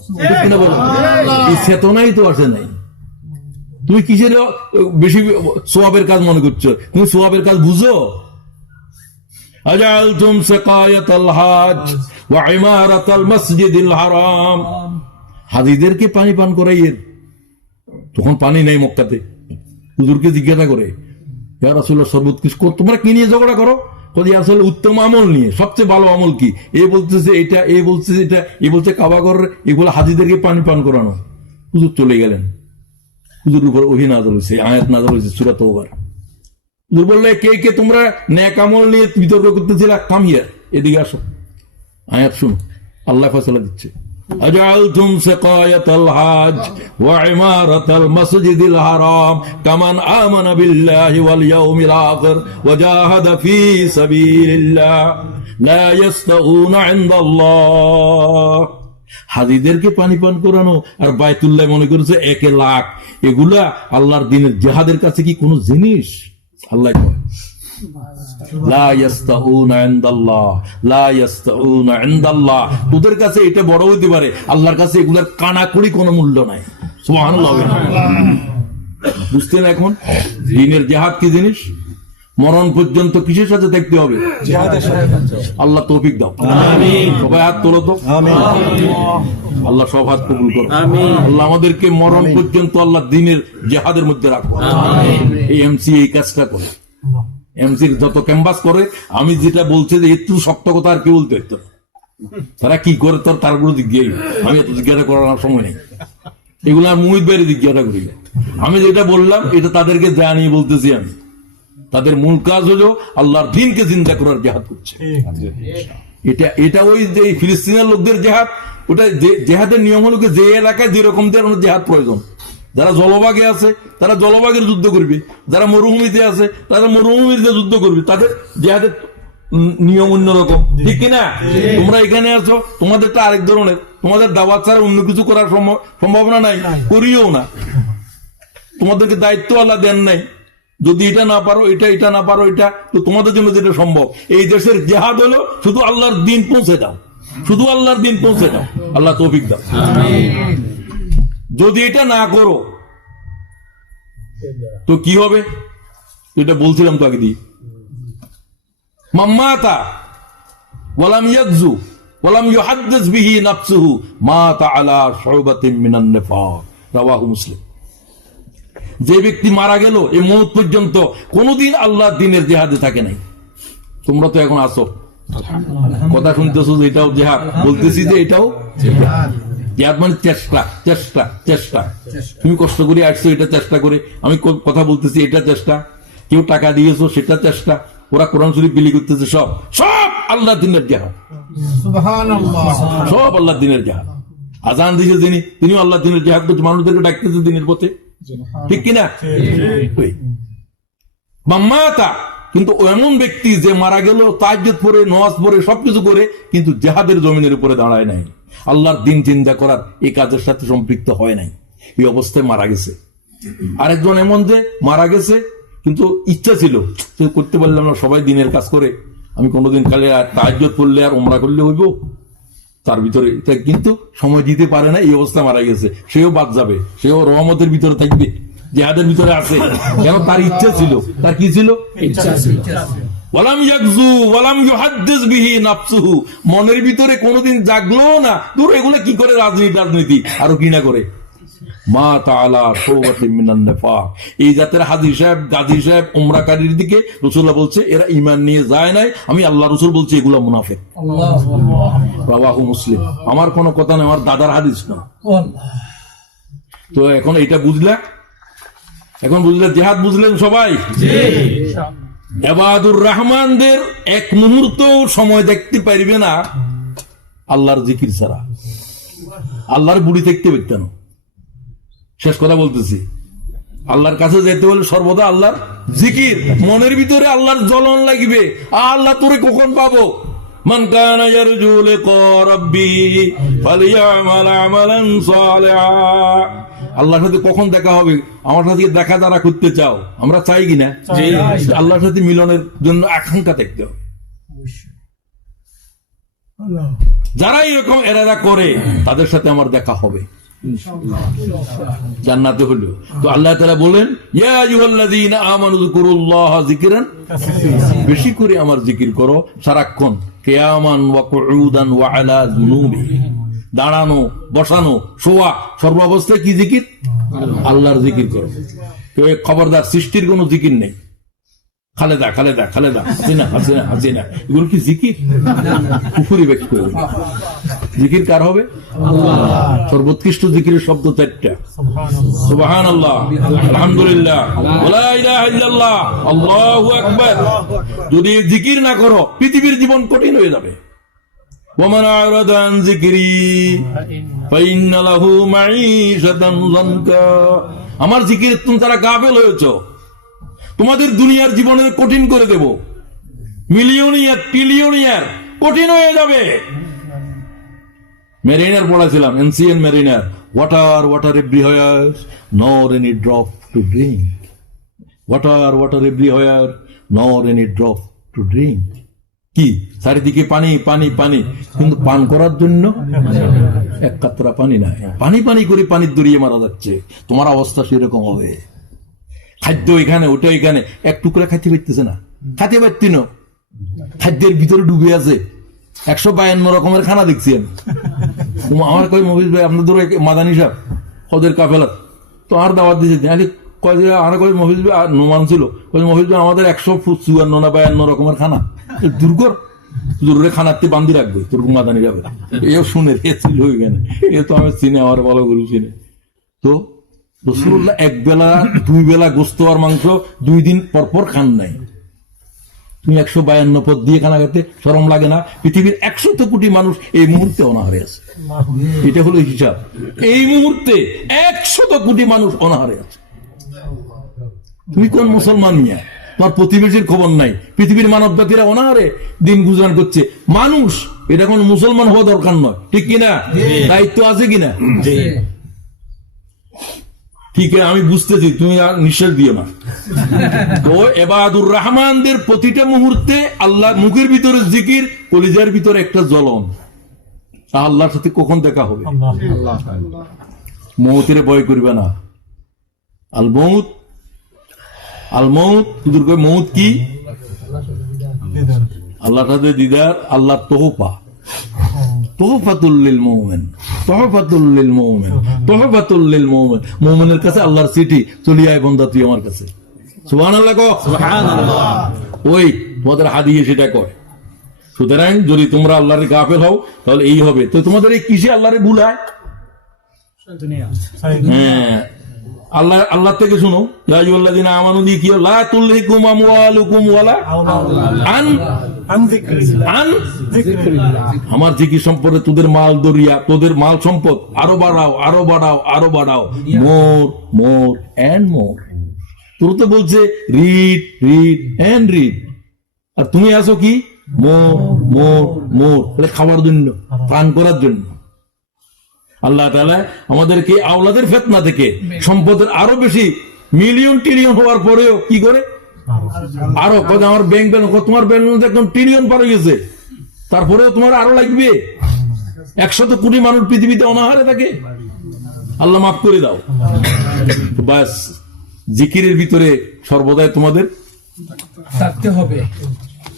এই চেতনাই তো আসে নাই। তুমি কিসের বেশি সোয়াবের কাজ মনে করছো? তুমি সোয়াবের কাজ বুঝো? আজালতুম সিকায়াতাল হজ ওয়া ইমারাতাল মসজিদিল হারাম। হাজিদেরকে পানি পান করাই, এর তখন পানি নেই মক্কাতে। হুজুরকে জিজ্ঞাসা করে, ইয়া রাসূলুল্লাহ সর্বোৎকৃষ্ট তোমরা কি নিয়ে ঝগড়া করো? আসলে উত্তম আমল নিয়ে, সবচেয়ে ভালো আমল কি? এ বলতেছে এটা, এ বলতেছে এটা, এ বলছে কাবা ঘর, এগুলো হাজিদেরকে পানি পান করানো। হুজুর চলে গেলেন, হুজুর উপর ওহী নাযিল হয়েছে, আয়াত নাযিল হয়েছে সূরা তাওবার। হুজুর বললে, কে কে তোমরা নেক আমল নিয়ে বিতর্ক করতেছিলা, কাম হিয়ার, এদিকে আসো, আয়াত শুনো। আল্লাহ ফয়সালা দিচ্ছে, আজআলতুম সিকায়াতাল হজ ওয়া ইমারাতাল মসজিদিল হারাম কামান আমানা বিল্লাহি ওয়াল ইয়াউমিল আখির ওয়া জাহাদা ফি সাবিলিল্লাহ লা ইয়াস্তাউনা ইনদাল্লাহ। হাজিদেরকে পানি পান করানো আর বায়তুল্লাহ মনে করেছে 1 লাখ, এগুলা আল্লাহর দ্বীনের জিহাদের কাছে কি কোনো জিনিস? আল্লাহ কয় লা ইয়াস্তাউনা ইনদাল্লাহ, লা ইয়াস্তাউনা ইনদাল্লাহ। তোদের কাছে এটা বড় হইতে পারে, আল্লাহর কাছে এগুলার কানাকড়ি কোনো মূল্য নাই। সুবহানাল্লাহ। বুঝতেন এখন দ্বীনের জিহাদ কি জিনিস? মরণ পর্যন্ত কিসের সাথে দেখতে হবে? আল্লাহ তৌফিক দাও, সবাই হাত তোলো তো। আল্লাহ সব হাত কবুল করো। আল্লাহ আমাদেরকে মরণ পর্যন্ত আল্লাহ দ্বীনের জিহাদের মধ্যে রাখো। এই এমসি এই কাজটা করে, এমসির যত ক্যাম্পাস করে, আমি যেটা বলছি যে একটু শক্ত কথা আর কি বলতে হইতো, তারা কি করে তার গুলো জিজ্ঞেস, আমি এত জিজ্ঞাসা করার সময় নেই। এগুলো আর মুহিত বাইরে জিজ্ঞাসা করি না। আমি যেটা বললাম এটা তাদেরকে জানিয়ে বলতেছি। আমি তাদের মূল কাজ হলো আল্লাহর দ্বীনকে জিন্দা করার জেহাদ করছে। এটা ওই যে ফিলিস্তিনের লোকদের জেহাদ, ওটা জেহাদের নিয়ম হলো যে এলাকায় যেরকম জেহাদ প্রয়োজন। যারা জলভাগে আছে তারা জলভাগের যুদ্ধ করবে, যারা মরুভূমিতে আছে তারা মরুভূমিতে যুদ্ধ করবে। তাদের জেহাদের নিয়ম অন্যরকম, ঠিক কিনা? তোমরা এখানে আছো, তোমাদেরটা আরেক ধরনের। তোমাদের দাওয়াত ছাড়া অন্য কিছু করার সম্ভাবনা নাই, করিও না। তোমাদেরকে দায়িত্ব আল্লাহ দেন নাই। যদি এটা না পারো এটা না পারো এটা, তো তোমাদের জন্য যেটা সম্ভব এই দেশের জেহাদ হলো শুধু আল্লাহর দিন পৌঁছে দাও, শুধু আল্লাহর দিন পৌঁছে দাও। আল্লাহ তৌফিক দাও। যদি এটা না করো তো কি হবে? এটা বলছিলাম তো আগে দিয়ে, মাম্মাতা ওয়ালাম ইয়াগজু ওয়ালাম ইউহাদ্দিস বিহি নাফসুহু মাতা আলা শুবাতিন মিনান নিফাক, রাওয়াহু মুসলিম। যে ব্যক্তি মারা গেল এই মওত পর্যন্ত কোনদিন আল্লাহর দ্বীনের জিহাদে থাকে নাই। তোমরা তো এখন আসো, কথা শুনতেছো যে এটাও জিহাদ, বলতেছি যে এটাও জিহাদ। জিহাদ মানে চেষ্টা, চেষ্টা, চেষ্টা। তুমি কষ্ট করে আসছো, এটা চেষ্টা করে। আমি কথা বলতেছি, এটা চেষ্টা। কেউ টাকা দিয়েছো, সেটা চেষ্টা। ওরা কোরআন শরীফ বিলি করতেছে, সব সব আল্লাহর দ্বীনের জিহাদ, সব আল্লাহর দ্বীনের জিহাদ। আজান দিয়েছে যিনি, তিনিও আল্লাহর দ্বীনের জিহাদ করছে, মানুষদেরকে ডাকতেছে দ্বীনের পথে, ঠিক কিনা? মাম্মাতা, কিন্তু এমন ব্যক্তি যে মারা গেল তাহাজ্জুদ পড়ে, নামাজ পড়ে, সবকিছু করে, কিন্তু জিহাদের জমিনের উপরে দাঁড়ায় নাই, আল্লাহর দ্বীন চিন্তা করার এই কাজের সাথে সম্পৃক্ত হয় নাই, এই অবস্থায় মারা গেছে। আরেকজন এমন যে মারা গেছে কিন্তু ইচ্ছা ছিল করতে পারলাম না, সবাই দিনের কাজ করে, আমি কোনোদিন খালি তাহাজ্জুদ পড়লে আর উমরা করলে হইব, তার ভিতরে কিন্তু সময় দিতে পারে না, এই অবস্থা মারা গেছে। সেও বাদ যাবে, সেও রহমতের ভিতরে থাকবে, জিহাদের ভিতরে আছে। কেন? তার ইচ্ছা ছিল। তার কি ছিল? ইচ্ছা ছিল। ওয়ালাম ইয়াগজু ওয়ালাম ইউহাদ্দিস বিহি নাফসুহু, মনের ভিতরে কোনোদিন জাগলো না, দূর এগুলা কি করে রাজনীতি আরো কি না করে। মা তাআলা শুবাতিন মিনান নিফাক, এই জাতের হাজী সাহেব, গাজী সাহেব, উমরাকারীর দিকে রাসূলুল্লাহ বলছে এরা ঈমান নিয়ে যায় নাই। আমি আল্লাহ রাসূল বলছি এগুলা মুনাফিক। রাওয়াহু মুসলিম। আমার কোনো কথা নয়, আমার দাদার হাদিস না। তো এখন এটা বুঝলা, এখন বুঝলে জিহাদ বুঝলেন সবাই। ইবাদুর রহমানদের এক মুহূর্ত সময় দেখতে পারবে না আল্লাহর জিকির ছাড়া, আল্লাহর বুড়ি দেখতে পেতেন। শেষ কথা বলতেছি, আল্লাহর কাছে যেতে হলে সর্বদা আল্লাহর জিকির, মনের ভিতরে আল্লাহর জ্বলন লাগবে। আল্লাহ তোরে কখন পাবো? মান কানা ইয়ারজু লিকা রাব্বিহি ফালইয়ামাল আমালান সালিহা, আল্লাহর সাথে কখন দেখা হবে? আমার সাথে দেখা যারা করতে চাও, আমরা চাই কিনা? আল্লাহর সাথে মিলনের জন্য আকাঙ্ক্ষা দেখতে হবে। যারা এরকম এরাদা করে তাদের সাথে আমার দেখা হবে জান্নাতে হলো। তো আল্লাহ তাআলা বলেন, ইয়া আইয়ুহাল্লাযীনা আমানু যিকুরুল্লাহা যিকরান, বেশি করে আমার জিকির করো সারাক্ষণ, কিয়ামান ওয়া কুউদান ওয়া আলা যুনুবি, দাঁড়ানো, বসানো, শোয়া, সর্বাবস্থায় কি জিকির? আল্লাহর জিকির করো। কেউ খবরদার, সৃষ্টির কোনো জিকির নেই। খালেদা খালেদা খালেদা, হাসিনা হাসিনা হাসিনা, এগুলো কি জিকির? কুফরি ব্যক্তি। জিকির কার হবে? সর্বোৎকৃষ্ট জিকিরের শব্দ চারটা, সুবহানাল্লাহ, আলহামদুলিল্লাহ, ওয়া লা ইলাহা ইল্লাল্লাহ, আল্লাহু আকবার। যদি জিকির না করো পৃথিবীর জীবন কঠিন হয়ে যাবে। ওয়ামান আ'রাদা আন যিকরি ফাইন্না লাহু মাঈশাতান যানকা, আমার জিকির তুমি তারা গাফেল হয়েছো, তোমাদের দুনিয়ার জীবনের কঠিন করে দেব। মিলিয়নিয়ার, ট্রিলিয়নিয়ার কঠিন হয়ে যাবে। মেরিনার পড়াছিলাম, ancient mariner, water everywhere, not any drop to drink. Water everywhere, not any drop to drink. কি চারিদিকে পানি পানি পানি, কিন্তু পান করার জন্য এক কাতরা পানি নাই। পানি পানি করে পানির দড়িয়ে মারা যাচ্ছে। তোমার অবস্থা সেরকম হবে। খাদ্য এখানে, ওটা এখানে, এক টুকরা খাইতে পারতেছে না, খাইতে পারতি না, খাদ্যের ভিতরে ডুবে আছে। 152 রকমের খানা দেখছি আমি। আমার কই মহিষ ভাই, আপনাদের মাদানী সাহেব ওদের কাফেলার তো আর দাওয়াত দিয়েছে, কয় যে আর কই মহিষ ভাই নোমান ছিল, কই মহিষ ভাই আমাদের 154 না 52 রকমের খানা, দুর্গর জরুরে খানাতে বান্ধি রাখবে তোর মাদানী যাবে। এও শুনে ছিল ওইখানে, এ তো আমি চিনে, আমার ভালো করে চিনে। তো রাসূলুল্লাহ এক বেলা 2 বেলা গোস্ত আর মাংস 2 দিন পরপর খান নাই। তুমি 152 পদ দিয়ে খানা খেতে শরম লাগে না? পৃথিবীর 100 কোটি মানুষ এই মুহূর্তে অনাহারে আছে। এটা হলো হিসাব। এই মুহূর্তে 100 কোটি মানুষ অনাহারে আছে। তুমি কোন মুসলমান নিয়ে? তোমার প্রতিবেশীর খবর নাই। পৃথিবীর মানব জাতিরা অনাহারে দিন গুজরান করছে। মানুষ এটা কোন মুসলমান হওয়া দরকার নয়, ঠিক কিনা? দায়িত্ব আছে কিনা? ঠিক আছে, আমি বুঝতেছি, তুমি আর নিঃশ্বাস দিও না। তো ইবাদুর রহমানদের প্রতিটা মুহূর্তে আল্লাহ মুখের ভিতরে জিকির, কলিজার ভিতরে একটা জ্বলন। আল্লাহর সাথে কখন দেখা হবে? মৌতের ভয় করবে না। আল মৌত, আল মৌত, মৌত কি? আল্লাহর সাথে দিদার, আল্লাহর তোহফা, তোহফাতুল লিল মুমিন, তোহফাতুল লিল মুমিন, তোহফাতুল লিল মুমিন। মুমিনের কাছে আল্লাহর চিঠি, চলে আয় বান্দা তুই আমার কাছে। সুবহানাল্লাহ কও। সুবহানাল্লাহ। ওই তোমাদের হাদিয়ে সেটা কয়। সুতরাং যদি তোমরা আল্লাহর গাফেল হও তাহলে এই হবে। তো তোমাদের এই কিসে আল্লাহরে ভুলায়? হ্যাঁ, আল্লাহ আল্লাহ থেকে শুনো, ইয়া আইয়ুহাল্লাযীনা আমানু দিয়ে কি, লা তুলহিকুম আমওয়ালুকুম ওয়ালা আন যিকরিল্লাহ। আমার জিকির সম্পর্কে তোদের মাল দরিয়া, তোদের মাল সম্পদ আরো বাড়াও, আরো বাড়াও, আরো বাড়াও। মোর মোর এন্ড মোর। তোর তো বলছে রিড রিড এন্ড রিড, আর তুমি আছো কি? মোর মোর মোর। খাওয়ার জন্য, পান করার জন্য। আল্লাহ তাআলা আমাদেরকে আওলাদের ফিতনা থেকে সম্পদের আরো বেশি মিলিয়ন ট্রিলিয়ন হওয়ার পরেও কি করে? আরো কত আমার ব্যাংক ব্যালেন্স, তোমার ব্যাংক ব্যালেন্স একদম ট্রিলিয়ন পার হয়ে গেছে, তারপরেও তোমার আরো লাগবে। 100 কোটি মানুষ পৃথিবীতে অনাহারে থাকে। আল্লাহ মাফ করে দাও। বাস জিকিরের ভিতরে সর্বদাই তোমাদের থাকতে হবে।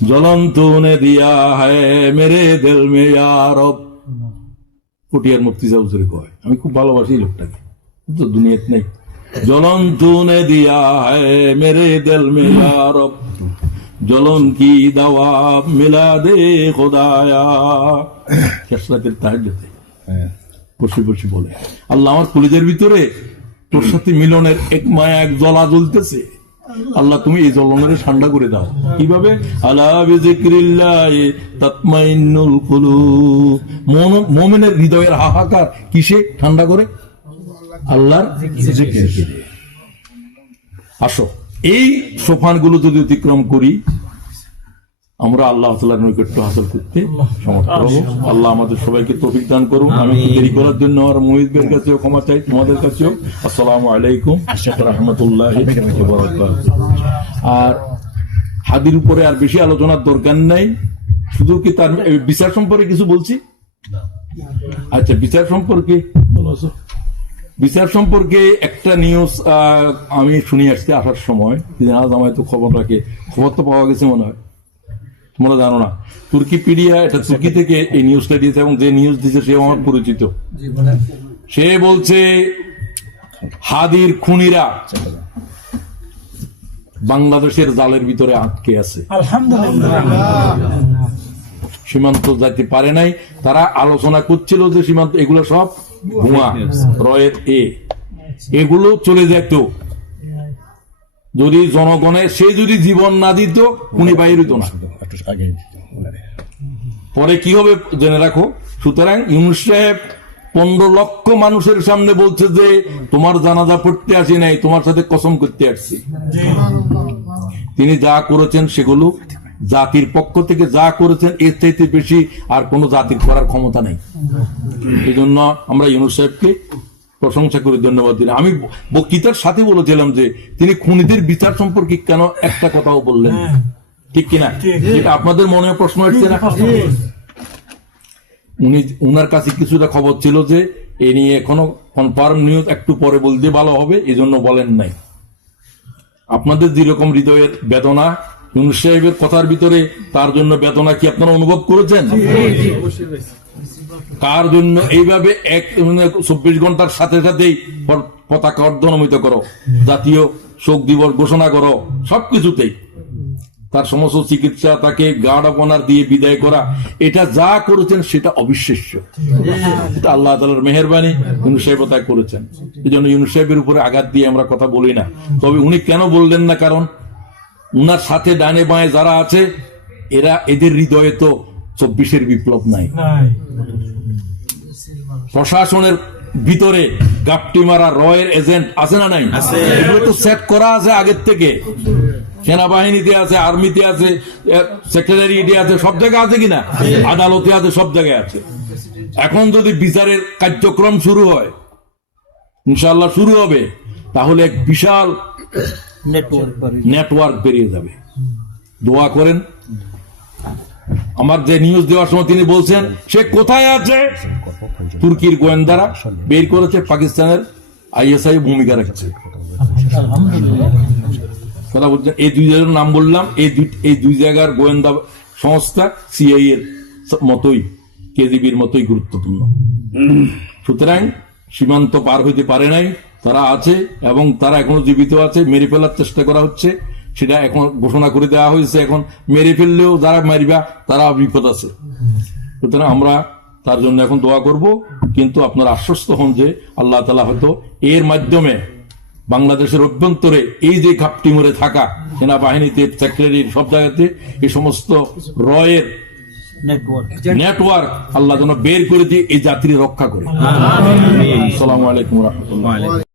জ্বলন্ত নে দিয়া হ্যায় মেরে দিল মে ইয়া রব। পটিয়ার মুফতি সাহেব হুজুর কয়, আমি খুব ভালোবাসি লোকটাকে, তো দুনিয়াতে নেই। জ্বলন্ত নে দিয়া হ্যায় মেরে দিল মে ইয়া রব, জ্বলন কি দাওয়া মিলা দে খোদায়া। শেষরাতের তাহাজ্জুদে বসে বসে বলে, আল্লাহ আমার কলিজার ভিতরে তোর সাথে মিলনের এক মায়া, এক জ্বলা জ্বলতেছে। আল্লাহ তুমি এই জ্বলনের ঠান্ডা করে দাও। কিভাবে? আলা বিযিকরিল্লাহি তাতমাইন্নুল কুলুব। মুমিনের হৃদয়ের হাহাকার কিসে ঠান্ডা করে? আল্লাহর জিকিরে। আসো, এই সোপানগুলো যদি অতিক্রম করি আমরা আল্লাহ তাআলার নৈকট্য হাসিল করতে সমর্থ হব। আল্লাহ আমাদের সবাইকে তৌফিক দান করুন। আমি দেরি করার জন্য আর মুহিত ভাইয়ের কাছেও ক্ষমা চাই, তোমাদের কাছেও। আসসালামু আলাইকুম ওয়া রাহমাতুল্লাহি ওয়া বারাকাতুহু। আর হাদির উপরে আর বেশি আলোচনার দরকার নাই, শুধু কি তার বিচার সম্পর্কে কিছু বলছি? আচ্ছা, বিচার সম্পর্কে বিচার সম্পর্কে একটা নিউজ আমি শুনে আসছি আসার সময়। আজ আমায় তো খবর রাখে, খবর তো পাওয়া গেছে মনে হয়, তোমরা জানো না। তুর্কিপিডিয়া, এটা তুর্কি থেকে এই নিউজটা দিয়েছে, এবং যে নিউজ দিয়েছে সে আমার পরিচিত। সে বলছে হাদির খুনিরা বাংলাদেশের জালের ভিতরে আটকে আছে, সীমান্ত যাইতে পারে নাই। তারা আলোচনা করছিল যে সীমান্ত, এগুলো সব ভুয়া, রয়েত এগুলো চলে যেত যদি জনগণের, সে যদি জীবন না দিত উনি বাইর হইত না। পরে কি হবে জেনে রাখো। সুতরাং ইউনূস সাহেব 15 লক্ষ মানুষের সামনে বলছে যে তোমার জানাজা পড়তে আসি নাই, তোমার সাথে কসম করতে আসছি। তিনি যা করেছেন সেগুলো জাতির পক্ষ থেকে যা করেছেন, এর চাইতে বেশি আর কোন জাতির করার ক্ষমতা নেই। এই জন্য আমরা ইউনূস সাহেবকে প্রশংসা করে ধন্যবাদ দিলাম। আমি বক্তৃতার সাথে বলেছিলাম যে তিনি খুনিদের বিচার সম্পর্কে কেন একটা কথাও বললেন, ঠিক কিনা? এটা আপনাদের মনে প্রশ্ন আসছে না? উনার কাছে কিছুটা খবর ছিল যে এ নিয়ে এখনো কনফার্ম নিউজ, একটু পরে বলতে ভালো হবে, এই জন্য বলেন নাই। আপনাদের যেরকম হৃদয়ের বেদনা ইউনূস সাহেবের কথার ভিতরে, তার জন্য বেদনা কি আপনারা অনুভব করেছেন? কার জন্য এইভাবে 24 ঘন্টার সাথে সাথেই পতাকা অর্ধনমিত করো, জাতীয় শোক দিবস ঘোষণা করো, সবকিছুতেই তার সমস্ত চিকিৎসা, তাকে গার্ড অফ অনার দিয়ে বিদায় করা, এটা যা করেছেন সেটা অবিশ্বাস্য। এটা আল্লাহ তাআলার মেহেরবানি, ইউনূস সাহেব তাই করেছেন। এই জন্য ইউনূস সাহেবের উপরে আঘাত দিয়ে আমরা কথা বলি না। তবে উনি কেন বললেন না, কারণ উনার সাথে ডানে বাঁয়ে যারা আছে এদের হৃদয়ে তো 24-এর বিপ্লব নাই। নাই। প্রশাসনের ভিতরে গাপটি মারা রয়ের এজেন্ট আছে না নাই? এগুলো তো সেট করা আছে আগের থেকে। সেনাবাহিনীতে আছে, আর্মিতে আছে, সেক্রেটারিয়েটে আছে, সব জায়গায় আছে কিনা, আদালতে আছে, সব জায়গায় আছে। এখন যদি বিচারের কার্যক্রম শুরু হয়, ইনশাআল্লাহ শুরু হবে, তাহলে এক বিশাল নেটওয়ার্ক বেরিয়ে যাবে। দোয়া করেন। আমার যে নিউজ দেওয়ার সময় তিনি বলছেন সে কোথায় আছে, তুর্কির গোয়েন্দারা বের করেছে, পাকিস্তানের আইএসআই ভূমিকা রাখছে। কথা বলছেন, এই দুই জায়গার নাম বললাম, এই দুই জায়গার গোয়েন্দা সংস্থা সিআই এর মতোই, কেজিবির মতোই গুরুত্বপূর্ণ। সুতরাং সীমান্ত পার হইতে পারে নাই, তারা আছে এবং তারা এখনো জীবিত আছে। মেরে ফেলার চেষ্টা করা হচ্ছে, সেটা এখন ঘোষণা করে দেওয়া হয়েছে। এখন মেরে ফেললেও যারা মারিবা তারা বিপদ আছে। সুতরাং আমরা তার জন্য এখন দোয়া করব, কিন্তু আপনারা আশ্বস্ত হন যে আল্লাহ তাআলা হয়তো এর মাধ্যমে বাংলাদেশের অভ্যন্তরে এই যে ঘাপটি মরে থাকা সেনাবাহিনীতে, সেক্রেটারি, সব জায়গাতে এই সমস্ত রয়ের নেটওয়ার্ক আল্লাহ যেন বের করে দিয়ে এই জাতির রক্ষা করে। আসসালামু আলাইকুম ওয়া রাহমাতুল্লাহ।